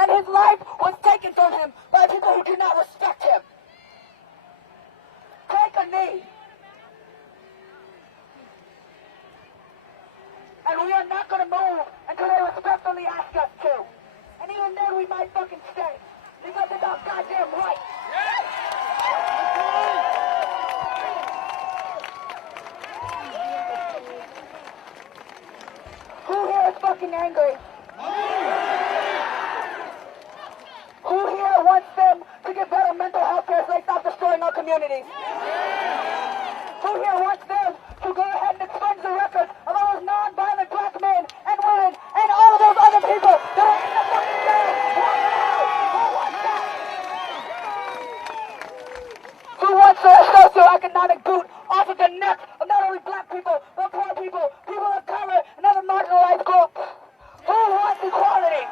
and his life was taken from him by people who do not respect him. Take a knee. And we are not going to move until they respectfully ask us to. And even then we might fucking stay. Because it's our goddamn right. Who here is fucking angry? Who here wants them to get better mental health care so they stop destroying our communities? Who here wants them to go ahead and expunge the records of all those non-violent black men and women and all of those other people that are in the fucking jail right now? Who wants that? Who wants a socioeconomic boot off of the necks of not only black people, but poor people, people of color, and other marginalized groups? Who wants equality?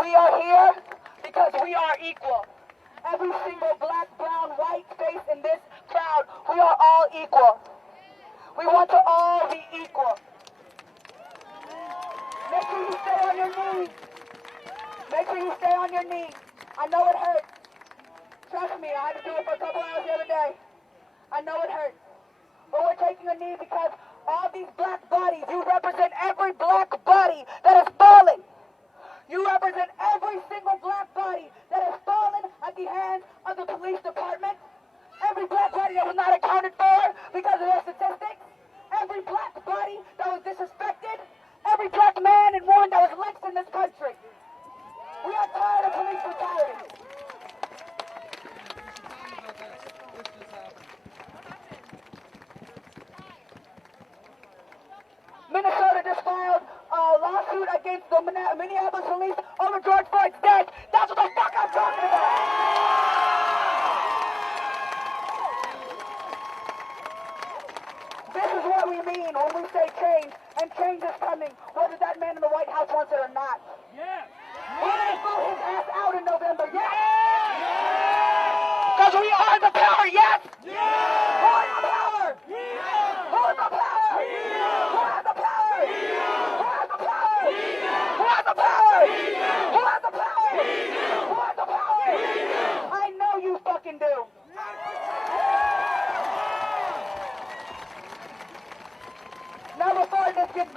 We are here because we are equal. Every single black, brown, white face in this crowd, we are all equal. We want to all be equal. Make sure you stay on your knees. Make sure you stay on your knees. I know it hurts. Trust me, I had to do it for a couple hours the other day. I know it hurts. But we're taking a knee because all these black bodies, you represent every black body that is falling. You represent every single black body that has fallen at the hands of the police department. Every black body that was not accounted for because of their statistics. Every black body that was disrespected. Every black man and woman that was lynched in this country. We are tired of police brutality. Minnesota just filed a lawsuit against the Minneapolis police over George Floyd's death. That's what the fuck I'm talking about! This is what we mean when we say change, and change is coming, whether that man in the White House wants it or not. Yeah. We're gonna vote his ass out in November, yes! Because we are the power, yes! Who is the power? Who is the power? Who has the power? Who has the power? Who has the power? Who has the power? Who has the power? I know you fucking do. Now before this gets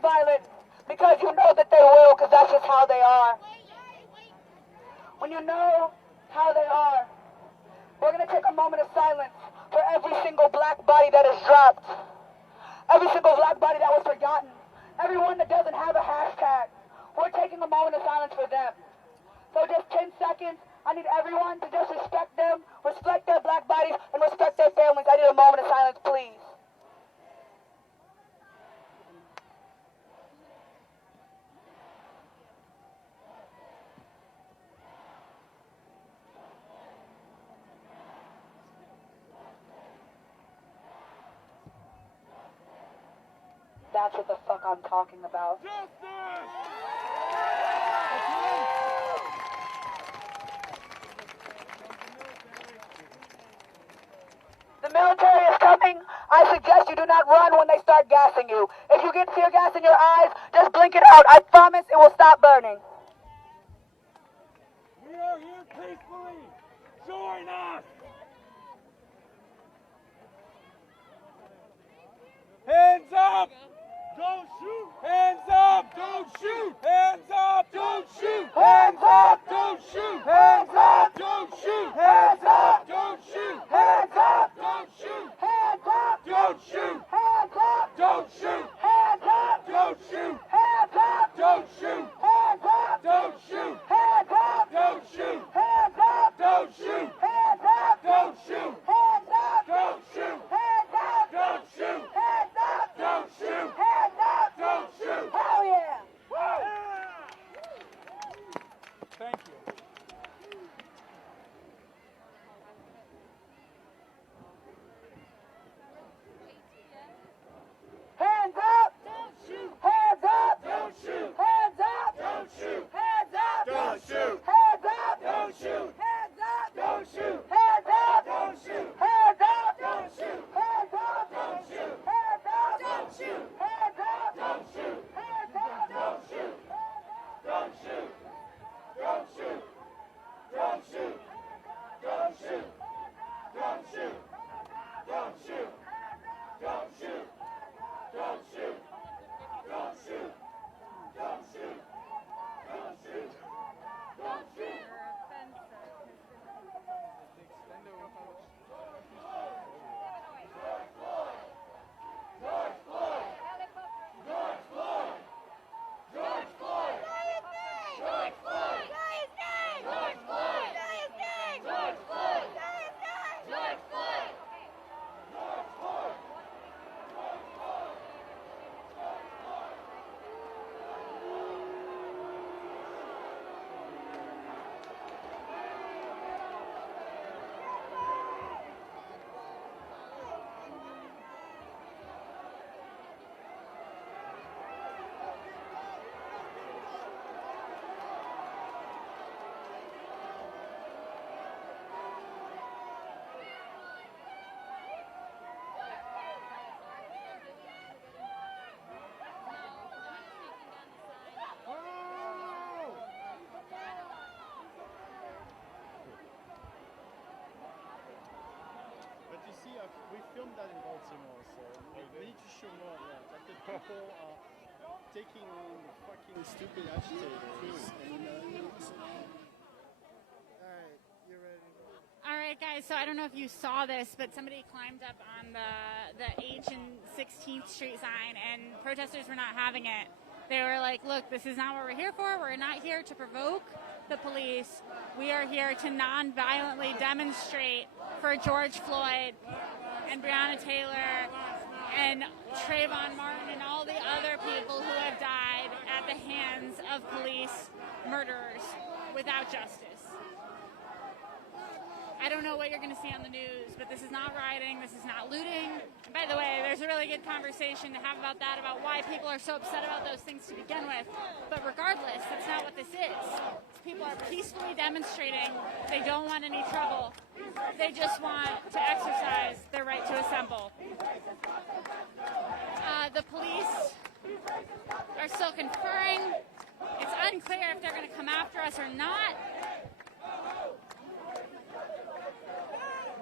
violent, because you know that they will, because that's just how they are. When you know how they are, we're going to take a moment of silence for every single black body that is dropped. Every single black body that was forgotten. Everyone that doesn't have a hashtag. We're taking a moment of silence for them. So just 10 seconds, I need everyone to just respect them, respect their black bodies, and respect their families. I need a moment of silence, please. That's what the fuck I'm talking about. The military is coming. I suggest you do not run when they start gassing you. If you get tear gas in your eyes, just blink it out. I promise it will stop burning. We are here peacefully. Join us. Hands up. Don't shoot. Hands up. Don't shoot. Hands up. Don't shoot. Hands up. Don't shoot. Hands up. Don't shoot. Hands up. Don't shoot. Hands up. Don't shoot. Hands up. Don't shoot. Hands up. Don't shoot. Hands up. Don't shoot. Hands up. Don't shoot. Hands up. Don't shoot. Hands up. Don't shoot. Hands up. Don't shoot. Hands up. Don't shoot. Hands up. Don't shoot. Hands up. Don't shoot. Hands up. Don't shoot. Hands up. Don't shoot. Hell yeah. Thank you. Hands up! Don't shoot! Hands up! Don't shoot! Hands up! Don't shoot! Hands up! Don't shoot! Hands up! Don't shoot! Hands up! Don't shoot! Hands up! Don't shoot! Hands up! Don't shoot! Hands up! Don't shoot! Hands up! Don't shoot! Hands up! Don't shoot! Hands up! Don't shoot! Don't shoot! Don't shoot! Don't shoot! Don't shoot! Don't shoot! Don't shoot! Don't shoot! Don't shoot! Don't shoot! Don't shoot! Don't shoot! Don't shoot! George Floyd! George Floyd! George Floyd! George Floyd! George Floyd! George Floyd! George Floyd! But you see, we filmed that in Baltimore, so we need to show more of that. That the people are taking on the fucking stupid agitators. Alright, you ready? All right, guys, so I don't know if you saw this, but somebody climbed up on the H and 16th Street sign, and protesters were not having it. They were like, look, this is not what we're here for. We're not here to provoke the police. We are here to non-violently demonstrate for George Floyd and Breonna Taylor and Trayvon Martin and all the other people who have died at the hands of police murderers without justice. I don't know what you're going to see on the news, but this is not rioting, this is not looting. And by the way, there's a really good conversation to have about that, about why people are so upset about those things to begin with. But regardless, that's not what this is. People are peacefully demonstrating. They don't want any trouble. They just want to exercise their right to assemble. The police are still conferring. It's unclear if they're going to come after us or not.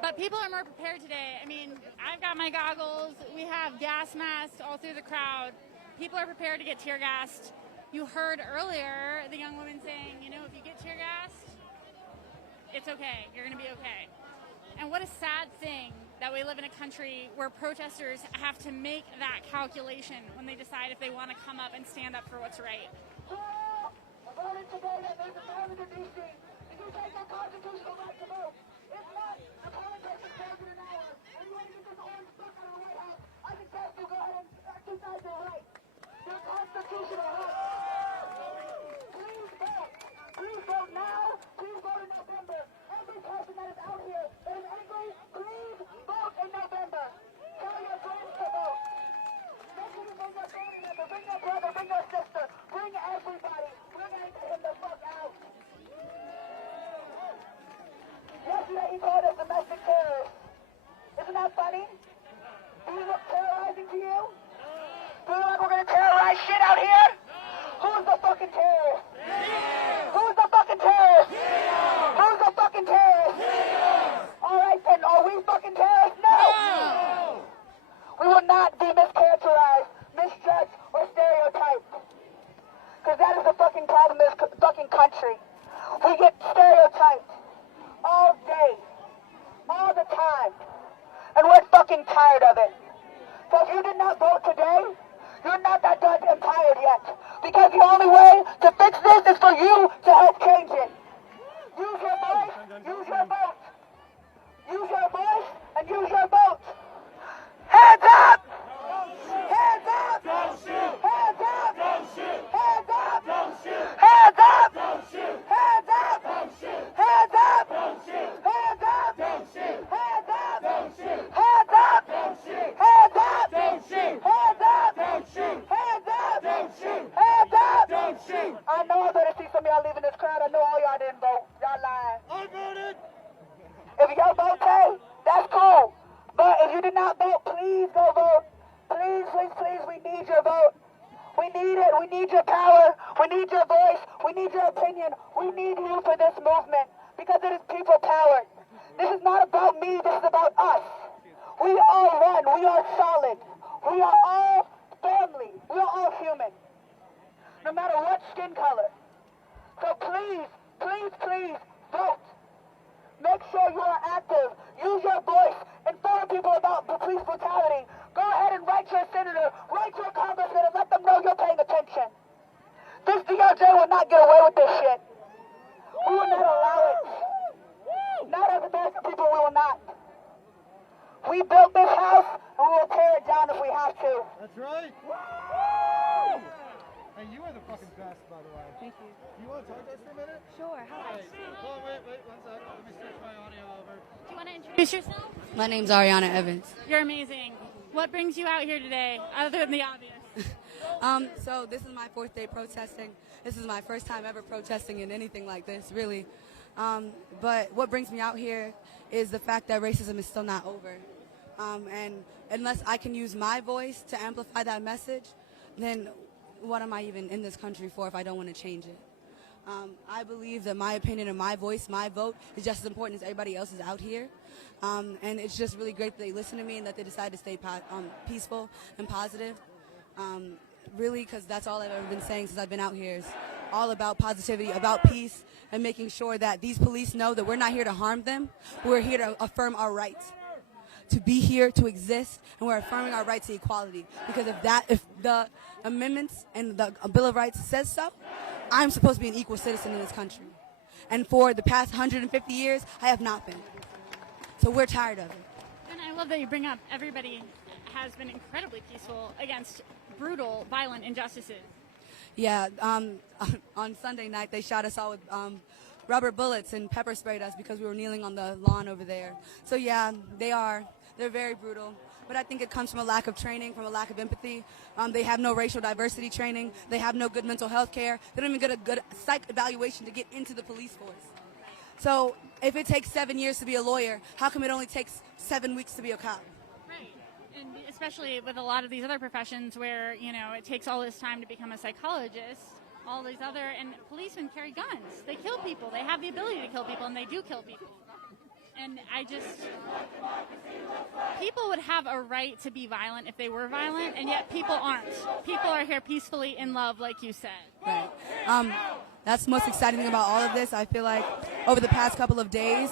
But people are more prepared today. I mean, I've got my goggles. We have gas masks all through the crowd. People are prepared to get tear gassed. You heard earlier the young woman saying, you know, if you get tear gassed, it's okay. You're going to be okay. And what a sad thing that we live in a country where protesters have to make that calculation when they decide if they want to come up and stand up for what's right. Please vote now. Please vote in November. Every person that is out here that is angry, please vote in November. Tell your friends to vote. Make sure you bring your family member, bring your brother, bring your sister, bring everybody. Bring him the fuck out. Yesterday he called us domestic terrorists. Isn't that funny? These fucking terrorist? Who's the fucking terrorist? Who's the fucking terrorist? All right, then, are we fucking terrorists? No! We will not be mischaracterized, misjudged, or stereotyped. Because that is the fucking problem in this fucking country. We get stereotyped all day, all the time, and we're fucking tired of it. So if you did not vote today, you're not that goddamn tired yet. Because the only way to fix this is for you to help change it. Use your voice, use your vote. Use your voice and use your vote. Hands up! Hands up! Don't shoot! Hands up! Don't shoot! Hands up! Don't shoot! Hands up! Don't shoot! Hands up! Don't shoot! Hands up! Don't shoot! Hands up! Don't shoot! Hands up! Don't shoot! Hands up! Don't shoot! Hands up! Don't shoot! Hands up! Don't shoot! Hands up! Don't shoot! Hands up! Don't shoot! I know I better see some of y'all leaving this crowd. I know all y'all didn't vote. Y'all lying. I voted! If y'all vote today, that's cool. But if you did not vote, please go vote. Please, please, please, we need your vote. We need it. We need your power. We need your voice. We need your opinion. We need you for this movement because it is people powered. This is not about me. This is about us. We are one. We are solid. We are all family. We are all human. No matter what skin color. So please, please, please vote. Make sure you are active. Use your voice. Inform people about police brutality. Go ahead and write your senator, write your congressman, and let them know you're paying attention. This DOJ will not get away with this shit. We will not allow it. Not as American people, we will not. We built this house, and we will tear it down if we have to. That's right. Hey, you are the fucking best, by the way. Thank you. You want to talk to us for a minute? Sure. Hi. Oh, wait, 1 sec. Let me switch my audio over. Do you want to introduce yourself? My name's Ariana Evans. You're amazing. What brings you out here today, other than the obvious? So this is my 4th day protesting. This is my first time ever protesting in anything like this, really. But what brings me out here is the fact that racism is still not over. And unless I can use my voice to amplify that message, then what am I even in this country for if I don't want to change it? I believe that my opinion and my voice, my vote, is just as important as everybody else's out here. And it's just really great that they listen to me and that they decide to stay peaceful and positive. Really, because that's all I've ever been saying since I've been out here is all about positivity, about peace, and making sure that these police know that we're not here to harm them. We're here to affirm our rights to be here, to exist, and we're affirming our right to equality. Because if the amendments and the Bill of Rights says so, I'm supposed to be an equal citizen in this country. And for the past 150 years, I have not been. So we're tired of it. And I love that you bring up everybody has been incredibly peaceful against brutal, violent injustices. Yeah, on Sunday night, they shot us all with rubber bullets and pepper sprayed us because we were kneeling on the lawn over there. So yeah, they're very brutal. But I think it comes from a lack of training, from a lack of empathy. They have no racial diversity training. They have no good mental health care. They don't even get a good psych evaluation to get into the police force. So if it takes 7 years to be a lawyer, how come it only takes 7 weeks to be a cop? Right. And especially with a lot of these other professions where, it takes all this time to become a psychologist, all these other, and policemen carry guns. They kill people. They have the ability to kill people, and they do kill people. And people would have a right to be violent if they were violent, and yet people aren't. People are here peacefully in love, like you said. Right. That's the most exciting thing about all of this. I feel like over the past couple of days,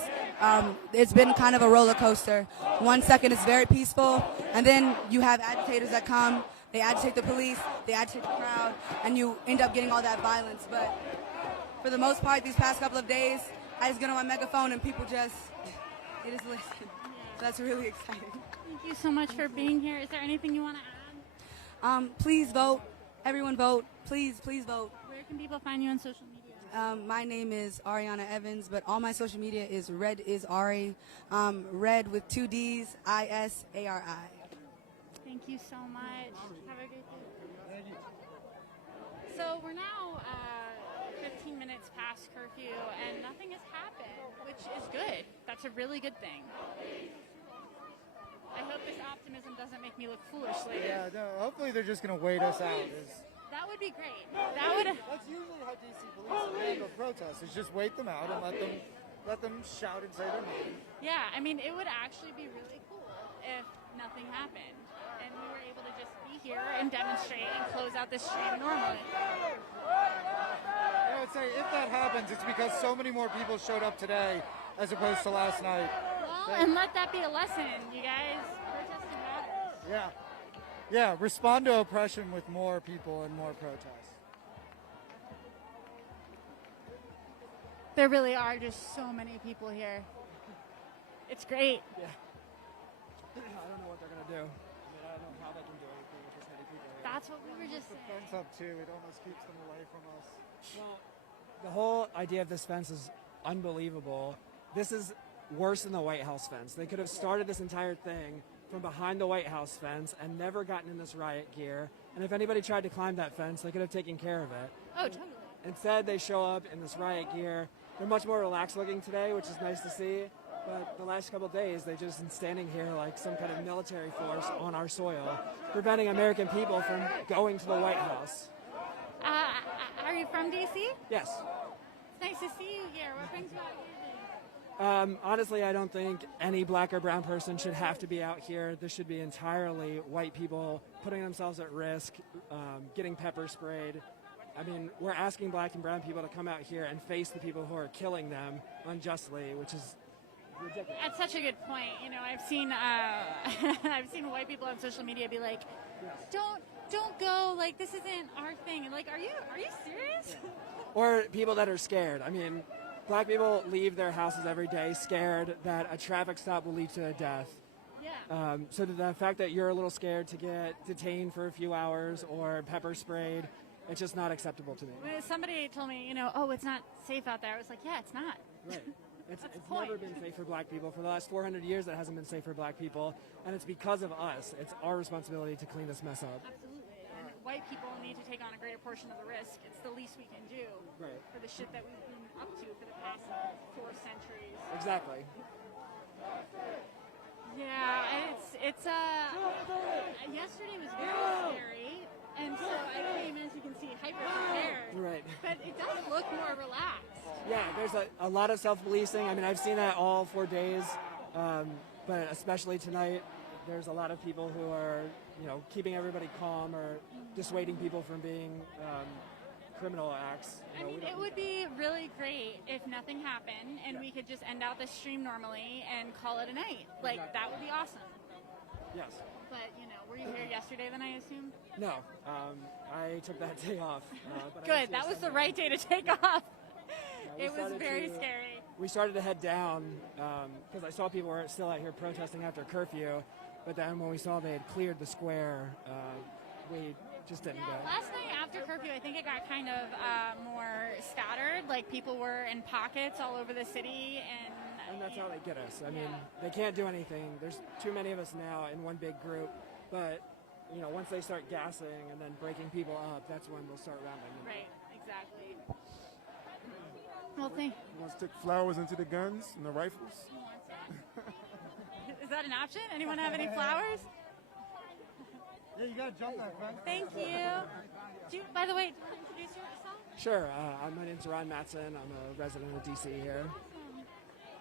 it's been kind of a roller coaster. 1 second it's very peaceful, and then you have agitators that come, they agitate the police, they agitate the crowd, and you end up getting all that violence. But for the most part, these past couple of days, I just get on my megaphone and people just listen. That's really exciting. Thank you so much for being here. Is there anything you want to add? Please vote. Everyone vote. Please vote. Where can people find you on social media? My name is Ariana Evans, but all my social media is Red is Ari. Red with 2 D's, ISARI. Thank you so much. Have a great day. So we're now 15 minutes past curfew, and nothing has happened, which is good. That's a really good thing. I hope this optimism doesn't make me look foolish later. Yeah, no, hopefully they're just going to wait us out. That would be great. That would. That's usually how DC police handle protests. Is just wait them out and let them shout and say their name. Yeah, I mean, it would actually be really cool if nothing happened and we were able to just be here and demonstrate and close out this stream normally. I would say if that happens, it's because so many more people showed up today as opposed to last night. Well, and let that be a lesson, you guys. Protesting matters. Yeah. Yeah, respond to oppression with more people and more protests. There really are just so many people here. It's great. Yeah. I don't know what they're going to do. I mean, I don't know how they can do anything with this many people here. That's what we were just The saying. fence up too, it almost keeps them away from us. Well, the whole idea of this fence is unbelievable. This is worse than the White House fence. They could have started this entire thing from behind the White House fence and never gotten in this riot gear. And if anybody tried to climb that fence, they could have taken care of it. Oh, totally. Instead, they show up in this riot gear. They're much more relaxed looking today, which is nice to see. But the last couple of days, they've just been standing here like some kind of military force on our soil, preventing American people from going to the White House. Are you from D.C.? Yes. It's nice to see you here. What brings you out here? Honestly, I don't think any black or brown person should have to be out here. This should be entirely white people putting themselves at risk, getting pepper sprayed. I mean, we're asking black and brown people to come out here and face the people who are killing them unjustly, which is ridiculous. That's such a good point. You know, I've seen I've seen white people on social media be like, "Don't go. Like, this isn't our thing." And like, are you serious? Or people that are scared. I mean, black people leave their houses every day scared that a traffic stop will lead to a death. Yeah. So the fact that you're a little scared to get detained for a few hours or pepper sprayed, it's just not acceptable to me. Somebody told me, you know, oh, it's not safe out there. I was like, yeah, it's not. Right. It's never been safe for black people. For the last 400 years, it hasn't been safe for black people, and it's because of us. It's our responsibility to clean this mess up. Absolutely. And white people need to take on a greater portion of the risk. It's the least we can do for the shit that we've been up to for the past 4 centuries. Exactly. Yeah, it's yesterday was very scary, and so I came in, as you can see, hyper prepared. Right. But it does look more relaxed. Yeah, there's a lot of self-policing. I mean, I've seen that all 4 days, but especially tonight, there's a lot of people who are, keeping everybody calm or dissuading people from being criminal acts. I mean, it would be really great if nothing happened and we could just end out the stream normally and call it a night. Like, that would be awesome. Yes. But, were you here yesterday then, I assume? No, I took that day off. But Good, that was the right day to take off. It was very scary. We started to head down because I saw people were still out here protesting after curfew, but then when we saw they had cleared the square, we just didn't go. Last night after curfew, I think it got kind of more scattered. Like, people were in pockets all over the city, and that's how they get us. I mean, they can't do anything. There's too many of us now in one big group, but once they start gassing and then breaking people up, that's when they'll start rounding them. Right, exactly. Well, He wants to stick flowers into the guns and the rifles. Is that an option? Anyone have any flowers? Yeah, you gotta jump that fence. Thank you. By the way, do you want to introduce yourself? Sure. My name's Ron Matson. I'm a resident of DC here.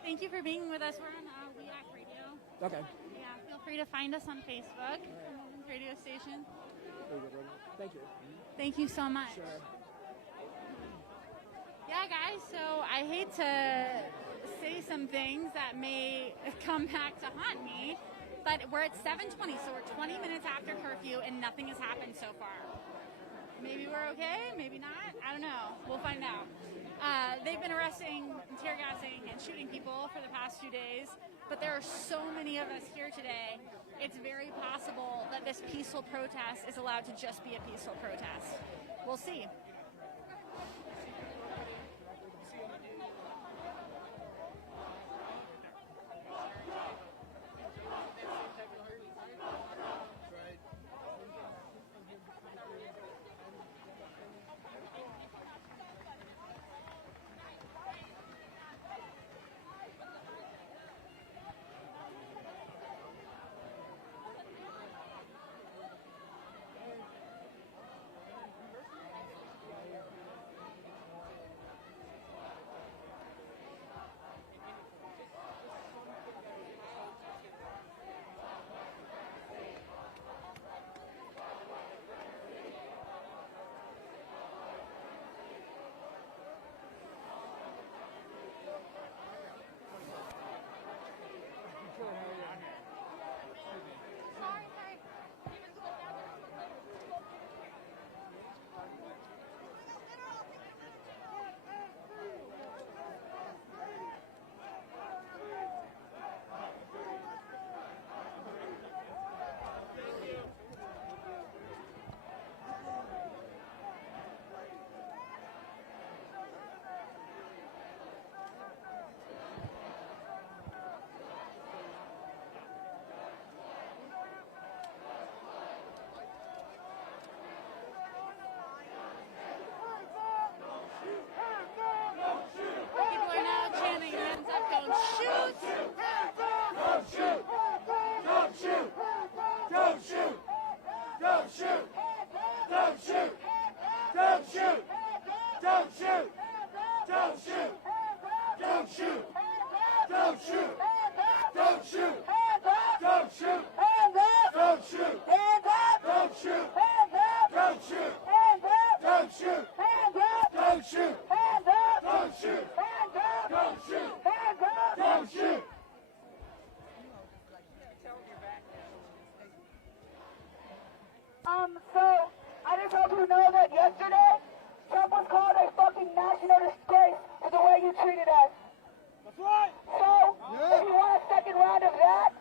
Thank you for being with us. We're on WEAC Radio. Okay. Yeah, feel free to find us on Facebook, radio station. Thank you. Thank you so much. Sure. Yeah, guys, so I hate to say some things that may come back to haunt me, but we're at 7:20, so we're 20 minutes after curfew, and nothing has happened so far. Maybe we're okay, maybe not. I don't know. We'll find out. They've been arresting, tear gassing, and shooting people for the past 2 days, but there are so many of us here today. It's very possible that this peaceful protest is allowed to just be a peaceful protest. We'll see. you know that yesterday, Trump was called a fucking national disgrace for the way you treated us? That's right. So, if you want a second round of that,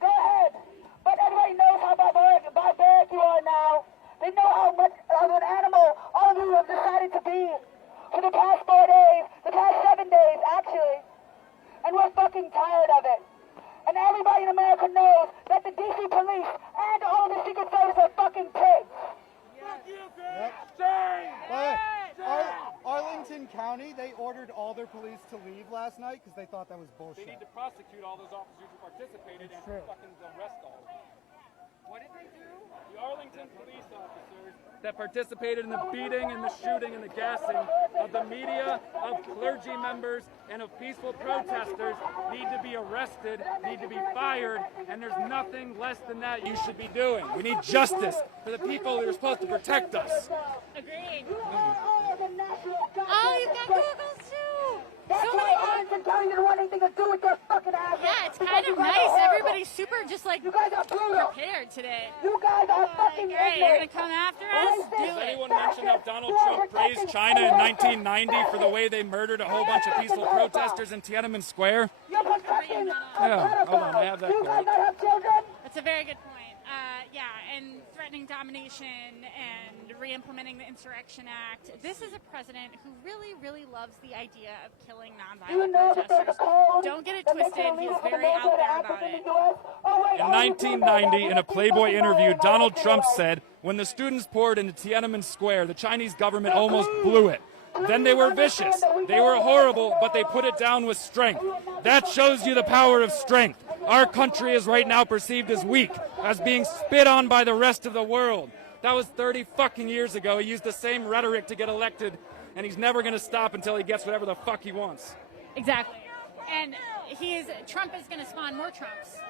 go ahead. But everybody knows how barbaric you are now. They know how much of an animal all of you have decided to be for the past 4 days, the past 7 days, actually. And we're fucking tired of it. And everybody in America knows that the DC police and all of the Secret Service are fucking pigs. But Arlington County, they ordered all their police to leave last night because they thought that was bullshit. They need to prosecute all those officers who participated and fucking arrest all of them. What did they do? The Arlington police officers that participated in the beating and the shooting and the gassing of the media, of clergy members, and of peaceful protesters need to be arrested, need to be fired, and there's nothing less than that you should be doing. We need justice for the people who are supposed to protect us. Agreed. Oh, you've got Googles too! That's So why many Arlington County didn't want anything to do with your fucking ass. Yeah, it's kind of nice. Everybody's super just like prepared today. You guys are fucking great. You're gonna come after us? Do Does it. anyone mention how Donald Trump praised China in 1990 for the way they murdered a whole bunch of peaceful protesters in Tiananmen Square? Yeah, hold on, I have that quote. That's a very good point. Yeah, and threatening domination and re-implementing the Insurrection Act. This is a president who really, really loves the idea of killing nonviolent protesters. Don't get it twisted. He's very out there about it. In 1990, in a Playboy interview, Donald Trump said, when the students poured into Tiananmen Square, the Chinese government almost blew it. Then they were vicious. They were horrible, but they put it down with strength. That shows you the power of strength. Our country is right now perceived as weak, as being spit on by the rest of the world. That was 30 fucking years ago. He used the same rhetoric to get elected, and he's never going to stop until he gets whatever the fuck he wants. Exactly. And Trump is going to spawn more Trumps.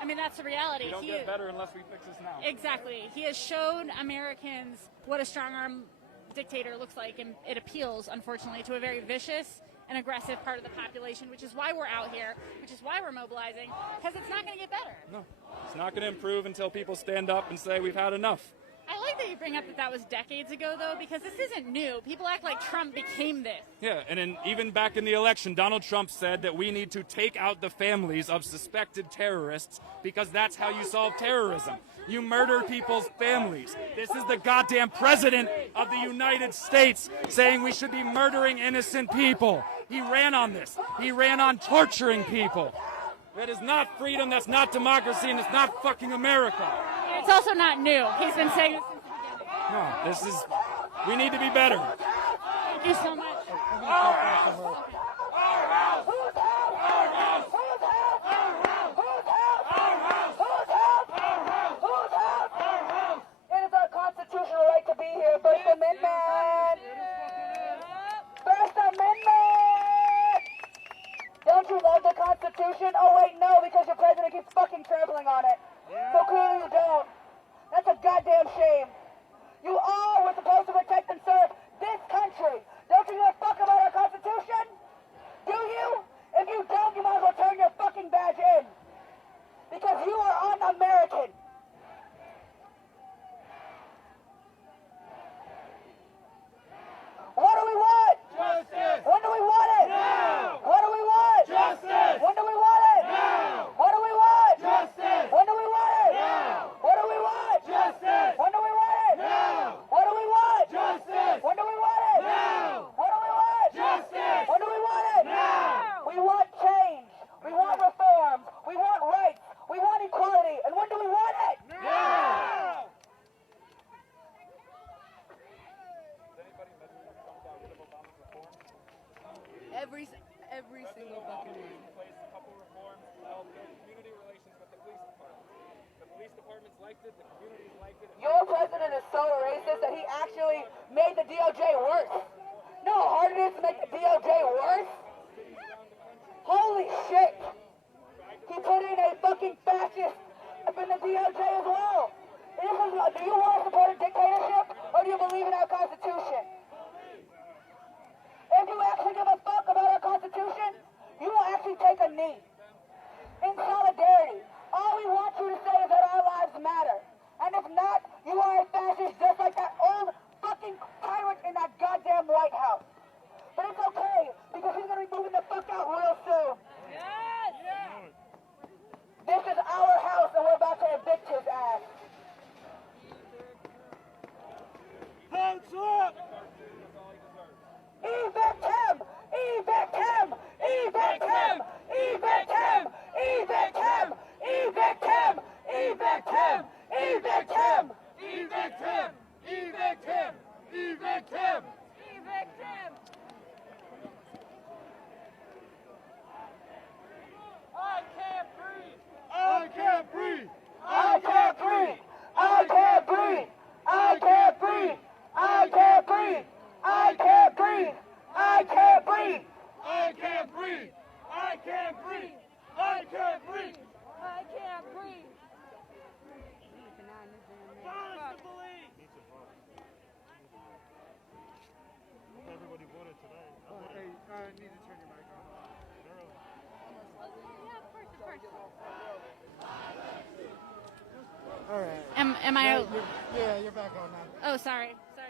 I mean, that's the reality. We don't get better unless we fix this now. Exactly. He has shown Americans what a strong-arm dictator looks like, and it appeals, unfortunately, to a very vicious and aggressive part of the population, which is why we're out here, which is why we're mobilizing, because it's not going to get better. No, it's not going to improve until people stand up and say we've had enough. I like that you bring up that was decades ago, though, because this isn't new. People act like Trump became this. Yeah, and even back in the election, Donald Trump said that we need to take out the families of suspected terrorists because that's how you solve terrorism. You murder people's families. This is the goddamn president of the United States saying we should be murdering innocent people. He ran on this. He ran on torturing people. That is not freedom, that's not democracy, and it's not fucking America. It's also not new. He's been saying this since the beginning. No, we need to be better. Thank you so much. It is our constitutional right to be here. First Amendment. First Amendment. Don't you love the Constitution? Oh wait, no, because your president keeps fucking trampling on it. So clearly you don't. That's a goddamn shame. You all were supposed to protect and serve this country. Don't you give a fuck about our Constitution? Do you? If you don't, you might as well turn your fucking badge in. Because you are un-American. What do we want? Justice. When do we want it? Now. What do we want? Justice. When do we want it? Now. What do we want? Justice. When do we want it? Now. What do we want? Justice. When do we want it? Now. What do we want? Justice. When do we want it? Now. What do we want? Justice. When do we want it? Now. We want change. We want reforms. We want rights. We want equality. And when do we want it? Now. Every single fucking one. A couple reforms to help build community relations with the police department. The police departments liked it, the communities liked it. Your president is so racist that he actually made the DOJ worse. You know how hard it is to make the DOJ worse? Holy shit! He put in a fucking fascist up in the DOJ as well. Do you want to support a dictatorship, or do you believe in our Constitution? If you actually give a fuck about our Constitution, you will actually take a knee. In solidarity. All we want you to say is that our lives matter. And if not, you are a fascist just like that old breathe. I can't breathe. I can't breathe. I can't breathe. I can't breathe. I can't breathe. I can't breathe. Silence the police. Everybody voted today. Hey, need to turn your mic on. Yeah, of course. All right. Am I? Yeah, you're back on now. Oh, sorry, guys.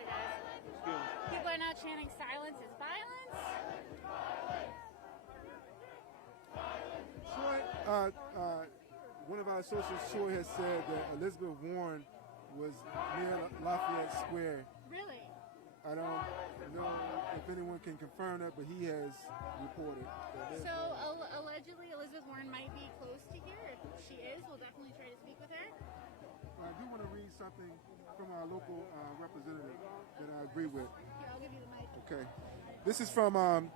People are now chanting "Silence is violence." Troy, one of our associates, Troy, has said that Elizabeth Warren was near Lafayette Square. Really? I don't know if anyone can confirm that, but he has reported. So allegedly, Elizabeth Warren might be close to here. If she is, we'll definitely try to speak with her. I do want to read something from our local representative that I agree with. Here, I'll give you the mic. Okay. This is from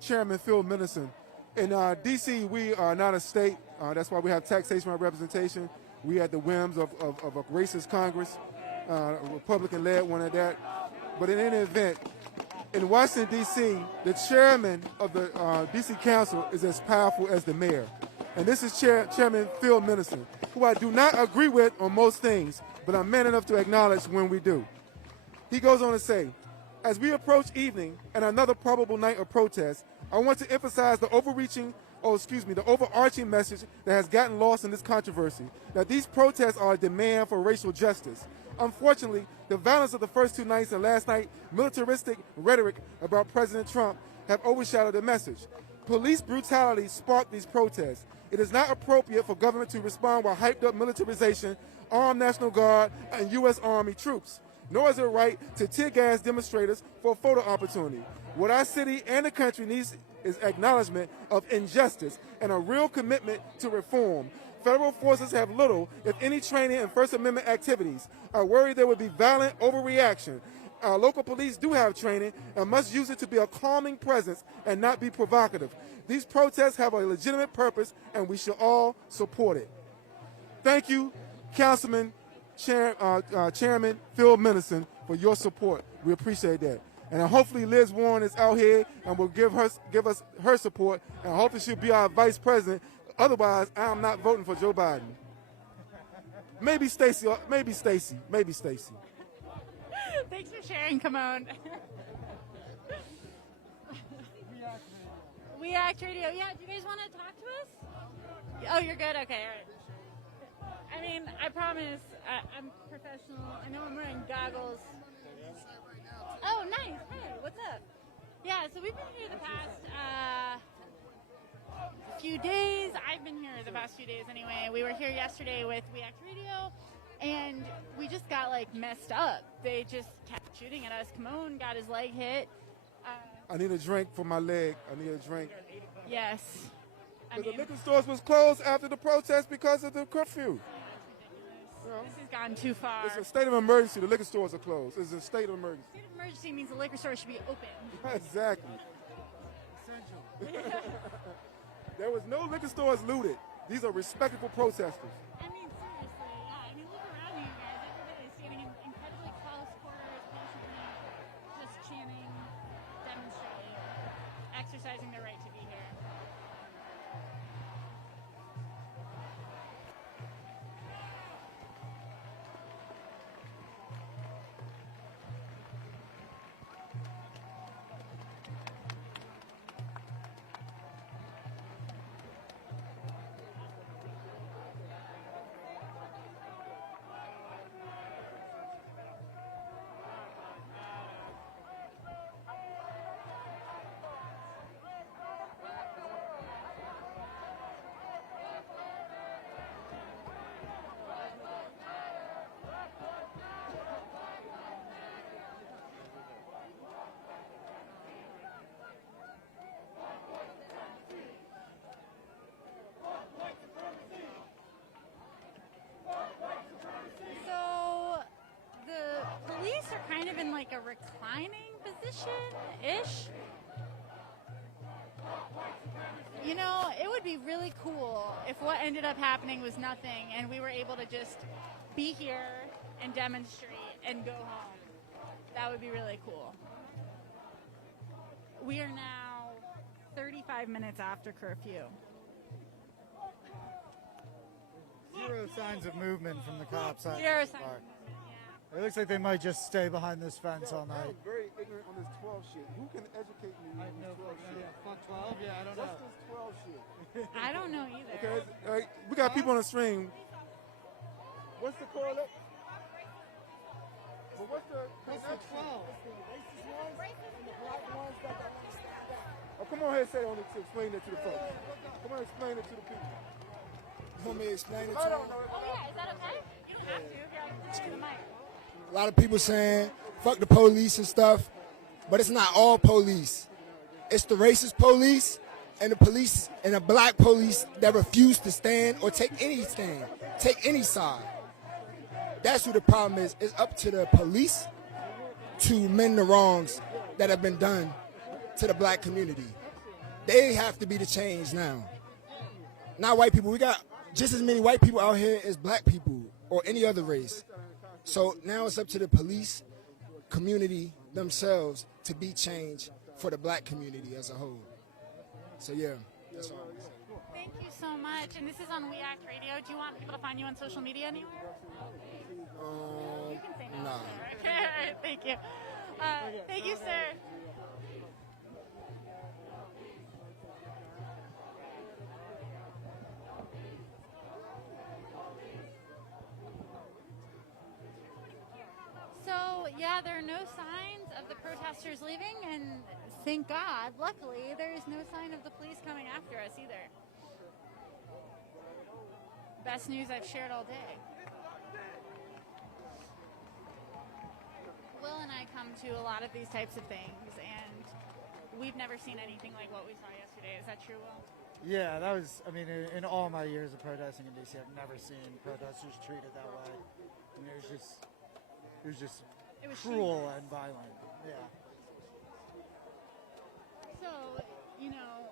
Chairman Phil Minison. In D.C., we are not a state. That's why we have taxation representation. We at the whims of a racist Congress, a Republican-led one at that. But in any event, in Washington, D.C., the chairman of the D.C. Council is as powerful as the mayor. And this is Chairman Phil Minison, who I do not agree with on most things, but I'm man enough to acknowledge when we do. He goes on to say, as we approach evening and another probable night of protest, I want to emphasize the overarching message that has gotten lost in this controversy, that these protests are a demand for racial justice. Unfortunately, the violence of the first two nights and last night, militaristic rhetoric about President Trump have overshadowed the message. Police brutality sparked these protests. It is not appropriate for government to respond with hyped up militarization, armed National Guard, and U.S. Army troops. Nor is it right to tear gas demonstrators for a photo opportunity. What our city and the country needs is acknowledgement of injustice and a real commitment to reform. Federal forces have little, if any, training in First Amendment activities. I worry there would be violent overreaction. Our local police do have training and must use it to be a calming presence and not be provocative. These protests have a legitimate purpose, and we should all support it. Thank you, Councilman Chairman Phil Minison, for your support. We appreciate that. And hopefully Liz Warren is out here and will give us her support, and hopefully she'll be our vice president. Otherwise, I'm not voting for Joe Biden. Maybe Stacey. Thanks for sharing, Kimon. We Act Radio. Yeah, do you guys want to talk to us? Oh, you're good? Okay, all right. I mean, I promise I'm professional. I know I'm wearing goggles. Oh, nice. Hey, what's up? Yeah, so we've been here the past few days. I've been here the past few days anyway. We were here yesterday with We Act Radio, and we just got, messed up. They just kept shooting at us. Kimon got his leg hit. I need a drink for my leg. I need a drink. Yes. The liquor stores was closed after the protest because of the curfew. This has gone too far. It's a state of emergency. The liquor stores are closed. It's a state of emergency. State of emergency means the liquor store should be open. Exactly. There was no liquor stores looted. These are respectable protesters. I mean, seriously, yeah. I mean, look around you guys. Everybody's standing in incredibly close quarters, patiently, just chanting, demonstrating, exercising their right to be here. Kind of in a reclining position-ish. You know, it would be really cool if what ended up happening was nothing and we were able to just be here and demonstrate and go home. That would be really cool. We are now 35 minutes after curfew. Zero signs of movement from the cops. Zero signs. It looks like they might just stay behind this fence all night. I'm very ignorant on this 12 shit. Who can educate me on this 12 shit? Fuck 12? Yeah, I don't know. What's this 12 shit? I don't know either. Okay, all right, we got people on the stream. What's the correlate? Well, what's the 12? Oh, come on here and say it to explain it to the folks. Come on, explain it to the people. You want me to explain it to I them? don't know. Oh yeah, is that okay? You don't have to if you're on the mic. A lot of people saying, fuck the police and stuff, but it's not all police. It's the racist police and the police and the black police that refuse to stand or take any side. That's who the problem is. It's up to the police to mend the wrongs that have been done to the black community. They have to be the change now. Not white people. We got just as many white people out here as black people or any other race. So now it's up to the police community themselves to be changed for the black community as a whole. So yeah, that's all I'm gonna say. Thank you so much. And this is on We Act Radio. Do you want people to find you on social media anywhere? You can say no. Nah. Okay, all right, thank you. Thank you, sir. So, yeah, there are no signs of the protesters leaving, and thank God, luckily, there is no sign of the police coming after us either. Best news I've shared all day. Will and I come to a lot of these types of things, and we've never seen anything like what we saw yesterday. Is that true, Will? Yeah, that was, I mean, in all my years of protesting in D.C., I've never seen protesters treated that way. I mean, it was just cruel and violent. Yeah. So, you know,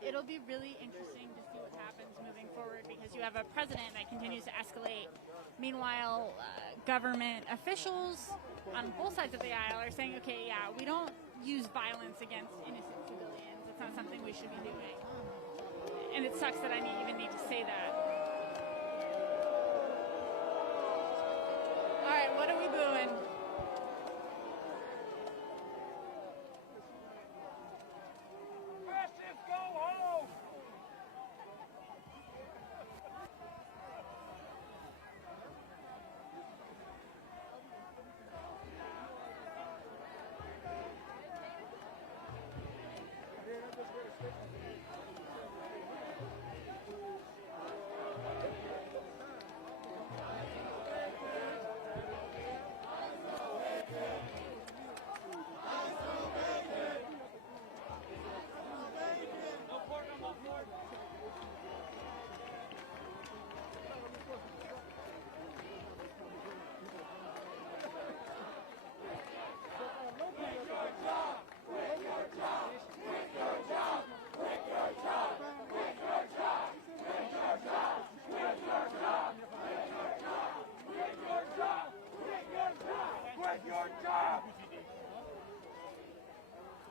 it'll be really interesting to see what happens moving forward because you have a president that continues to escalate. Meanwhile, government officials on both sides of the aisle are saying, okay, yeah, we don't use violence against innocent civilians. It's not something we should be doing. And it sucks that I even need to say that. All right, what are we booing?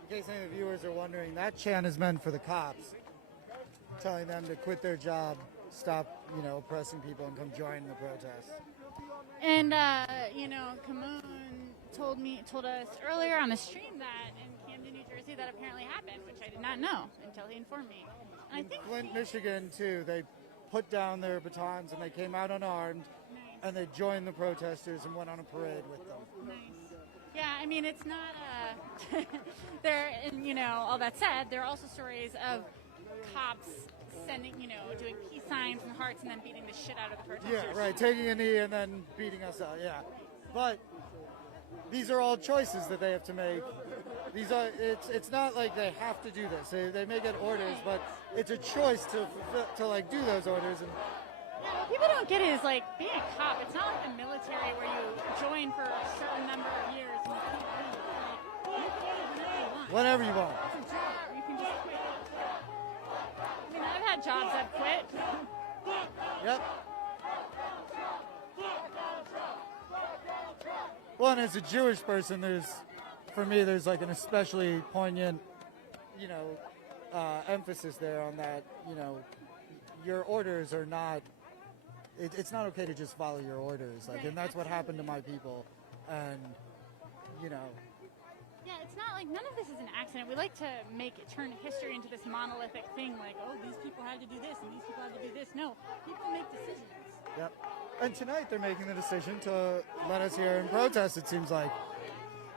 In case any of the viewers are wondering, that chant is meant for the cops, telling them to quit their job, stop, oppressing people, and come join the protest. And you know, Kamoon told us earlier on a stream that in Camden, New Jersey, that apparently happened, which I did not know until he informed me. And I think Flint, Michigan, too, they put down their batons and they came out unarmed, and they joined the protesters and went on a parade with them. Nice. Yeah, I mean, it's not there, and all that said, there are also stories of cops sending, doing peace signs and hearts and then beating the shit out of the protesters. Yeah, right, taking a knee and then beating us up, yeah. But these are all choices that they have to make. It's not like they have to do this. They may get orders, but it's a choice to do those orders. And yeah, what people don't get is, being a cop, it's not like the military where you join for a certain number of years and you keep leaving. You can leave whenever you want. Whenever you want. It's a job. You can just quit. I mean, I've had jobs I've quit. Yep. Well, and as a Jewish person, for me, there's like an especially poignant, emphasis there on that, your orders are not, it's not okay to just follow your orders. Like, and that's what happened to my people. And, Yeah, it's not like, none of this is an accident. We like to turn history into this monolithic thing, like, oh, these people had to do this and these people had to do this. No, people make decisions. Yep. And tonight they're making the decision to let us here and protest, it seems like.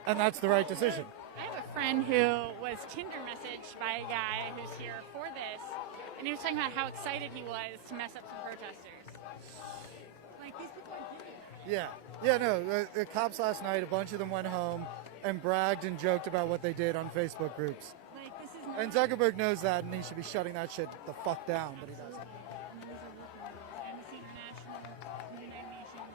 And that's the right decision. I have a friend who was Tinder messaged by a guy who's here for this, and he was talking about how excited he was to mess up some protesters. Like, these people are doing it. Yeah. Yeah, no, the cops last night, a bunch of them went home and bragged and joked about what they did on Facebook groups. Like, this is And Zuckerberg knows that, and he should be shutting that shit the fuck down, but he doesn't. Amnesty International, the United Nations,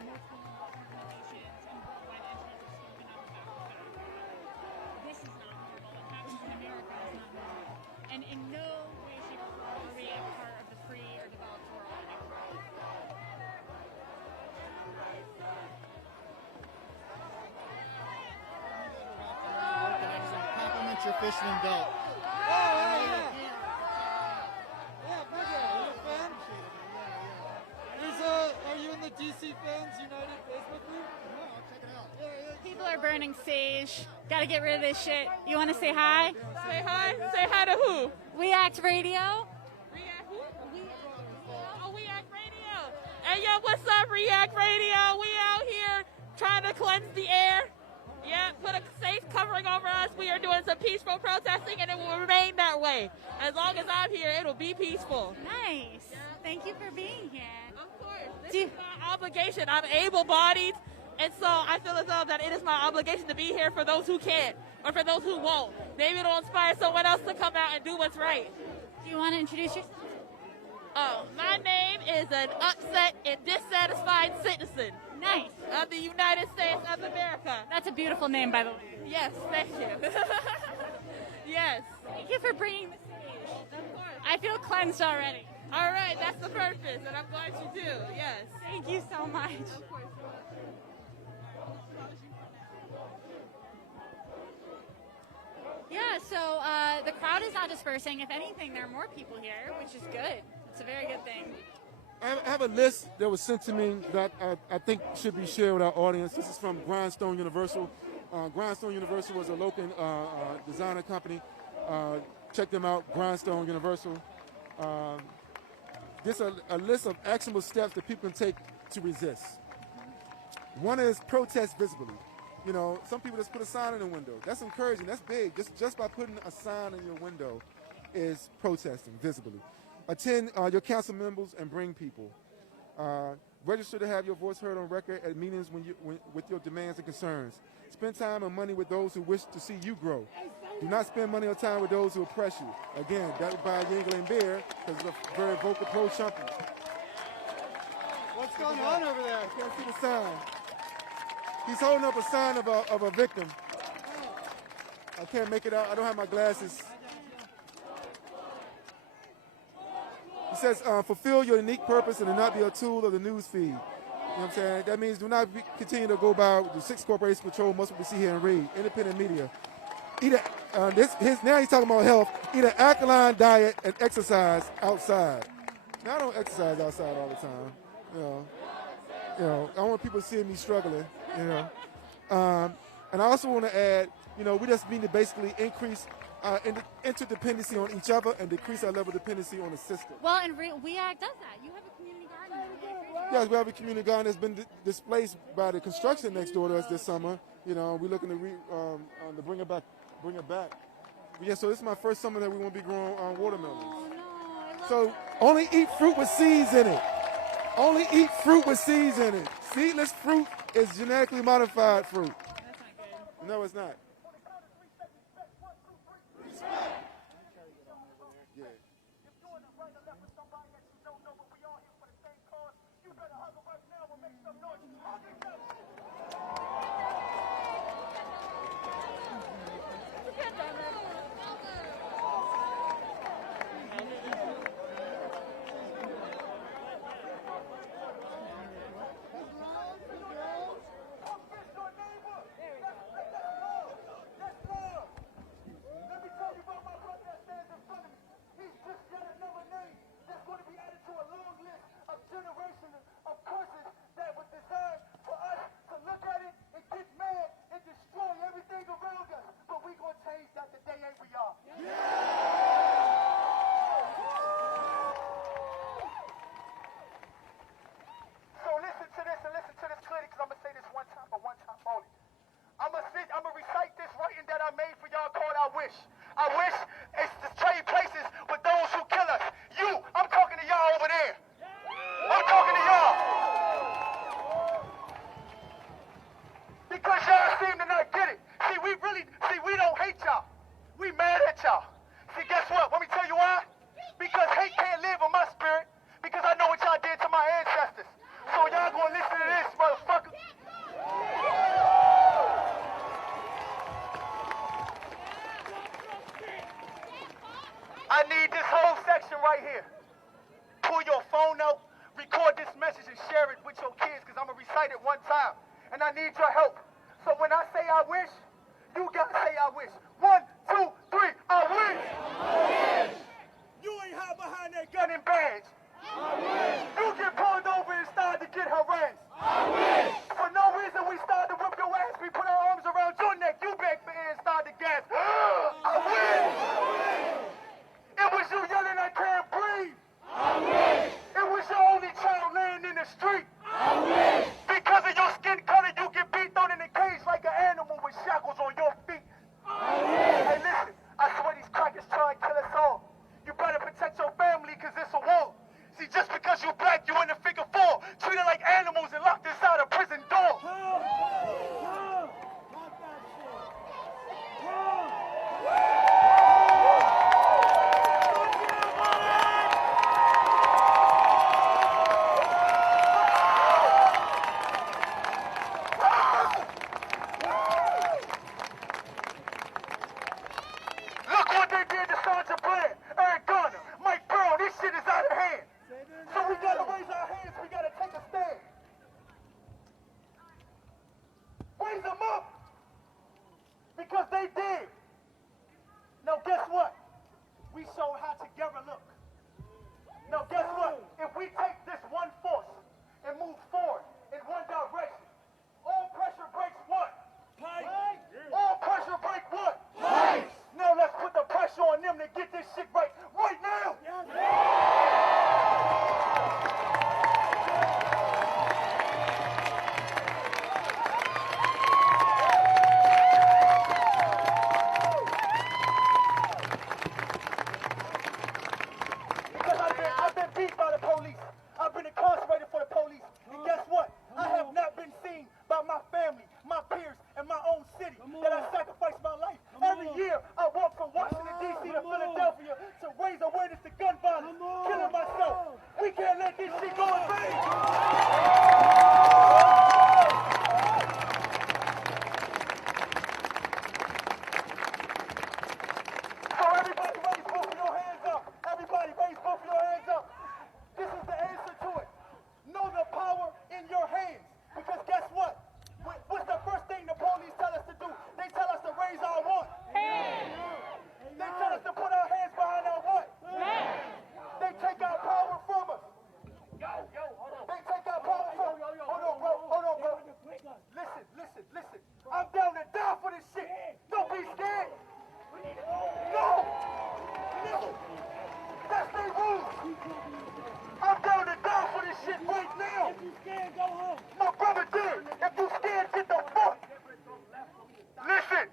multiple organizations, and worldwide entities have spoken up about the fact that this is not normal. What happens in America is not normal. And in no way, shape, or form are we a part of the free or developed world anymore. Compliment your Fishman belt. Are you in the DC Fans United Facebook group? No, I'll check it out. People are burning sage. Gotta get rid of this shit. You wanna say hi? Say hi. Say hi to who? We Act Radio. React who? Oh, We Act Radio. Hey, yo, what's up, React Radio? We out here trying to cleanse the air. Yeah, put a safe covering over us. We are doing some peaceful protesting, and it will remain that way. As long as I'm here, it'll be peaceful. Nice. Yeah. Thank you for being here. Of course. This is my obligation. I'm able-bodied, and so I feel as though that it is my obligation to be here for those who can't, or for those who won't. Maybe it'll inspire someone else to come out and do what's right. Do you want to introduce yourself? Oh, my name is an upset and dissatisfied citizen. Nice. Of the United States of America. That's a beautiful name, by the way. Yes, thank you. Yes. Thank you for bringing the stage. Of course. I feel cleansed already. All right, that's the purpose, and I'm going to do, yes. Thank you so much. Of course. Yeah, so the crowd is not dispersing. If anything, there are more people here, which is good. It's a very good thing. I have a list that was sent to me that I think should be shared with our audience. This is from Grindstone Universal. Grindstone Universal was a local designer company. Check them out, Grindstone Universal. This is a list of actionable steps that people can take to resist. One is protest visibly. You know, some people just put a sign in the window. That's encouraging. That's big. Just by putting a sign in your window is protesting visibly. Attend your council members and bring people. Register to have your voice heard on record at meetings with your demands and concerns. Spend time and money with those who wish to see you grow. Do not spend money or time with those who oppress you. Again, that would buy Yingling and Beer because it's a very vocal pro-Trumpy. What's going on over there? You can't see the sign. He's holding up a sign of a victim. I can't make it out. I don't have my glasses. He says, fulfill your unique purpose and do not be a tool of the news feed. You know what I'm saying? That means do not continue to go by the 6 corporations control most of what we see here and read. Independent media. Now he's talking about health. Eat an alkaline diet and exercise outside. Now I don't exercise outside all the time. You know, I want people seeing me struggling. You know, and I also want to add, you know, we just need to basically increase interdependency on each other and decrease our level of dependency on the system. Well, and WeAct does that. You have a community garden. Yes, we have a community garden that's been displaced by the construction next door to us this summer. You know, we're looking to bring it back. Yeah, so this is my first summer that we won't be growing watermelons. Oh, no, so only eat fruit with seeds in it. Only eat fruit with seeds in it. Seedless fruit is genetically modified fruit. That's not good. No, it's not. and I need your help. So when I say I wish, you gotta say I wish. 1, 2, 3, I wish. You ain't hide behind that gun and badge. You get pulled over and start to get harassed. For no reason we start to whip your ass. We put our arms around your neck. You back for air and start to gas. I wish. It was you yelling, I can't breathe. It was your only child laying in the street. Because of your skin color, you get beat thrown in a cage like an animal with shackles on your feet. Hey, listen, I swear these crackers try and kill us all. You better protect your family because it's a war. See, just because you're black, you in the figure 4, treated like animals and locked inside a prison door. Look what they did to Sergeant Blair, Eric Garner, Mike Brown. This shit is out of hand. So we gotta raise our hands. We gotta take a stand. Raise them up. Because they did. Now guess what? We show how together look. Now guess what? If we take this one force and move forward in one direction, all pressure breaks what? Pipe. All pressure breaks what? Pipe. Now let's put the pressure on them to get this shit right now. Because I've been beat by the police. I've been incarcerated for the police. And guess what? I have not been seen by my family, my peers, and my own city that I sacrificed my life. Every year I walk from Washington, D.C. to Philadelphia to raise awareness to gun violence, killing myself. We can't let this shit go in vain. So everybody raise both of your hands up. Everybody raise both of your hands up. This is the answer to it. Know the power in your hands. Because guess what? What's the first thing the police tell us to do? They tell us to raise our what? Hands. They tell us to put our hands behind our what? Hands. They take our power from us. They take our power from us. Hold on, bro. Listen. I'm down to die for this shit. Don't be scared. No. That's their rules. I'm down to die for this shit right now. If you scared, go home. My brother did. If you scared, get the fuck. Listen.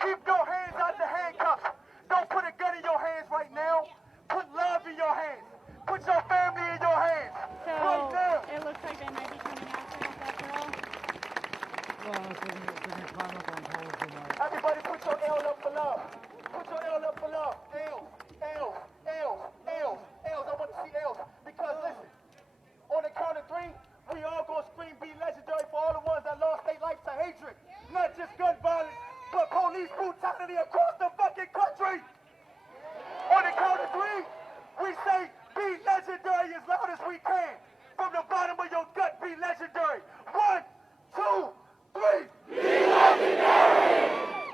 Keep your hands out the handcuffs. Don't put a gun in your hands right now. Put love in your hands. Put your family in your hands. So right now. it looks like they might be coming after us after all. Well, they're gonna climb up on poles tonight. Everybody put your L up for love. Put your L up for love. L's. I want to see L's. Because listen, on the count of 3, we all gonna scream be legendary for all the ones that lost their life to hatred. Not just gun violence, but police brutality across the fucking country. On the count of 3, we say be legendary as loud as we can. From the bottom of your gut, be legendary. 1, 2, 3. Be legendary.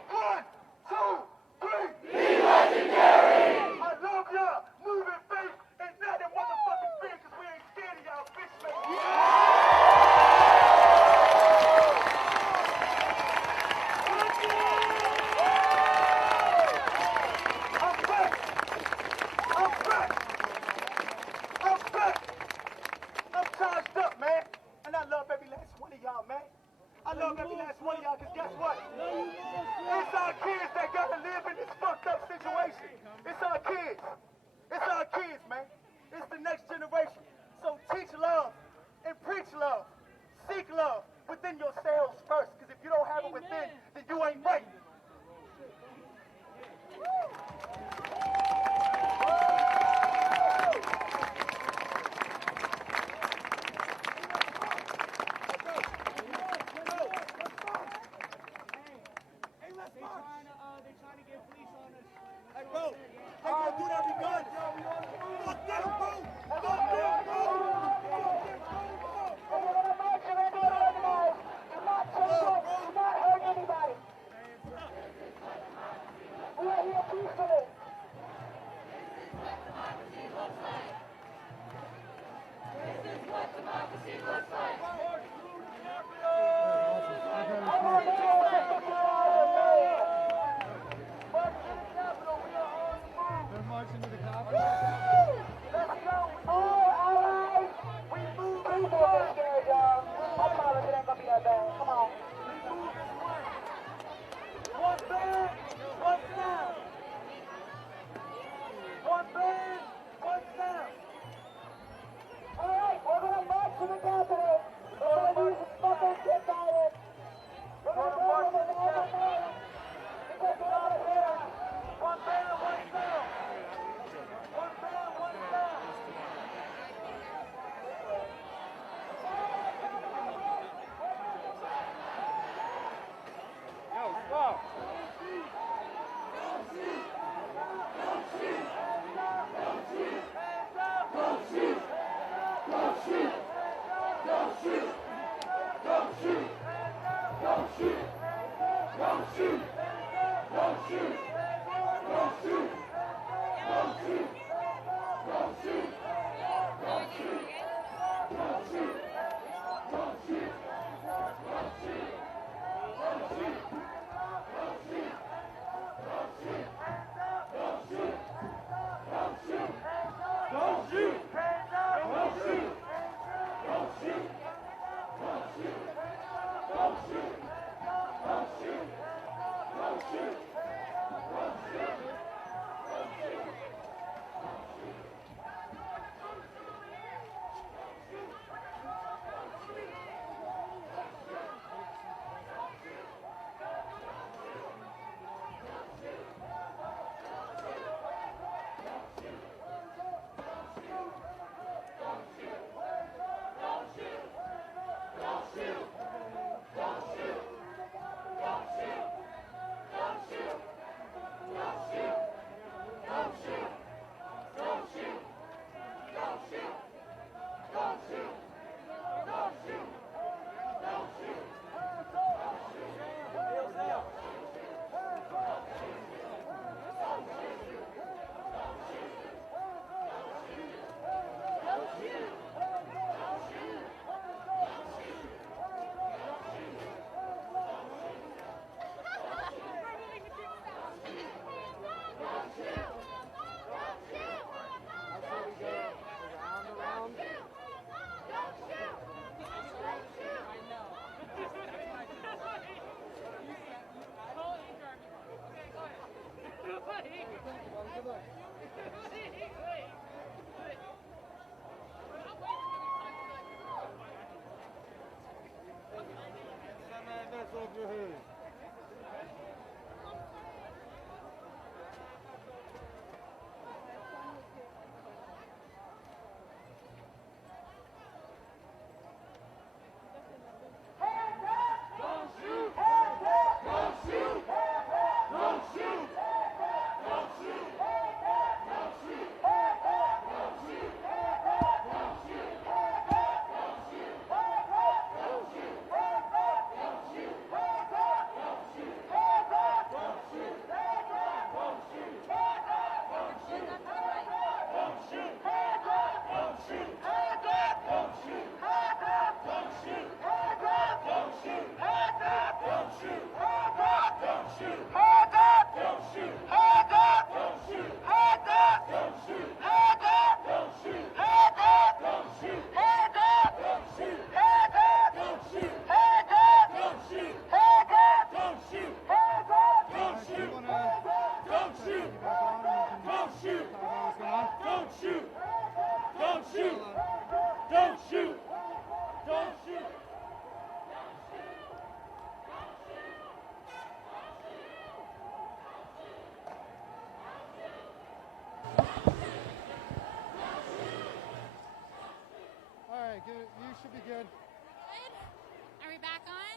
1, 2, 3. Be legendary. I love y'all. Moving faith and not in motherfucking fear, because we ain't scared of y'all, bitch, man. I'm charged up, man. And I love every last one of y'all, man. I love every last one of y'all, because guess what? It's our kids that gotta live in this fucked up situation. It's our kids, man. It's the next generation. So teach love and preach love. Seek love within yourselves first, because if you don't have it within, then you ain't right. They're trying to get police on us. Hey, bro, they gonna do that regardless. Fuck them, bro. Fuck them, bro.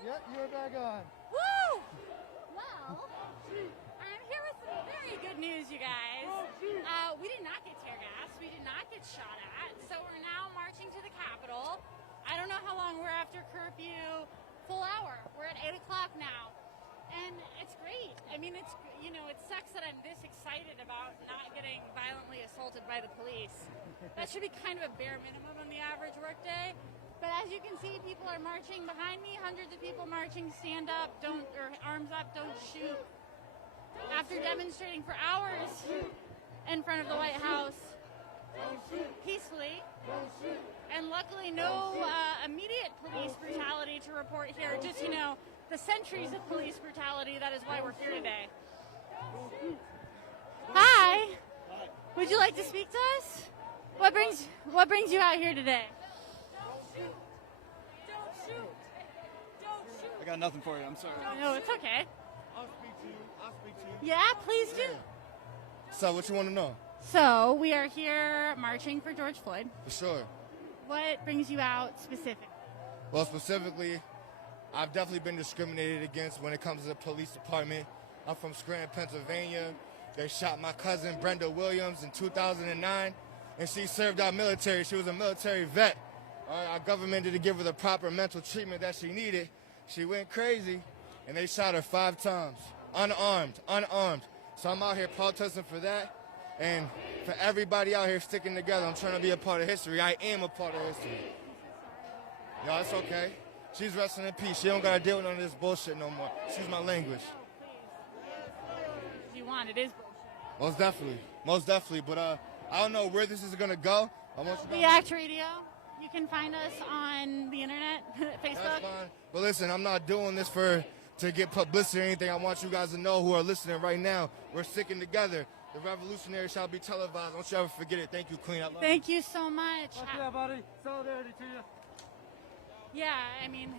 Yep, you're back on. Woo! Well, I'm here with some very good news, you guys. We did not get tear gas. We did not get shot at. So we're now marching to the Capitol. I don't know how long we're after curfew. Full hour. We're at 8 o'clock now. And it's great. I mean, it's, you know, it sucks that I'm this excited about not getting violently assaulted by the police. That should be kind of a bare minimum on the average workday. But as you can see, people are marching behind me. Hundreds of people marching, stand up, don't, or arms up, don't shoot. After demonstrating for hours in front of the White House peacefully. And luckily no immediate police brutality to report here. Just, you know, the centuries of police brutality. That is why we're here today. Hi. Would you like to speak to us? What brings you out here today? I got nothing for you. I'm sorry. No, it's okay. I'll speak to you. I'll speak to you. Yeah, please do. So, what you want to know? So, we are here marching for George Floyd. For sure. What brings you out specifically? Well, specifically, I've definitely been discriminated against when it comes to the police department. I'm from Scranton, Pennsylvania. They shot my cousin, Brenda Williams, in 2009, and she served our military. She was a military vet. Our government didn't give her the proper mental treatment that she needed. She went crazy, and they shot her 5 times, unarmed. So I'm out here protesting for that, and for everybody out here sticking together. I'm trying to be a part of history. I am a part of history. Yo, it's okay. She's resting in peace. She don't got to deal with none of this bullshit no more. Excuse my language. If you want, it is bullshit. Most definitely. But I don't know where this is going to go. React Radio. You can find us on the internet, Facebook. That's fine. But listen, I'm not doing this to get publicity or anything. I want you guys to know who are listening right now. We're sticking together. The revolutionary shall be televised. Don't you ever forget it. Thank you, Queen. I love Thank you so much. Yeah, buddy. Solidarity to you. Yeah, I mean,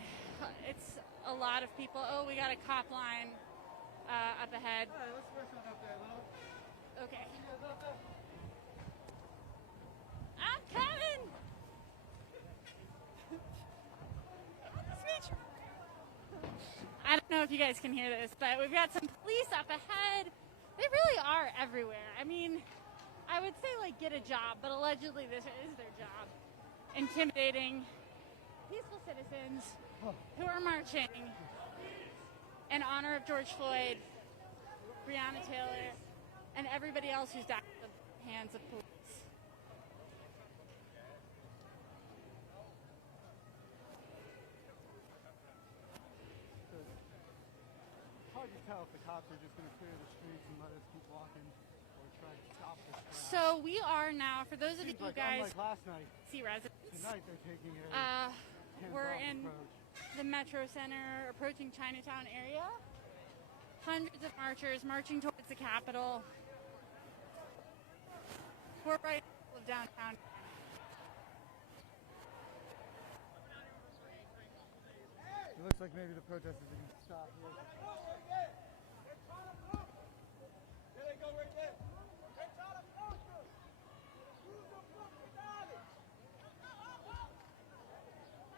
it's a lot of people. Oh, we got a cop line up ahead. All right, let's first one up there a little. Okay. I'm coming! I don't know if you guys can hear this, but we've got some police up ahead. They really are everywhere. I mean, I would say, like, get a job, but allegedly this is their job. Intimidating peaceful citizens who are marching in honor of George Floyd, Breonna Taylor, and everybody else who's died at the hands of police. Hard to tell if the cops are just going to clear the streets and let us keep walking or try to stop this crowd. So we are now, for those of you Seems like guys unlike last night, see residents, tonight they're taking a we're hands-off in approach. the Metro Center, approaching Chinatown area. Hundreds of marchers marching towards the Capitol. We're right in the middle of downtown. It looks like maybe the protesters are going to stop here.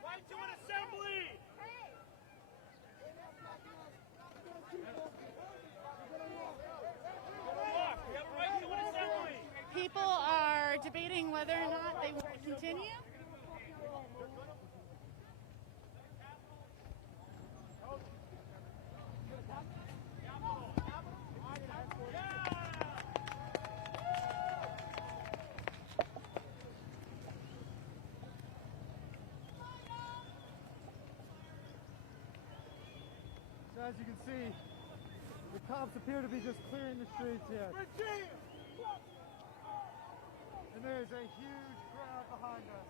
Right to an assembly! People are debating whether or not they want to continue. So as you can see, the cops appear to be just clearing the streets here. And there's a huge crowd behind us.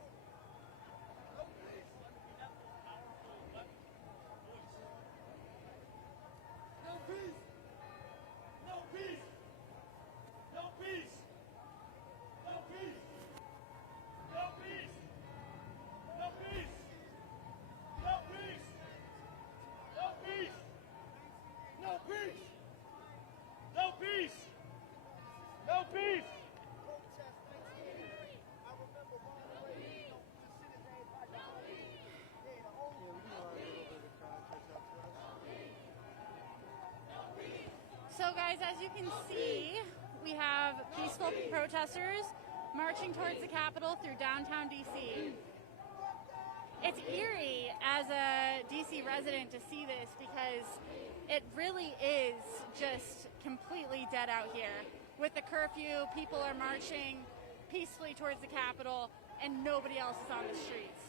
No peace! No peace! No peace! No peace! No peace! No peace! No peace! No peace! No peace! No peace! No peace! guys, as you can see, we have peaceful protesters marching towards the Capitol through downtown D.C. It's eerie as a D.C. resident to see this because it really is just completely dead out here. With the curfew, people are marching peacefully towards the Capitol and nobody else is on the streets.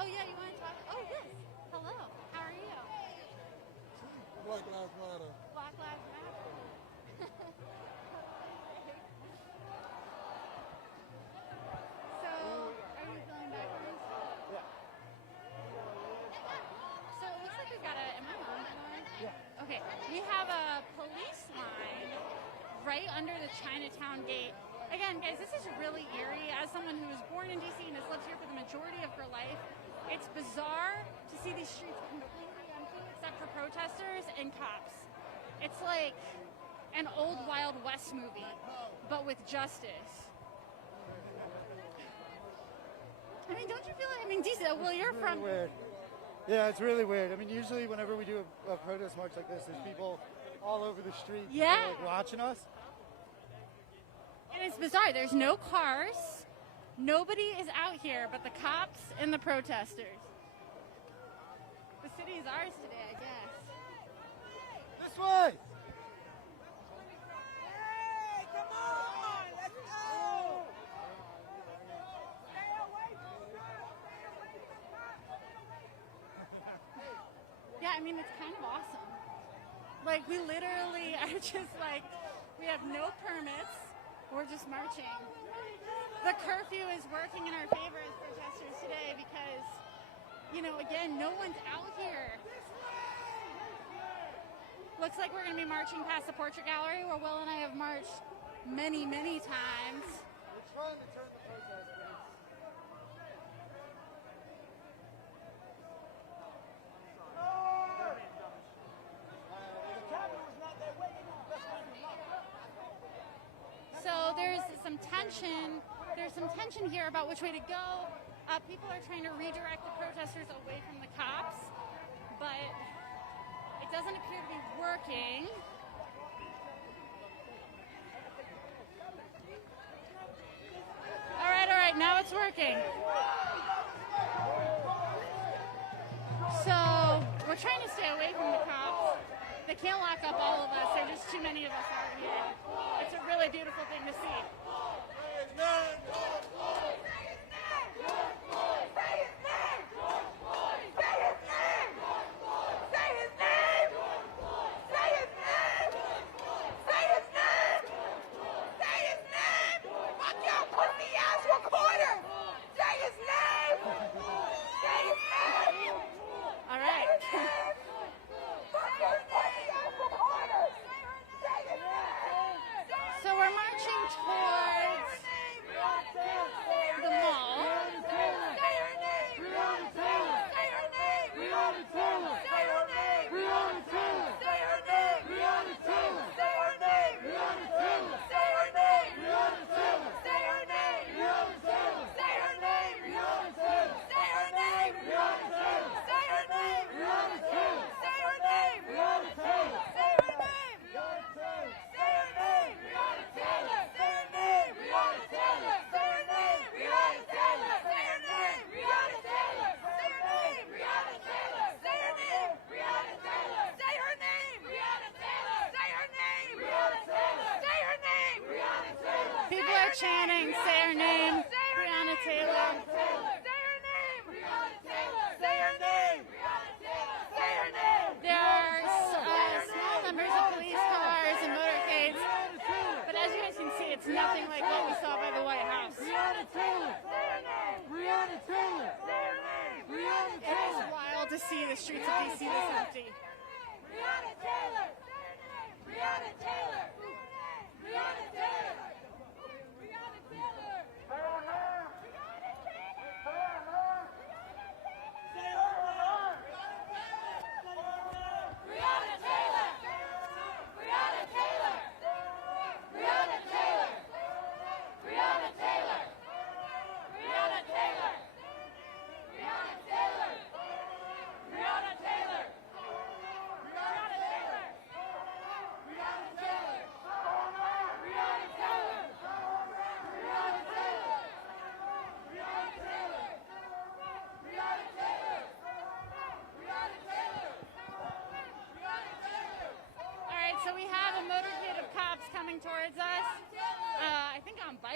Oh yeah, you want to talk? Oh yes. Hello. How are you? Black Lives Matter. Black Lives Matter. So, are you feeling backwards? Yeah. So it looks like we've got am I on? Yeah. Okay. We have a police line right under the Chinatown gate. Again, guys, this is really eerie. As someone who was born in D.C. and has lived here for the majority of her life, it's bizarre to see these streets completely empty except for protesters and cops. It's like an old Wild West movie, but with justice. I mean, don't you feel like, DC, well, you're It's from... really weird. Yeah, it's really weird. I mean, usually whenever we do a protest march like this, there's people all over the street Yeah. like watching us. And it's bizarre. There's no cars. Nobody is out here but the cops and the protesters. The city is ours today, I guess. This way! Hey, come on! Let's go! Stay away from the cops! Stay away from the cops! Yeah, I mean, it's kind of awesome. Like, we literally are just like, we have no permits. We're just marching. The curfew is working in our favor as protesters today because, you know, again, no one's out here. Looks like we're going to be marching past the portrait gallery where Will and I have marched many, many times. We're trying to turn the protest against. So there's some tension. There's some tension here about which way to go. People are trying to redirect the protesters away from the cops, but it doesn't appear to be working. All right, now it's working. So we're trying to stay away from the cops. They can't lock up all of us. There's just too many of us out here. It's a really beautiful thing to see. All right. So we're marching towards the mall. People are chanting, say her name, Breonna Taylor. There are small numbers of police cars and motorcades, but as you guys can see, it's nothing like what we saw by the White House. It is wild to see the streets of D.C. this empty. Breonna Taylor! Breonna Taylor! Breonna Taylor! Breonna Taylor! Breonna Taylor!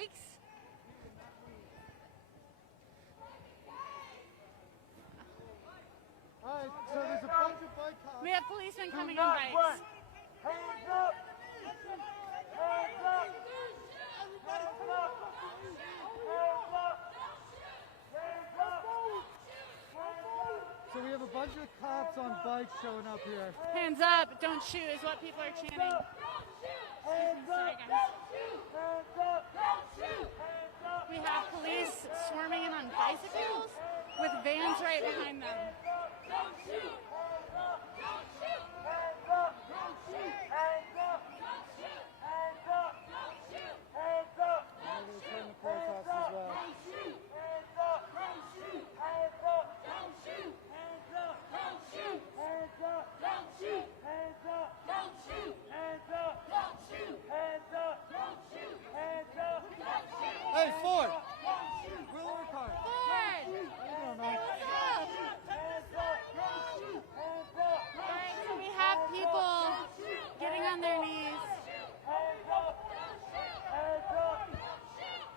bikes? Alright, so there's a bunch of bike cops. We have policemen coming on bikes. Hands up! Hands up! Hands up! Hands up! Hands up! So we have a bunch of cops on bikes showing up here. Hands up, don't shoot is what people are chanting. Hands up! Hands up! We have police swarming in on bicycles with vans right behind them. Don't shoot! Hands up! Don't shoot! Hands up! Don't shoot! Hands up! Don't shoot! Hands up! Don't shoot! Hands up! Maybe we'll turn the protest as well. Don't shoot! Hands up! Don't shoot! Hands up! Don't shoot! Hands up! Don't shoot! Hands up! Don't shoot! Hands up! Don't shoot! Hands up! Don't shoot! Hands up! Don't shoot! Hands up! Don't shoot! Hey, Ford! Don't shoot! Wheel over car. Ford! How you doing, man? What's up? Hands up! Don't shoot! Hands up! Alright, so we have people getting on their knees. Hands up! Hands up!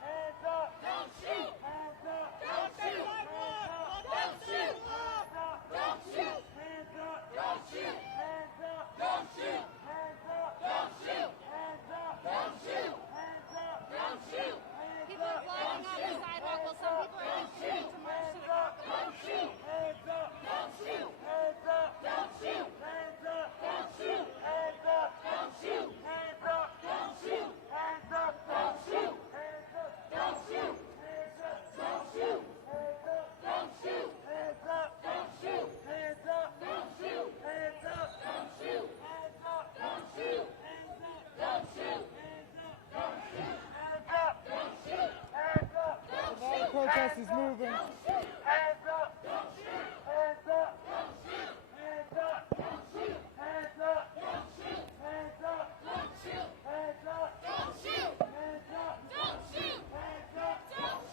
Hands up! Don't shoot! Hands up! Don't shoot! Don't shoot! Don't shoot! Hands up! Don't shoot! Hands up! Don't shoot! Hands up! Don't shoot! Hands up! Don't shoot! Hands up! Don't shoot! People are blocking off the sidewalk while some people are continuing to march to the Capitol. Don't shoot! Hands up! Don't shoot! Hands up! Don't shoot! Hands up! Don't shoot! Hands up! Don't shoot! Hands up! Don't shoot! Hands up! Don't shoot! Hands up! Don't shoot! Hands up! Don't shoot! Hands up! Don't shoot! Hands up! Don't shoot! Hands up! Don't shoot! Hands up! Don't shoot! Hands up! Don't shoot! Hands up! Don't shoot! Hands up! Don't shoot! Hands up! Don't Now the protest is moving. Hands up! Don't shoot! Hands up! Don't shoot! Hands up! Don't shoot! Hands up! Don't shoot! Hands up! Don't shoot! Hands up! Don't shoot! Hands up! Don't shoot!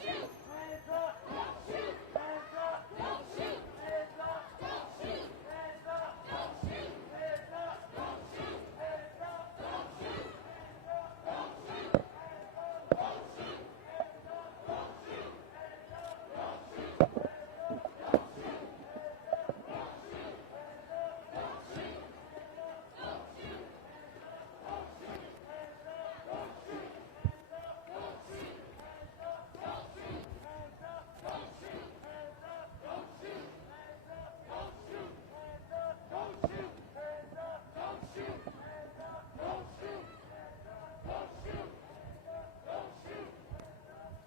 Hands up! Don't shoot! Hands up! Don't shoot! Hands up! Don't shoot! Hands up! Don't shoot! Hands up! Don't shoot! Hands up! Don't shoot! Hands up! Don't shoot!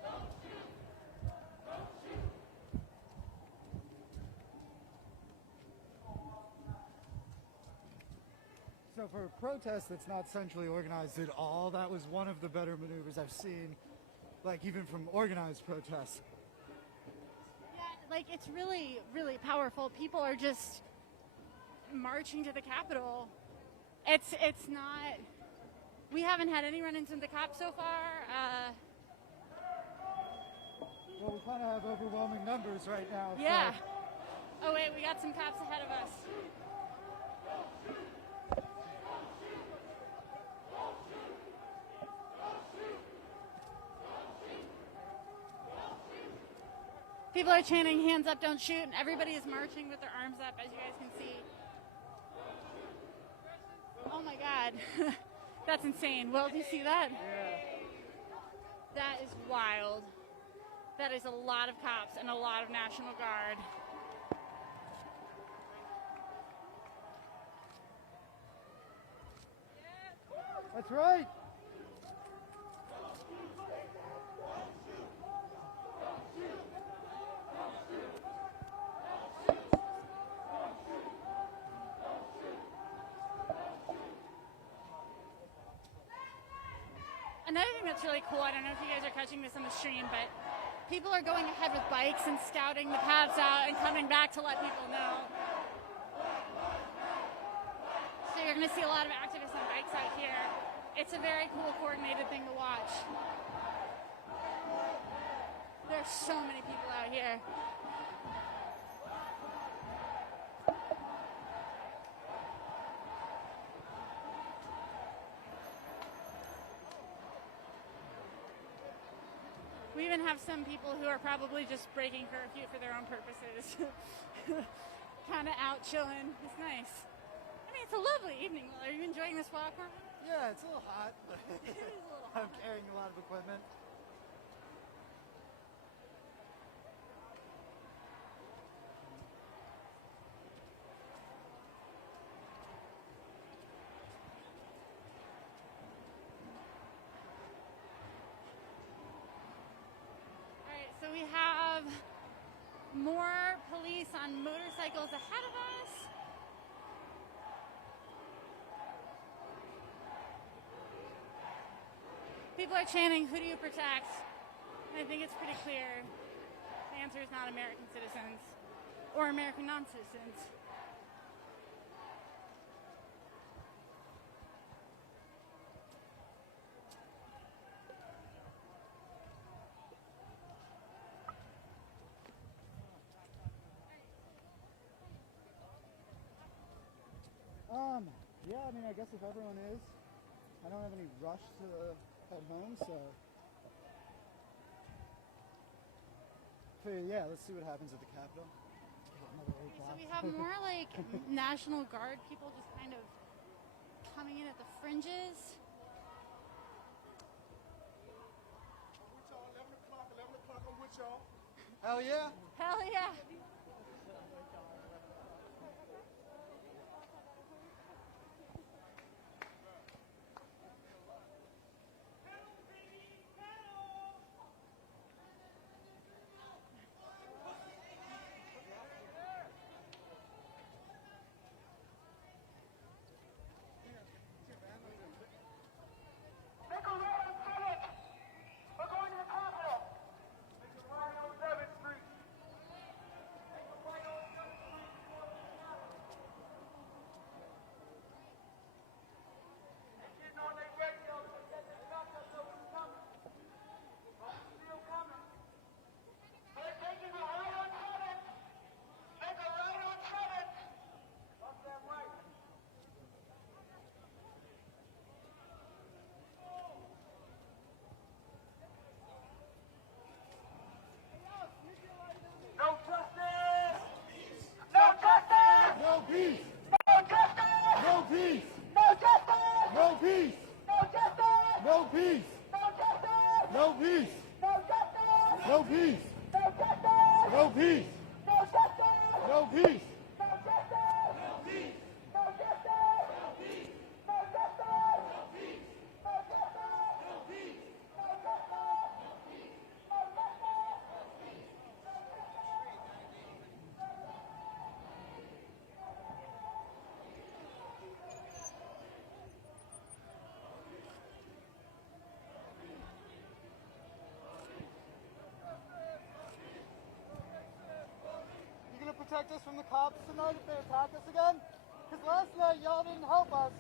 Don't shoot! Don't shoot! So for a protest that's not centrally organized at all, that was one of the better maneuvers I've seen, like even from organized protests. Yeah, like it's really, really powerful. People are just marching to the Capitol. It's not. We haven't had any run-ins with the cops so far. Well, we kind of have overwhelming numbers right now. Yeah. So. Oh wait, we got some cops ahead of us. People are chanting, hands up, don't shoot, and everybody is marching with their arms up, as you guys can see. Oh my God. That's insane. Will, do you see that? Yeah. That is wild. That is a lot of cops and a lot of National Guard. That's right. Another thing that's really cool, I don't know if you guys are catching this on the stream, but people are going ahead with bikes and scouting the paths out and coming back to let people know. So you're going to see a lot of activists on bikes out here. It's a very cool, coordinated thing to watch. There's so many people out here. We even have some people who are probably just breaking curfew for their own purposes. Kind of out chilling. It's nice. I mean, it's a lovely evening. Are you enjoying this walk? Yeah, it's a little hot. It is a little hot. I'm carrying a lot of equipment. Alright, so we have more police on motorcycles ahead of us. People are chanting, "Who do you protect?" And I think it's pretty clear the answer is not American citizens or American non-citizens. Yeah, I mean, I guess if everyone is, I don't have any rush to head home, so yeah, let's see what happens at the Capitol. So we have more like National Guard people just kind of coming in at the fringes. I'm with y'all, 11 o'clock, I'm with y'all. Hell yeah. Hell yeah. Protect us from the cops tonight if they attack us again? Because last night y'all didn't help us.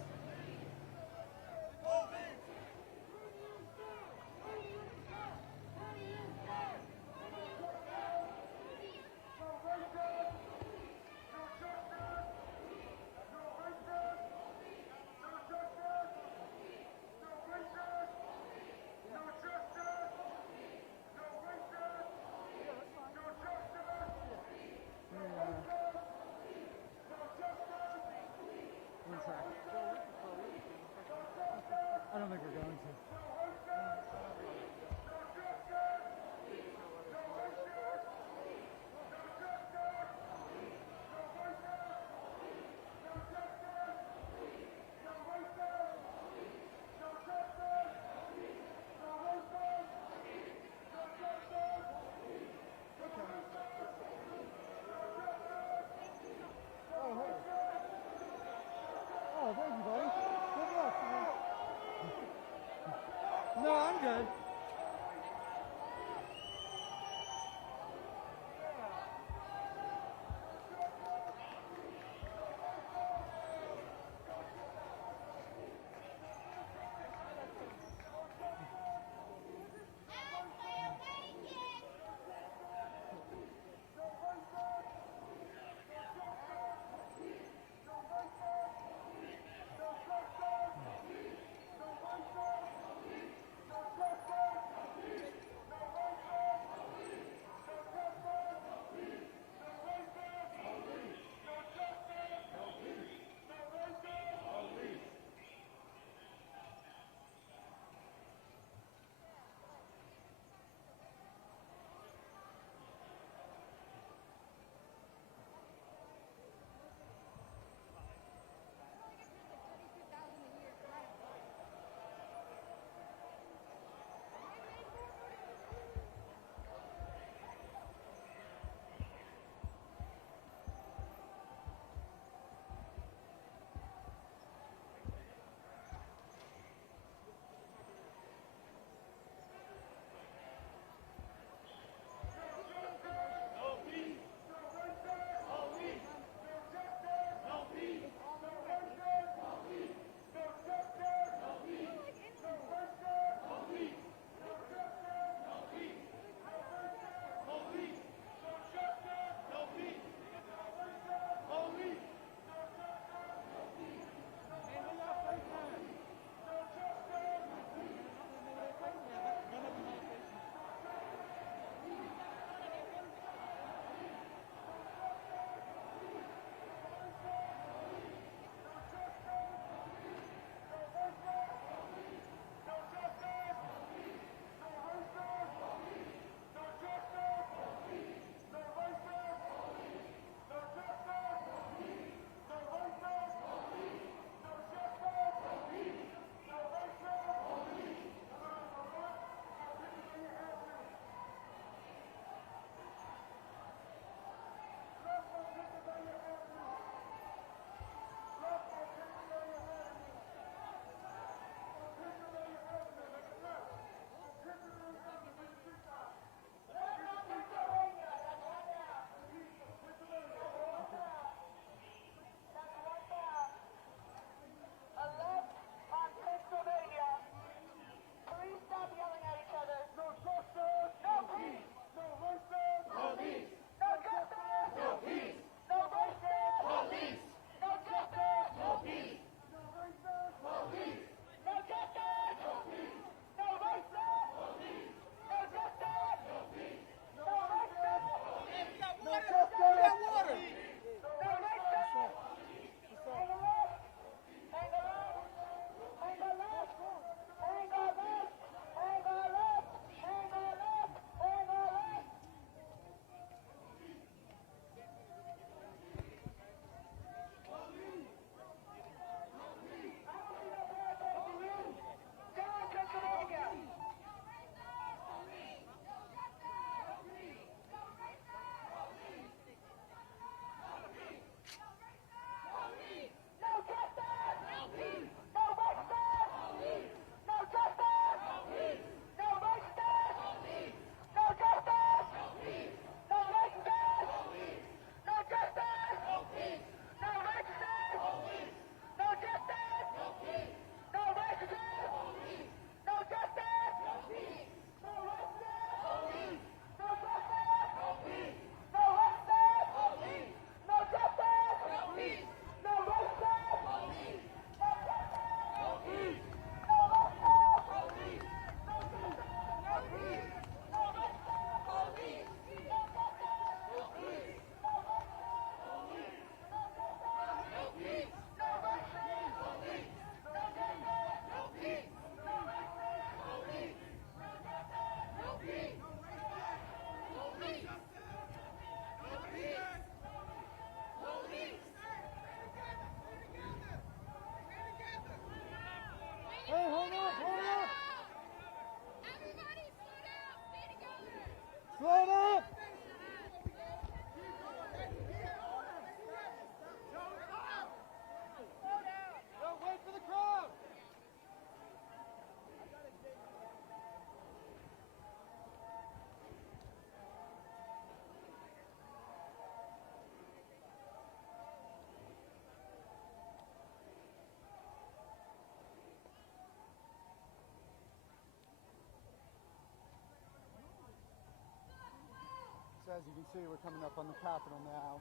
as you can see, we're coming up on the Capitol now.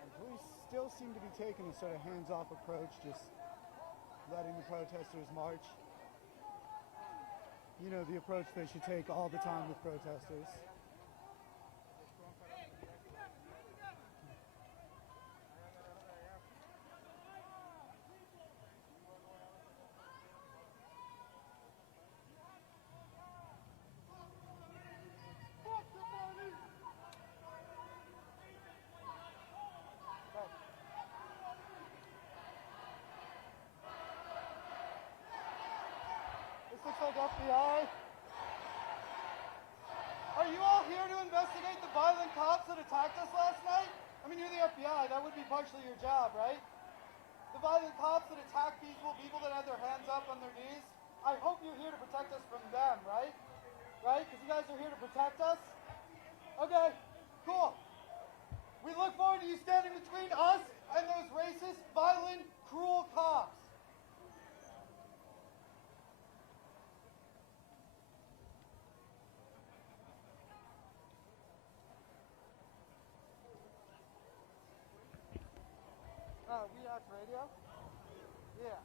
And police still seem to be taking a sort of hands-off approach, just letting the protesters march. You know, the approach they should take all the time with protesters. This looks like FBI. Are you all here to investigate the violent cops that attacked us last night? I mean, you're the FBI. That would be partially your job, right? The violent cops that attack people that have their hands up on their knees. I hope you're here to protect us from them, right? Right? Because you guys are here to protect us? Okay, cool. We look forward to you standing between us and those racist, violent, cruel cops. We Act Radio? Yeah.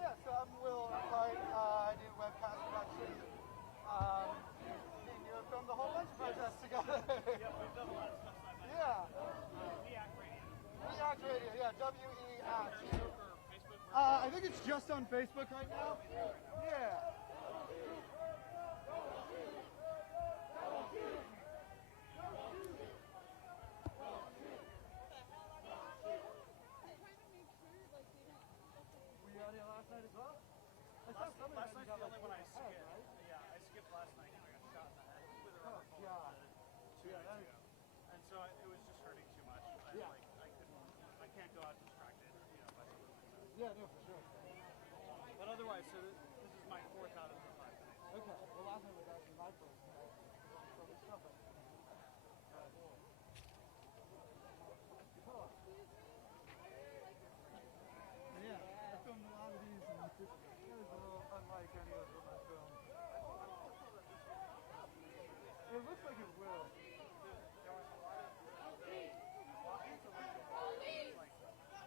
Yeah, so I'm Will Clark. I do webcast production. Me and you have filmed a whole bunch of protests together. Yeah, we've done a lot of stuff side by side. Yeah. We Act Radio. We Act Radio, yeah, W-E-Act. I think it's just on Facebook right now. Yeah. Last night's the only one I skipped. Right? Yeah, I skipped last night and I got shot in the head with a rubber bullet 2 nights ago. And so it was just hurting too much. I can't go out distracted, by some of the Yeah, no, for sure. But otherwise, so this is my 4th out of the 5 nights. Okay, well last night was actually my first. So it's something. Yeah, I filmed a lot of these and it was a little unlike any of them I filmed. It looks like it will.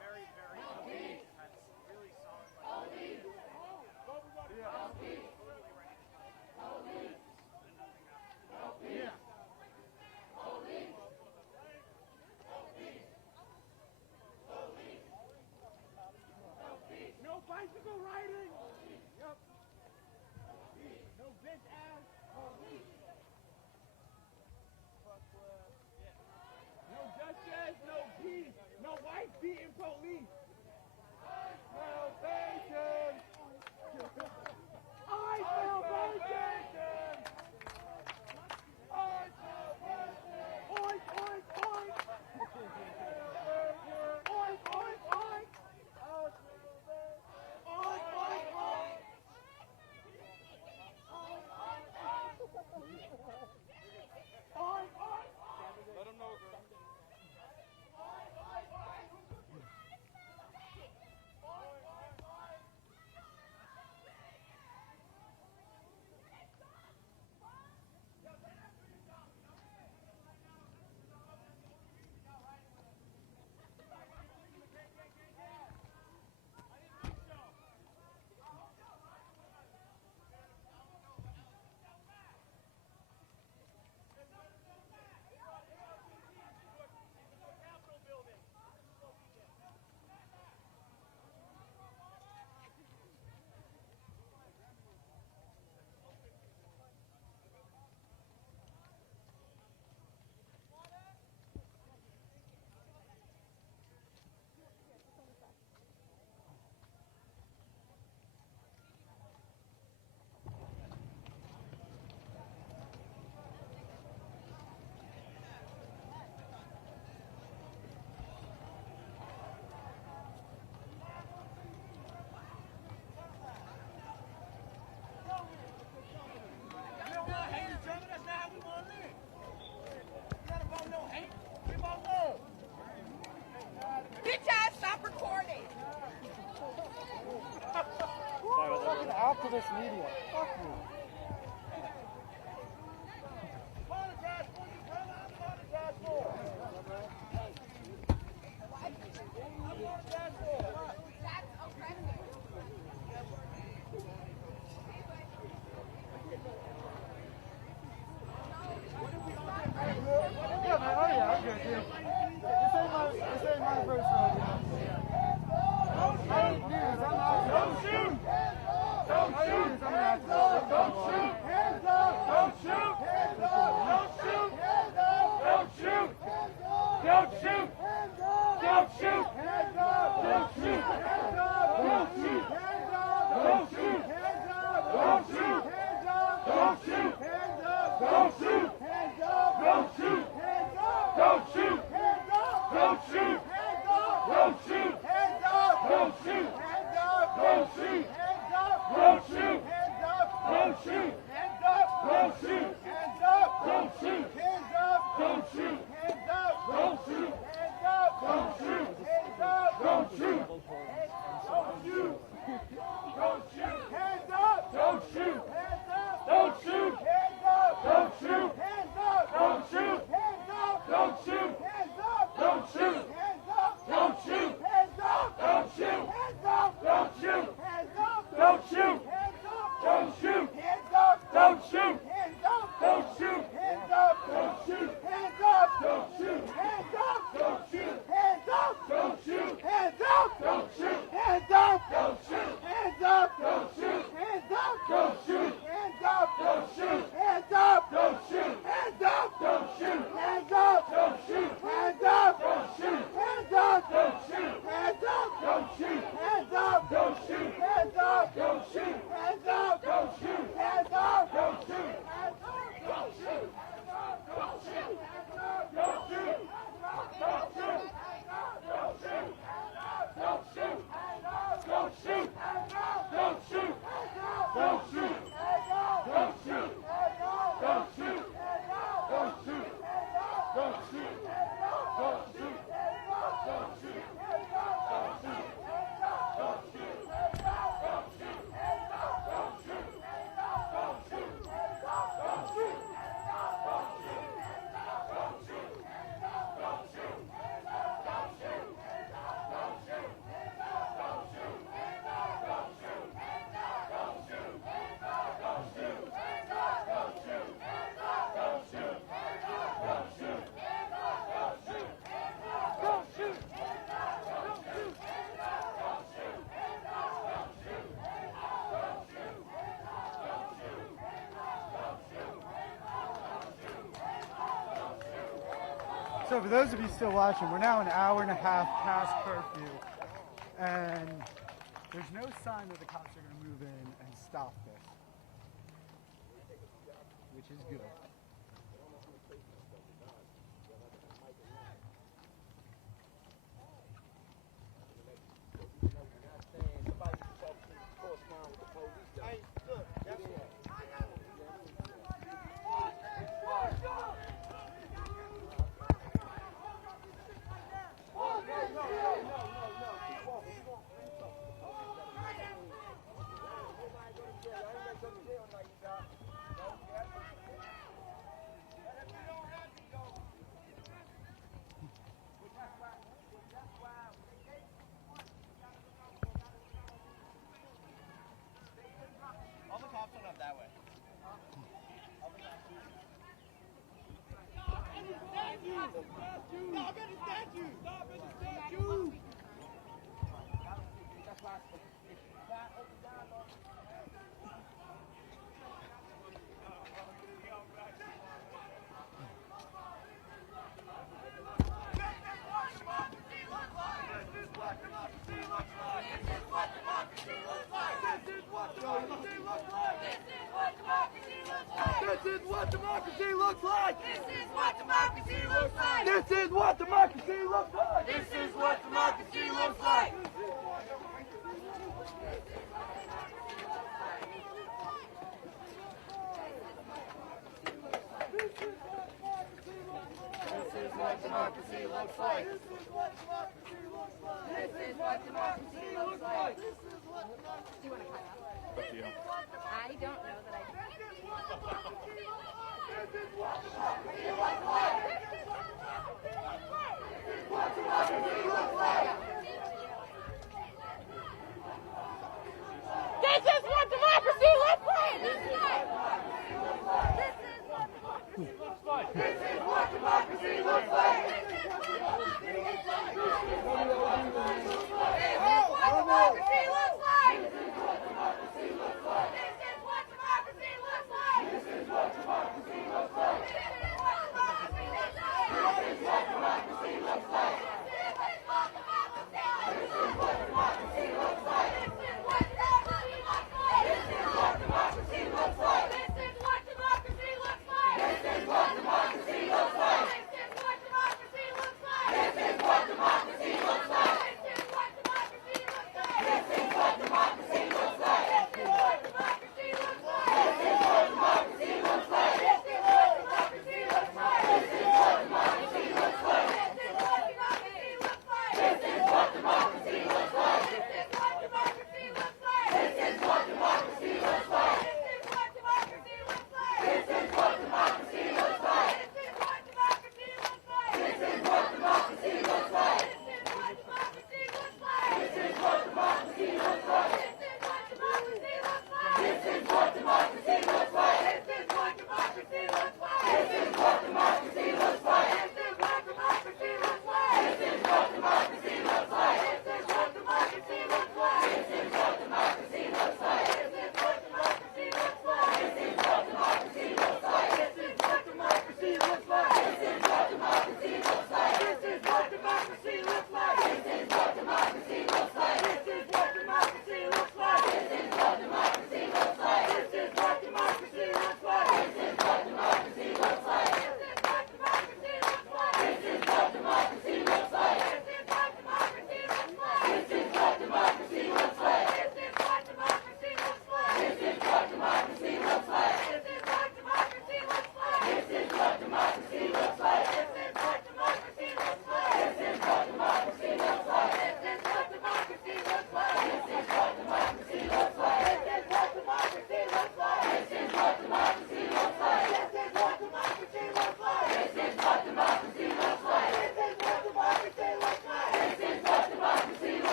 Very, very intense, really solid. Yeah. No bicycle riding! this media. Fuck you. So for those of you still watching, we're now an hour and a half past curfew, and there's no sign that the cops are going to move in and stop this, which is good. This is what democracy looks like! This is what democracy looks like! This is what democracy looks like! This is what democracy looks like! This is what democracy looks like! This is what democracy looks like! This is what democracy looks like! This is what democracy looks like! to you? I don't know that I do. This is what democracy looks like! This is what democracy looks like!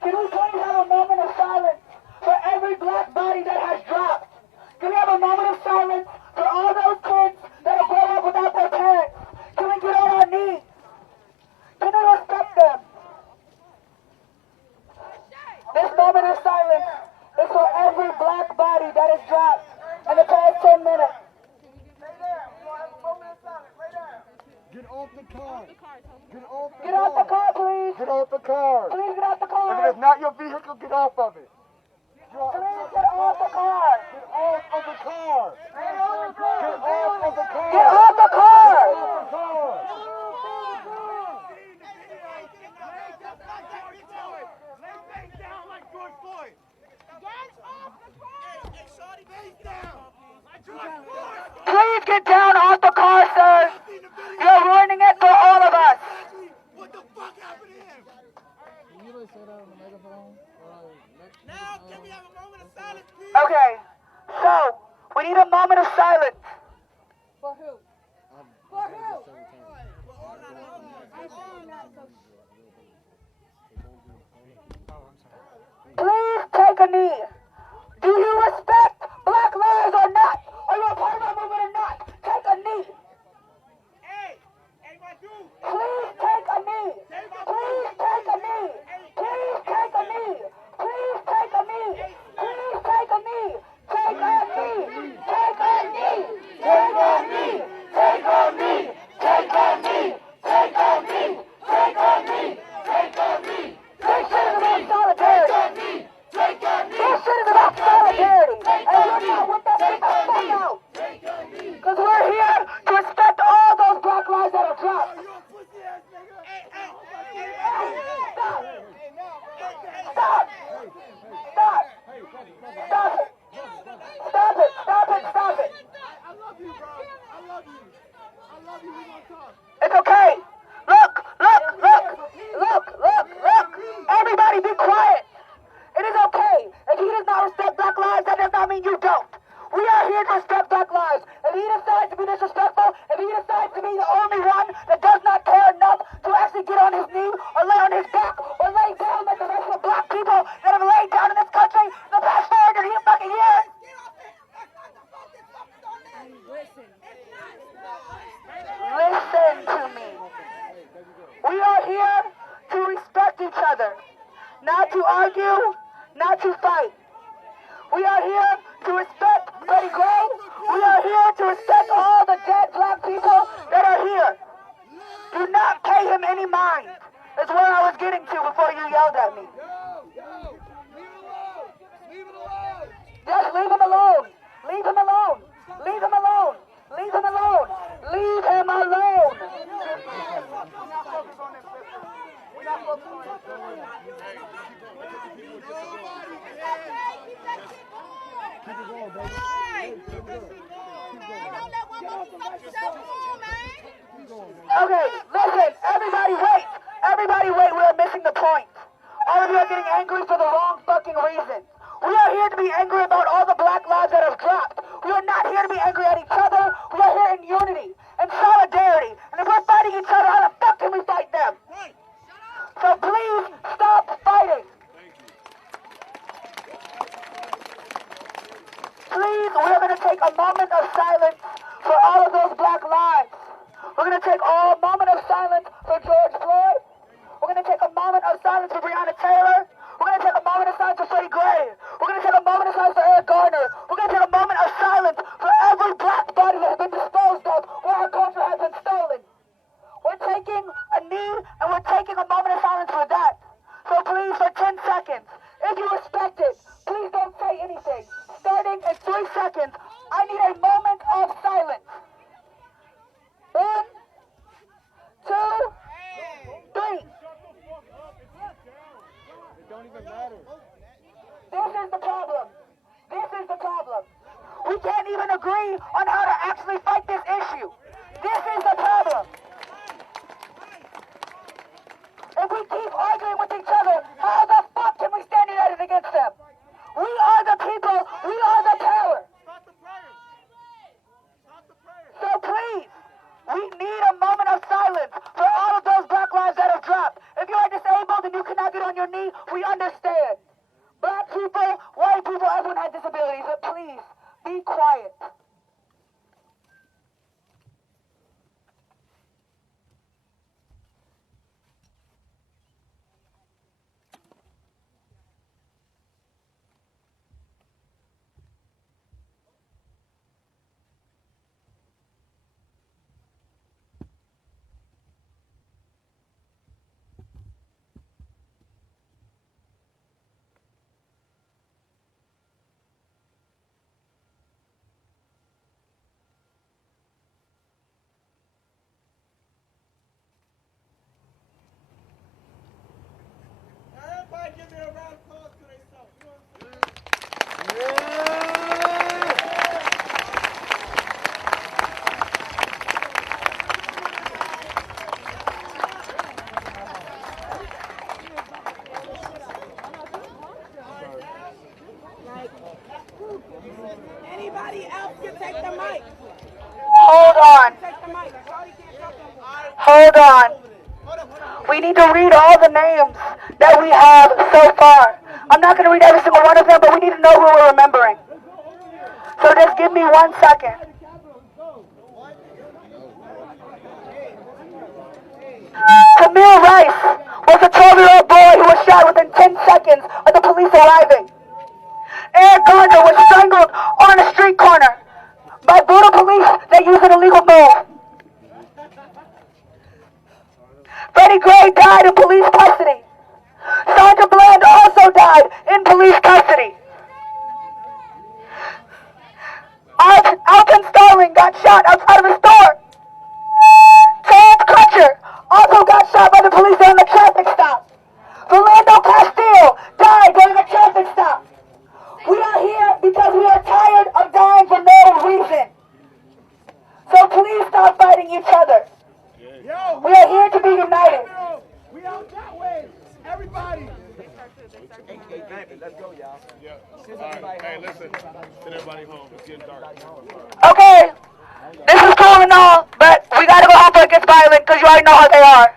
Can we please have a moment of silence for every black body that has dropped? Can we have a moment of silence for all those kids that have grown up without their parents? Can we get on our knees? Can we respect them? This moment of silence is for every black body that has dropped in the past 10 minutes. Get off the car. Get off the car, please. Get off the car. Please get off the car. If it's not your vehicle, get off of it. Please get off the car. Get off of the car. Get off of the car. Get off the car. Get off the car. Let's face down like George Floyd. Get off the car. Hey, shorty, face down. Like George Floyd. Please get down off the car, sir. You're ruining it for all of us. What the fuck happened to him? Can you say that on the megaphone? Now, can we have a moment of silence, please? Okay, so we need a moment of silence. For who? For who? Please take a knee. Do you respect black lives or not? Are you a part of our movement or not? Take a knee. Please take a knee. Please take a knee. Please take a knee. Please take a knee. Please take a knee. Take a knee. Take a knee. Stop it. Stop it. Stop it. Stop it. I love you, bro. I love you. I love you. We gonna talk. It's okay. Look, look, look, look, look, look. Everybody be quiet. It is okay. If he does not respect black lives, that does not mean you don't. We are here to respect black lives. If he decides to be disrespectful, if he decides to be the only one that does not care enough to actually get on his knee or lay on his back or lay down like the rest of the black people that have laid down in this country the past 400 fucking years. Listen to me. We are here to respect each other, not to argue, not to fight. We are here to respect Freddie Gray. We are here to respect all the dead black people that are here. Do not pay him any mind. That's where I was getting to before you yelled at me. Just leave him alone. Leave him alone. Leave him alone. Leave him alone. Leave him alone. Okay, listen, everybody wait. Everybody wait, we're missing the point. All of you are getting angry for the wrong fucking reason. We are here to be angry about all the black lives that have dropped. We are not here to be angry at each other. We are here in unity and solidarity. And if we're fighting each other, how the fuck can we fight them? So please stop fighting. Please, we're going to take a moment of silence for all of those black lives. We're going to take a moment of silence for George Floyd. We're going to take a moment of silence for Breonna Taylor. We're going to take a moment of silence for Freddie Gray. We're going to take a moment of silence for Eric Garner. We're going to take a moment of silence for every black body that has been disposed of where our culture has been stolen. We're taking a knee and we're taking a moment of silence for that. So please, for 10 seconds, if you respect it, please don't say anything. Starting in 3 seconds, I need a moment of silence. 1, 2, 3. Don't even matter. This is the problem. This is the problem. We can't even agree on how to actually fight this issue. This is the problem. If we keep arguing with each other, how the fuck can we stand united against them? We are the people. We are the power. So please, we need a moment of silence for all of those black lives that have dropped. If you are disabled and you cannot get on your knee, we understand. Black people, white people, everyone has disabilities, but please, be quiet. Everybody give me a round of applause to themselves. Anybody else can take the mic. Hold on. Take the mic. Hold on. We need to read all the names that we have so far. I'm not going to read every single one of them, but we need to know who we're remembering. So just give me 1 second. Camille Rice was a 12-year-old boy who was shot within 10 seconds of the police arriving. Eric Garner was strangled on a street corner by brutal police that used an illegal move. Freddie Gray died in police custody. Sandra Bland also died in police custody. Alton Starling got shot outside of a store. Terrence Crutcher also got shot by the police during a traffic stop. Rolando Castile died during a traffic stop. We Let's go, y'all. Yeah. All right. Hey, listen. Send everybody home. It's getting dark. Okay, this is cool and all, but we gotta go home before it gets violent because you already know how they are.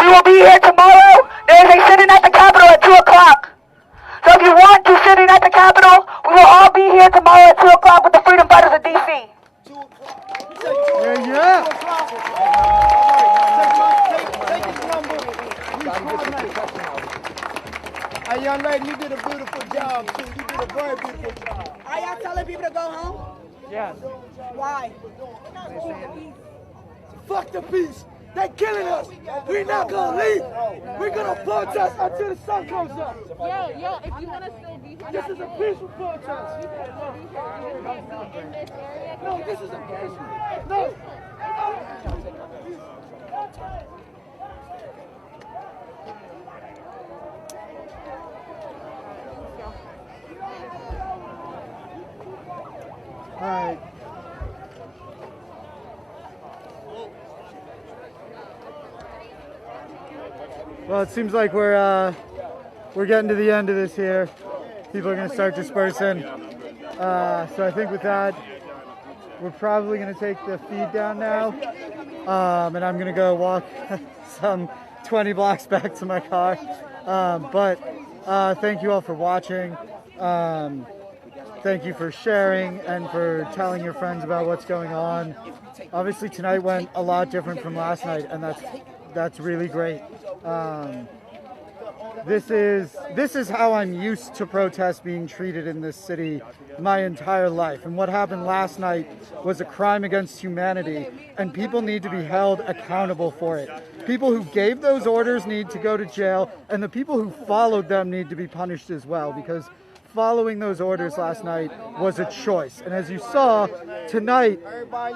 We will be here tomorrow. There is a sitting at the Capitol at 2 o'clock. So if you want to sit in at the Capitol, we will all be here tomorrow at 2 o'clock with the Freedom Fighters of D.C. Hey, young lady, you did a beautiful job, too. You did a very beautiful job. Are y'all telling people to go home? Yes. Why? Fuck the peace. They killing us. We're not gonna leave. We're gonna protest until the sun comes up. Yo, if you want to still be here. This is a peaceful protest. You can't be in this area. No, this is a peaceful. No. All right. Well, it seems like we're getting to the end of this here. People are going to start dispersing. So I think with that, we're probably going to take the feed down now. And I'm going to go walk some 20 blocks back to my car. But thank you all for watching. Thank you for sharing and for telling your friends about what's going on. Obviously tonight went a lot different from last night, and that's really great. This is how I'm used to protests being treated in this city my entire life. And what happened last night was a crime against humanity, and people need to be held accountable for it. People who gave those orders need to go to jail, and the people who followed them need to be punished as well, because following those orders last night was a choice. And as you saw, tonight,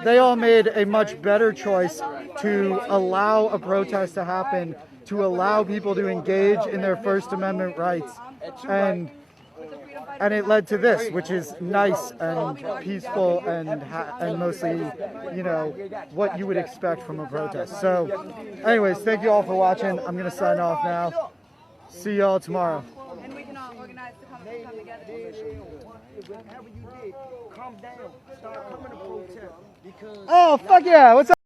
they all made a much better choice to allow a protest to happen, to allow people to engage in their First Amendment rights. And it led to this, which is nice and peaceful and mostly, you know, what you would expect from a protest. So, anyways, thank you all for watching. I'm going to sign off now. See y'all tomorrow. And we can all organize to come together. Whatever you did, calm down. Start coming to protest because. Oh, fuck yeah. What's up?